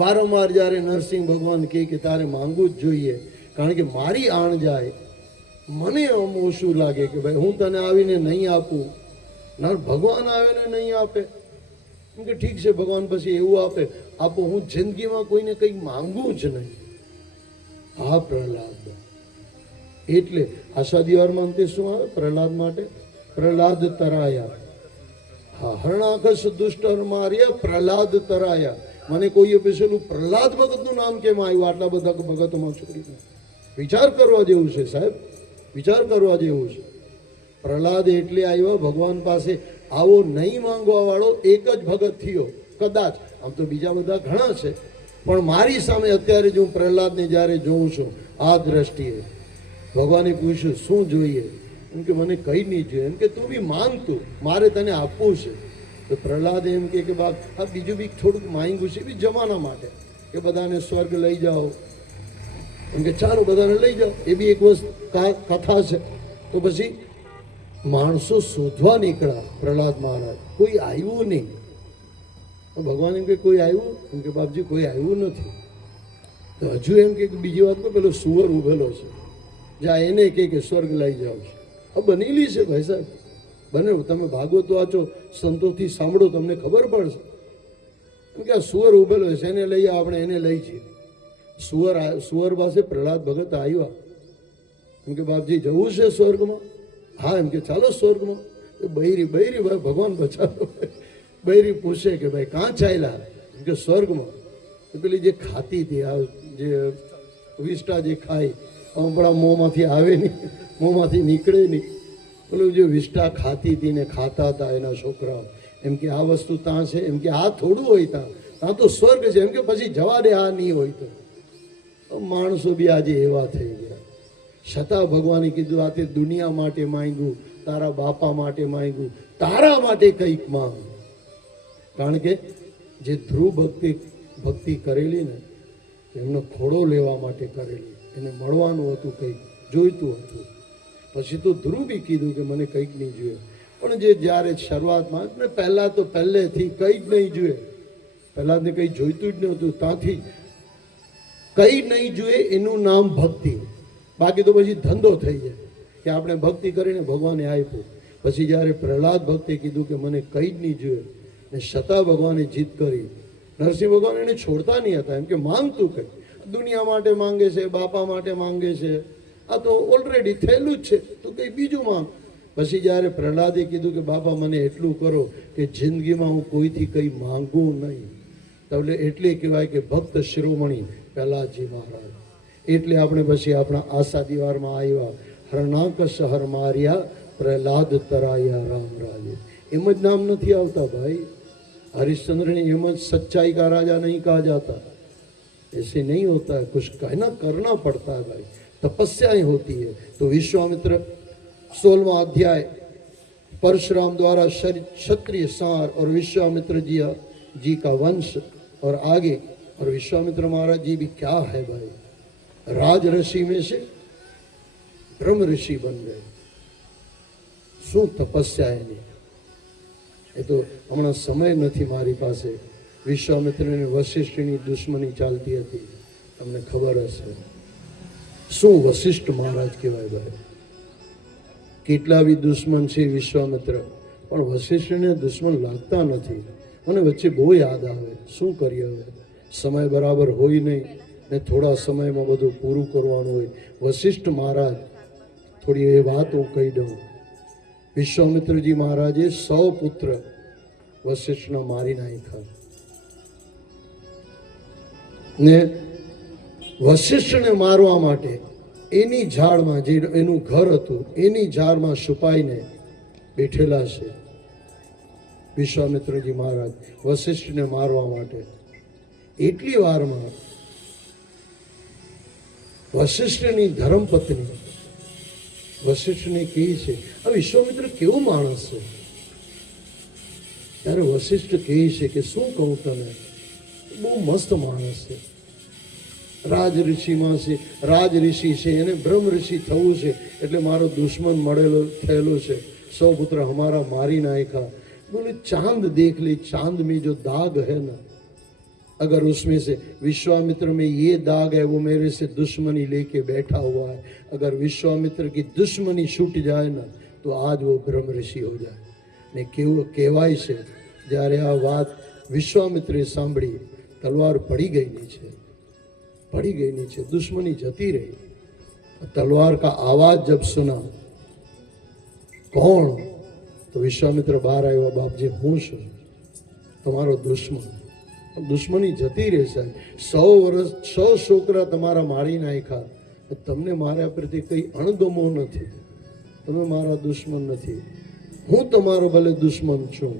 વારંવાર જ્યારે નરસિંહ ભગવાન કે તારે માંગવું જ જોઈએ, કારણ કે મારી આણ જાય, મને આમ ઓછું લાગે કે ભાઈ હું તને આવીને નહીં આપું, ના ભગવાન આવે ને નહીં આપે. કેમ કે ઠીક છે ભગવાન પછી એવું આપો, હું જિંદગીમાં કોઈને કંઈક માંગવું જ નહીં. હા પ્રહલાદ. એટલે આશા દિવારમાં અંતે શું આવે પ્રહલાદ માટે? પ્રહલાદ તરાયા. હા, હરણાકશ દુષ્ટ માર્યા, પ્રહલાદ તરાયા. મને કોઈએ પૂછેલું પ્રહલાદ ભગતનું નામ કેમ આવ્યું આટલા બધા ભગતોમાં છોડીને? વિચાર કરવા જેવું છે સાહેબ, વિચાર કરવા જેવું છે. પ્રહલાદ એટલે આવ્યો ભગવાન પાસે આવો નહીં માંગવા વાળો એક જ ભગત થયો કદાચ. આમ તો બીજા બધા ઘણા છે, પણ મારી સામે અત્યારે જો હું પ્રહલાદને જ્યારે જોઉં છું આ દ્રષ્ટિએ, ભગવાને પૂછ્યું શું જોઈએ? એમ કે મને કંઈ નહીં જોઈએ. એમ કે તું બી માંગતું, મારે તને આપવું છે. તો પ્રહલાદ એમ કે બાપ આ બીજું બી થોડુંક માંગ્યું છે બી જમાના માટે, કે બધાને સ્વર્ગ લઈ જાઓ. એમ કે ચાલો બધાને લઈ જાઓ, એ બી એક વસ્તુ કથા છે. તો પછી માણસો શોધવા નીકળ્યા પ્રહલાદ મહારાજ, કોઈ આવ્યું નહીં. ભગવાન એમ કે કોઈ આવ્યું? એમ કે બાપજી કોઈ આવ્યું નથી. તો હજુ એમ કે બીજી વાત પેલો સુવર ઉભેલો છે, જ્યાં એને કે સ્વર્ગ લઈ જાઓ છે. આ બનેલી છે ભાઈ સાહેબ, બને. તમે ભાગવત વાંચો, સંતોથી સાંભળો, તમને ખબર પડશે. કેમ કે આ સુવર ઉભેલો છે, એને લઈ આવો, આપણે એને લઈ છીએ. સુવર પાસે પ્રહલાદ ભગત આવ્યા. એમ કે બાપજી જવું છે સ્વર્ગમાં? હા. એમ કે ચાલો સ્વર્ગમાં. બૈરી ભાઈ ભગવાન બચાવો. બૈરી પૂછે કે ભાઈ કાં ચાલ્યા? એમ કે સ્વર્ગમાં. પેલી જે ખાતી હતી, આ જે વિષ્ટા જે ખાય, આપણા મોંમાંથી આવે નહીં, મોંમાંથી નીકળે નહીં. પેલું જે વિષ્ટા ખાતી હતી ને ખાતા હતા એના છોકરા. એમ કે આ વસ્તુ ત્યાં છે? એમ કે આ થોડું હોય ત્યાં તો સ્વર્ગ છે. એમ કે પછી જવા દે, આ નહીં હોય તો. માણસો બી આજે એવા થઈ ગયા. છતાં ભગવાને કીધું આ તે દુનિયા માટે માંગ્યું, તારા બાપા માટે માંગ્યું, તારા માટે કંઈક માંગ. કારણ કે જે ધ્રુવ ભક્તિ કરેલી ને એમનો ખોડો લેવા માટે કરેલી, એને મળવાનું હતું, કંઈક જોઈતું હતું. પછી તો ધ્રુવ બી કીધું કે મને કંઈક નહીં જોઈએ. પણ જે જ્યારે શરૂઆતમાં ને પહેલાં તો પહેલેથી કંઈ જ નહીં જોઈએ, પ્રહલાદને કંઈ જોઈતું જ નહોતું, ત્યાંથી કંઈ નહીં જોઈએ એનું નામ ભક્તિ. બાકી તો પછી ધંધો થઈ જાય કે આપણે ભક્તિ કરીને ભગવાને આપ્યું. પછી જ્યારે પ્રહલાદ ભક્તે કીધું કે મને કંઈ જ નહીં જોઈએ ને છતાં ભગવાને જીત કરી. નરસિંહ ભગવાન એને છોડતા નહીં હતા, એમ કે માંગતું કંઈ, દુનિયા માટે માંગે છે, બાપા માટે માંગે છે, આ તો ઓલરેડી થયેલું જ છે, તું કંઈ બીજું માંગ. પછી જ્યારે પ્રહલાદે કીધું કે બાપા મને એટલું કરો કે જિંદગીમાં હું કોઈથી કંઈ માંગું નહીં, તો એટલે કહેવાય કે ભક્ત શિરોમણી પ્રહલાદજી મહારાજ. એટલે આપણે પછી આપણા આશા દિવારમાં આવ્યા, હરણાકશ હર માર્યા પ્રહલાદ તરાયા રામ રાજે. એમ જ નામ નથી આવતા ભાઈ. हरिश्चंद्र ने एम सच्चाई का राजा नहीं कहा जाता, ऐसे नहीं होता है, कुछ कहना करना पड़ता है भाई, तपस्याएं होती है. तो विश्वामित्र 16वां अध्याय परशुराम द्वारा क्षत्रिय सार और विश्वामित्र जी का वंश और आगे. और विश्वामित्र महाराज जी भी क्या है भाई, राज ऋषि में से ब्रह्म ऋषि बन गए. શું તપસ્યા એની, એ તો હમણાં સમય નથી મારી પાસે. વિશ્વામિત્રને વશિષ્ઠની દુશ્મની ચાલતી હતી, તમને ખબર હશે. શું વશિષ્ઠ મહારાજ કહેવાય ભાઈ, કેટલા બી દુશ્મન છે વિશ્વામિત્ર, પણ વશિષ્ઠને દુશ્મન લાગતા નથી. મને વચ્ચે બહુ યાદ આવે, શું કરીએ હવે, સમય બરાબર હોય નહીં ને થોડા સમયમાં બધું પૂરું કરવાનું હોય. વશિષ્ઠ મહારાજ, થોડી એ વાત હું કહી દઉં. વિશ્વામિત્રજી મહારાજે 100 પુત્ર વશિષ્ઠના મારી નાખ્યા ને વશિષ્ઠને મારવા માટે એની ઝાડમાં, જે એનું ઘર હતું એની ઝાડમાં છુપાઈને બેઠેલા છે વિશ્વામિત્રજી મહારાજ વશિષ્ઠને મારવા માટે. એટલી વારમાં વશિષ્ઠની ધર્મપત્ની વશિષ્ઠને કહે છે, આ વિશ્વામિત્ર કેવો માણસ છે. ત્યારે વશિષ્ઠ કહે છે કે શું કહું તને, બહુ મસ્ત માણસ છે, રાજ ઋષિમાં છે, રાજ ઋષિ છે, એને બ્રહ્મ ઋષિ થવું છે, એટલે મારો દુશ્મન થયેલો છે. 100 પુત્ર હમારા મારી નાખ્યા. बोले चांद देख ले, चांद में जो दाग है ना, अगर उसमें से विश्वामित्र में ये दाग है, वो मेरे से दुश्मनी लेके बैठा हुआ है. अगर विश्वामित्र की दुश्मनी छूट जाए ना तो आज वो ब्रह्म ऋषि हो जाए. ने કહેવાય છે જ્યારે આ વાત વિશ્વામિત્રે સાંભળી, તલવાર પડી ગઈ નીચે, दुश्मनी जती रही. तलवार का आवाज जब सुना, कौन? तो विश्वामित्र बहार આવ્યા, બાપજી હું છું, તમારો દુશ્મન. દુશ્મની જતી રહે સાહેબ. 100 વર્ષ 100 છોકરા તમારા મારી નાખ્યા, તમને મારા પ્રત્યે કંઈ અણગમો નથી, તમે મારા દુશ્મન નથી. હું તમારો ભલે દુશ્મન છું,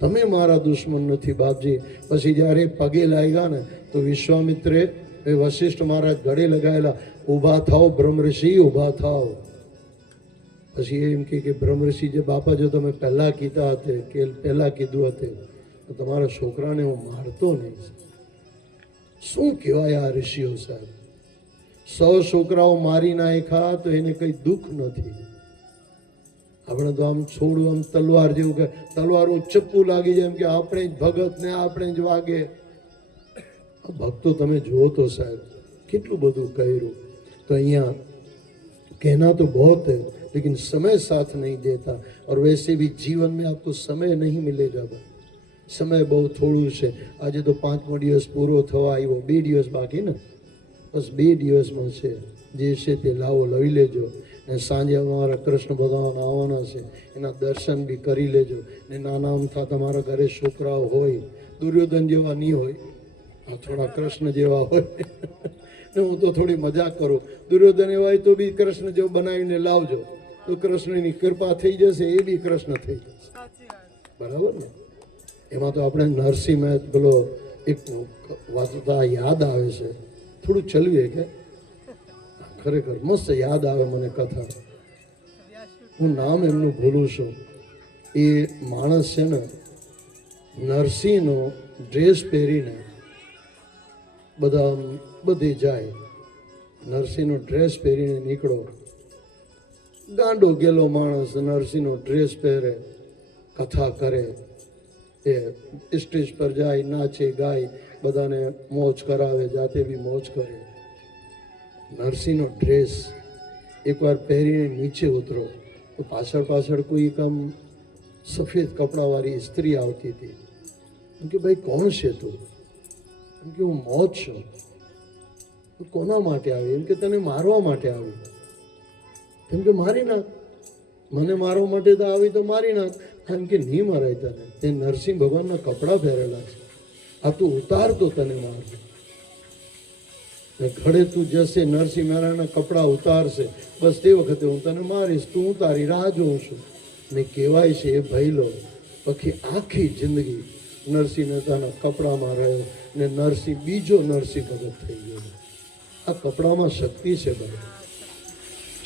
તમે મારા દુશ્મન નથી બાપજી. પછી જ્યારે પગે લાગ્યા ને તો વિશ્વામિત્રે વશિષ્ઠ મહારાજ ગળે લગાવેલા, ઊભા થાઓ બ્રહ્મ ઋષિ, ઊભા થાઓ. પછી એમ કે બ્રહ્મ ઋષિ, જે બાપા જો તમે પહેલાં કીધા હતા કે પહેલાં કીધું હતું તો તમારા છોકરાને હું મારતો નહીં. શું કહેવાય આ ઋષિઓ સાહેબ, 100 છોકરાઓ મારી નાખ્યા તો એને કંઈ દુઃખ નથી. આપણે તો આમ છોડું આમ તલવાર જેવું, કે તલવારું ચપ્પુ લાગી જાય એમ કે આપણે જ ભગત ને આપણે જ વાગે. ભક્તો તમે જુઓ તો સાહેબ કેટલું બધું કર્યું. તો અહીંયા कहना तो बहुत है, लेकिन समय साथ नहीं देता. और वैसे भी जीवन में आपको समय नहीं मिलेगा भाई, समय बहुत થોડું છે. આજે તો 5મો દિવસ પૂરો થવા આવ્યો, 2 દિવસ બાકી ને, બસ 2 દિવસમાં છે. જે છે તે લાવો, લઈ લેજો. ને સાંજે અમારા કૃષ્ણ ભગવાન આવવાના છે, એના દર્શન બી કરી લેજો. ને નાના અમથા તમારા ઘરે છોકરાઓ હોય, દુર્યોધન જેવા નહીં હોય, આ થોડા કૃષ્ણ જેવા હોય. ને હું તો થોડી મજાક કરું, દુર્યોધન એવા હોય તો બી કૃષ્ણ જેવું બનાવીને લાવજો, તો કૃષ્ણની કૃપા થઈ જશે, એ બી કૃષ્ણ થઈ જશે. બરાબર ને? એમાં તો આપણે નરસિંહ મહેતા પેલો એક વાંચતા યાદ આવે છે, થોડું ચલવીએ કે ખરેખર મસ્ત યાદ આવે મને કથા. હું નામ એમનું ભૂલું છું. એ માણસ છે ને નરસિંહનો ડ્રેસ પહેરીને બધે જાય, નરસિંહનો ડ્રેસ પહેરીને નીકળો. ગાંડો ગેલો માણસ નરસિંહનો ડ્રેસ પહેરે, કથા કરે. એ સ્ટેજ પર જાય, નાચે ગાય, બધાને મોજ કરાવે, જાતે બી મોજ કરે. નરસિંહનો ડ્રેસ એકવાર પહેરીને નીચે ઉતરો તો પાછળ પાછળ કોઈ આમ સફેદ કપડાવાળી સ્ત્રી આવતી હતી. એમ કે ભાઈ કોણ છે તું? એમ કે હું મોજ છું. તું કોના માટે આવી? એમ કે તને મારવા માટે આવી. એમ કે મારી નાખ. મને મારવા માટે તો આવી તો મારી નાખ. એમ કે નહીં મરાય તને, તે નરસિંહ ભગવાનના કપડાં પહેરેલા છે, આ તું ઉતાર તો તને માર. ઘડે તું જશે, નરસિંહ મહારાજના કપડાં ઉતારશે, બસ તે વખતે હું તને મારીશ, તું તારી રાહ જોઉં છું. ને કહેવાય છે એ ભયલો પછી આખી જિંદગી નરસિંહ મહેતાના કપડામાં રહ્યો ને નરસિંહ બીજો નરસિંહ ભગત થઈ ગયો. આ કપડામાં શક્તિ છે ભાઈ,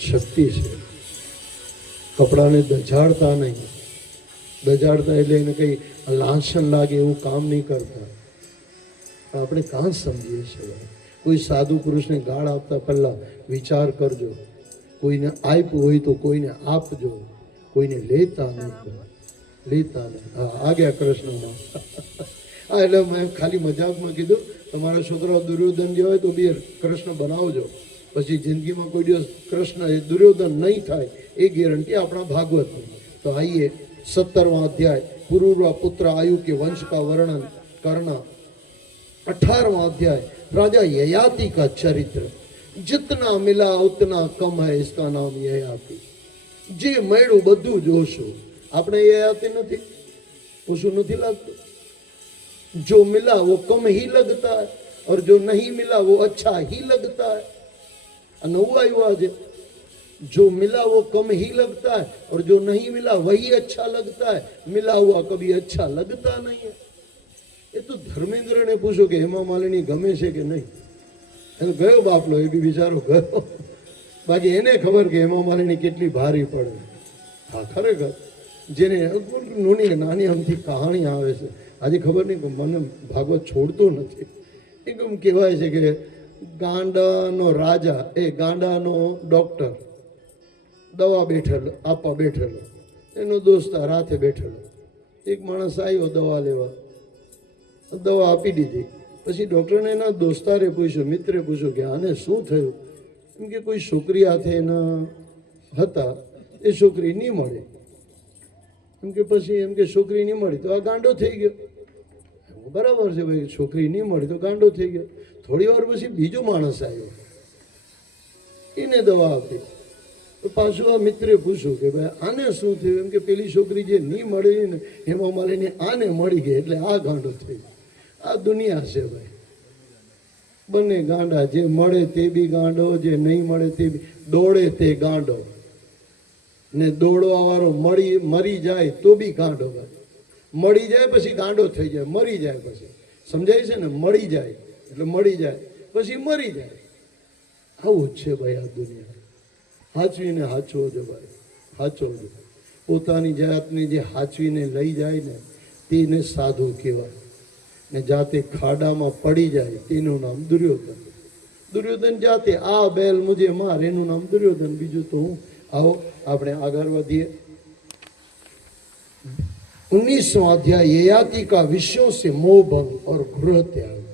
શક્તિ છે. કપડાને દજાડતા નહીં, દજાડતા એટલે એને કંઈ લાંછન લાગે એવું કામ નહીં કરતા. આપણે કાં સમજીએ છીએ? કોઈ સાધુ પુરુષને ગાળ આપતા પહેલા વિચાર કરજો. કોઈને આપ્યું હોય તો કોઈને આપજો, કોઈને લેતા નહીં, લેતા નહીં. હા, આ ગયા કૃષ્ણમાં. હા, એટલે મેં ખાલી મજાકમાં કીધું, તમારા છોકરાઓ દુર્યોધન જે હોય તો બી કૃષ્ણ બનાવજો, પછી જિંદગીમાં કોઈ દિવસ કૃષ્ણ એ દુર્યોધન નહીં થાય એ ગેરંટી આપણા ભાગવતની. તો આइए 17वां अध्याय पुरुरवा पुत्र आयु के वंश का वर्णन करना. 18वां अध्याय राजा ययाति का चरित्र. जितना मिला उतना कम है, इसका नाम ययाति. जे મળ્યું બધું જોશું. આપણે ययाति નથી, ઓછું નથી લાગતું. जो मिला वो कम ही लगता है और जो नहीं मिला वो अच्छा ही लगता है. नવું આવ્યું આજે. जो मिला वो कम ही लगता है और जो नहीं मिला वही अच्छा लगता है. मिला हुआ कभी अच्छा लगता नहीं है. ये तो धर्मेंद्र ने पूछो कि हेमा मालिनी गमे છે કે નહીં. એને ગયો બાપલો, એ બી બિચારો ગયો. બાકી એને ખબર કે હેમા માલિની કેટલી ભારી પડે. હા, ખરેખર જેને નાની નાની અમથી કહાણી આવે છે. આજે ખબર નહીં, મને ભાગવત છોડતો નથી. એકમ કહેવાય છે કે ગાંડાનો રાજા, એ ગાંડાનો ડૉક્ટર દવા બેઠેલો આપવા બેઠેલો, એનો દોસ્તાર હાથે બેઠેલો. એક માણસ આવ્યો દવા લેવા, દવા આપી દીધી. પછી ડૉક્ટરને એના દોસ્તારે પૂછ્યું, મિત્રે પૂછ્યું કે આને શું થયું? એમ કે કોઈ છોકરી હાથે એના હતા, એ છોકરી નહીં મળી. એમ કે પછી એમ કે છોકરી નહીં મળી તો આ ગાંડો થઈ ગયો. બરાબર છે ભાઈ, છોકરી નહીં મળી તો ગાંડો થઈ ગયો. થોડી વાર પછી બીજો માણસ આવ્યો, એને દવા આપી. તો પાછું આ મિત્રે પૂછ્યું કે ભાઈ આને શું થયું? એમ કે પેલી છોકરી જે નહીં મળી ને હેમા માલિની આને મળી ગઈ એટલે આ ગાંડો થઈ ગયો. આ દુનિયા છે ભાઈ, બંને ગાંડા. જે મળે તે બી ગાંડો, જે નહીં મળે તે બી. દોડે તે ગાંડો ને દોડવા વાળો મરી જાય તો બી ગાંડો ભાઈ. મળી જાય પછી ગાંડો થઈ જાય, મરી જાય પછી. સમજાય છે ને? મળી જાય એટલે મળી જાય પછી મરી જાય. આવું જ છે ભાઈ આ દુનિયા. હાચવીને હાચવો જો ભાઈ, હાચવજો. પોતાની જાતને જે હાચવીને લઈ જાય ને તેને સાધુ કહેવાય. ને જાતે ખાડામાં પડી જાય તેનું નામ દુર્યોધન. દુર્યોધન જાતે આ બેલ મુજે માર, એનું નામ દુર્યોધન, બીજું તો હું. आओ આપણે આગળ વધીએ. 19वां अध्याय ययाति का विषयों से मोह भंग और गृह त्याग.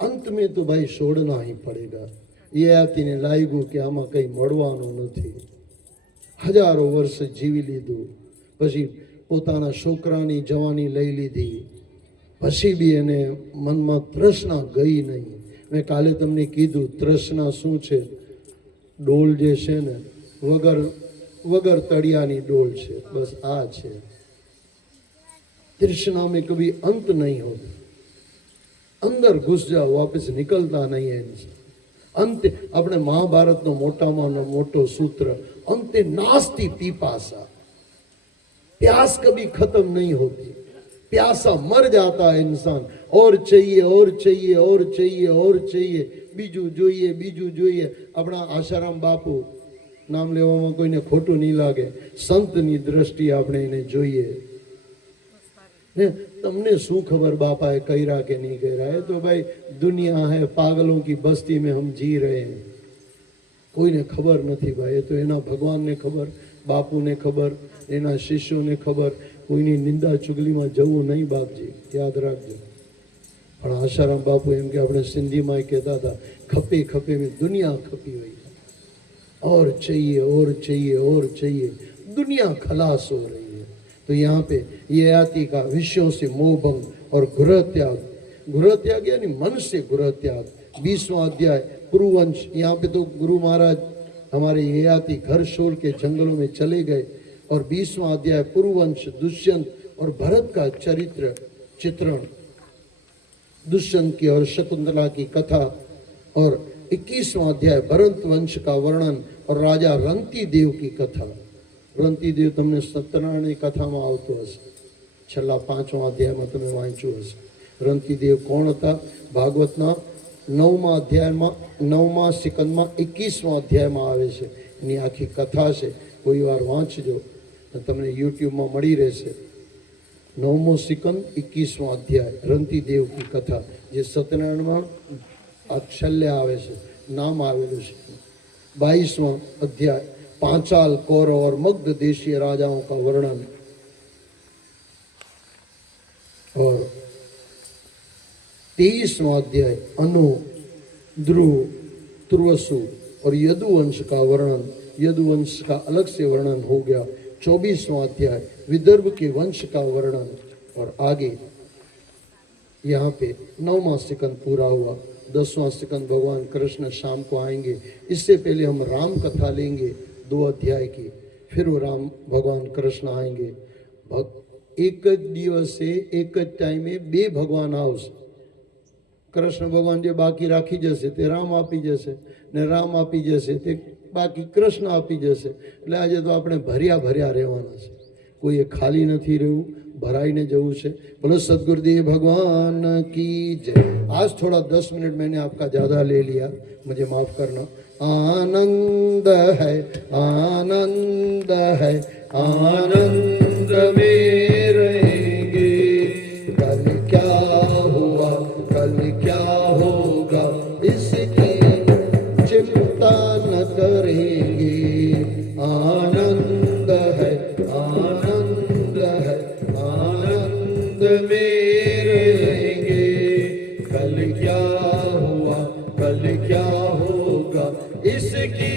अंत में तो भाई छोड़ना ही पड़ेगा. ययाति ने લાગ્યું કે આમાં કંઈ મળવાનું નથી. હજારો વર્ષ જીવી લીધું, પછી પોતાના છોકરાની જવાની લઈ લીધી, પછી બી એને મનમાં તૃષ્ણા ગઈ નહીં. મેં કાલે તમને કીધું તૃષ્ણા શું છે. ડોલ જે છે ને વગર તળિયાની ડોલ છે, બસ આ છે. तृष्णा में कभी अंत नहीं होता. अंदर घुस जाओ, वापस निकलता नहीं है इंसान. अंत अपने महाभारत नो मोटाમાં मोटो सूत्र, अंते नास्ति पीपासा. प्यास कभी खत्म नहीं होती. प्यासा मर जाता है इंसान. और चाहिए और चाहिए और चाहिए और चाहिए. બીજું જોઈએ, બીજું જોઈએ. આપણા આશારામ બાપુ, નામ લેવામાં કોઈને ખોટું નહીં લાગે, સંતની દ્રષ્ટિએ આપણે એને જોઈએ ને. તમને શું ખબર બાપાએ કર્યા કે નહીં કર્યા? એ તો ભાઈ દુનિયા હૈ, પાગલોं की बस्ती में हम जी रहे हैं. કોઈને ખબર નથી ભાઈ. એ તો એના ભગવાનને ખબર, બાપુને ખબર, એના શિષ્યોને ખબર, કોઈની નિંદા ચુગલીમાં જવું નહીં બાપજી, યાદ રાખજો. પણ આશારામ બાપુ એમ કે આપણે સિંધીમાં કહેતા હતા, ખપે ખપે में दुनिया खपी हुई है, और चाहिए और चाहिए और चाहिए, दुनिया खलास हो रही है. तो यहाँ पे ये आती का विषयों से मोह भंग और गृह त्याग. गृह त्याग यानी मन से गृह त्याग. 20वां अध्याय पुरुवंश. यहाँ पे तो गुरु महाराज हमारे ये आती घर छोड़ के जंगलों में चले गए और 20वां अध्याय पुरुवंश दुष्यंत और भरत का चरित्र चित्रण, दुष्यंत की और शकुंतला की कथा, और 21वां अध्याय भरत वंश का वर्णन और राजा रंती देव की कथा. रंती देव तमने सत्यनारायण कथा में आवतो हशे, छेल्ला 5वां अध्याय में तमे वांच्युं हशे. रंती देव कोण हता? भागवतना 9वां अध्याय में 9वां सिकंद में 21वां अध्याय में आवे छे. एनी आखी कथा छे, कोई वार वांचजो, तमने यूट्यूब में मळी रहेशे. 9मो सिकंद 21वां अध्याय रंती देव की कथा, जे सत्यनारायण में छेल्ले आवे छे, नाम आवेलुं छे. 22वां अध्याय पांचाल, कौरव और मगध देशीय राजाओं का वर्णन, और 23वां अध्याय अनु, ध्रुव, तुर्वसु और यदुवंश का वर्णन. यदुवंश का अलग से वर्णन हो गया. 24वां अध्याय विदर्भ के वंश का वर्णन, और आगे यहाँ पे 9वां सिकंद पूरा हुआ. 10वां सिकंद भगवान कृष्ण शाम को आएंगे. इससे पहले हम राम कथा लेंगे 2 अध्याय की, फिर वो राम भगवान कृष्ण आएंगे. एक ज दिवसे एक ज टाइमे 2 भगवान आवशे. कृष्ण भगवान जे बाकी राखी जशे ते राम आपी जशे, ने राम आपी जशे ते बाकी कृष्ण आपी जशे. એટલે આજે તો આપણે ભર્યા ભર્યા રહેવાના છે, કોઈએ ખાલી નથી રહેવું, ભરાઈને જવું છે. બોલો सदगुरुदेव भगवान की जय. आज थोड़ा 10 मिनट मैंने आपका ज़्यादा ले लिया, मुझे माफ़ करना. आनंद है आनंद है आनंद में रहेंगे. कल क्या हुआ कल क्या होगा इसकी चिंता न करेंगे. आनंद है आनंद है आनंद में रहेंगे. कल क्या हुआ कल क्या होगा इसकी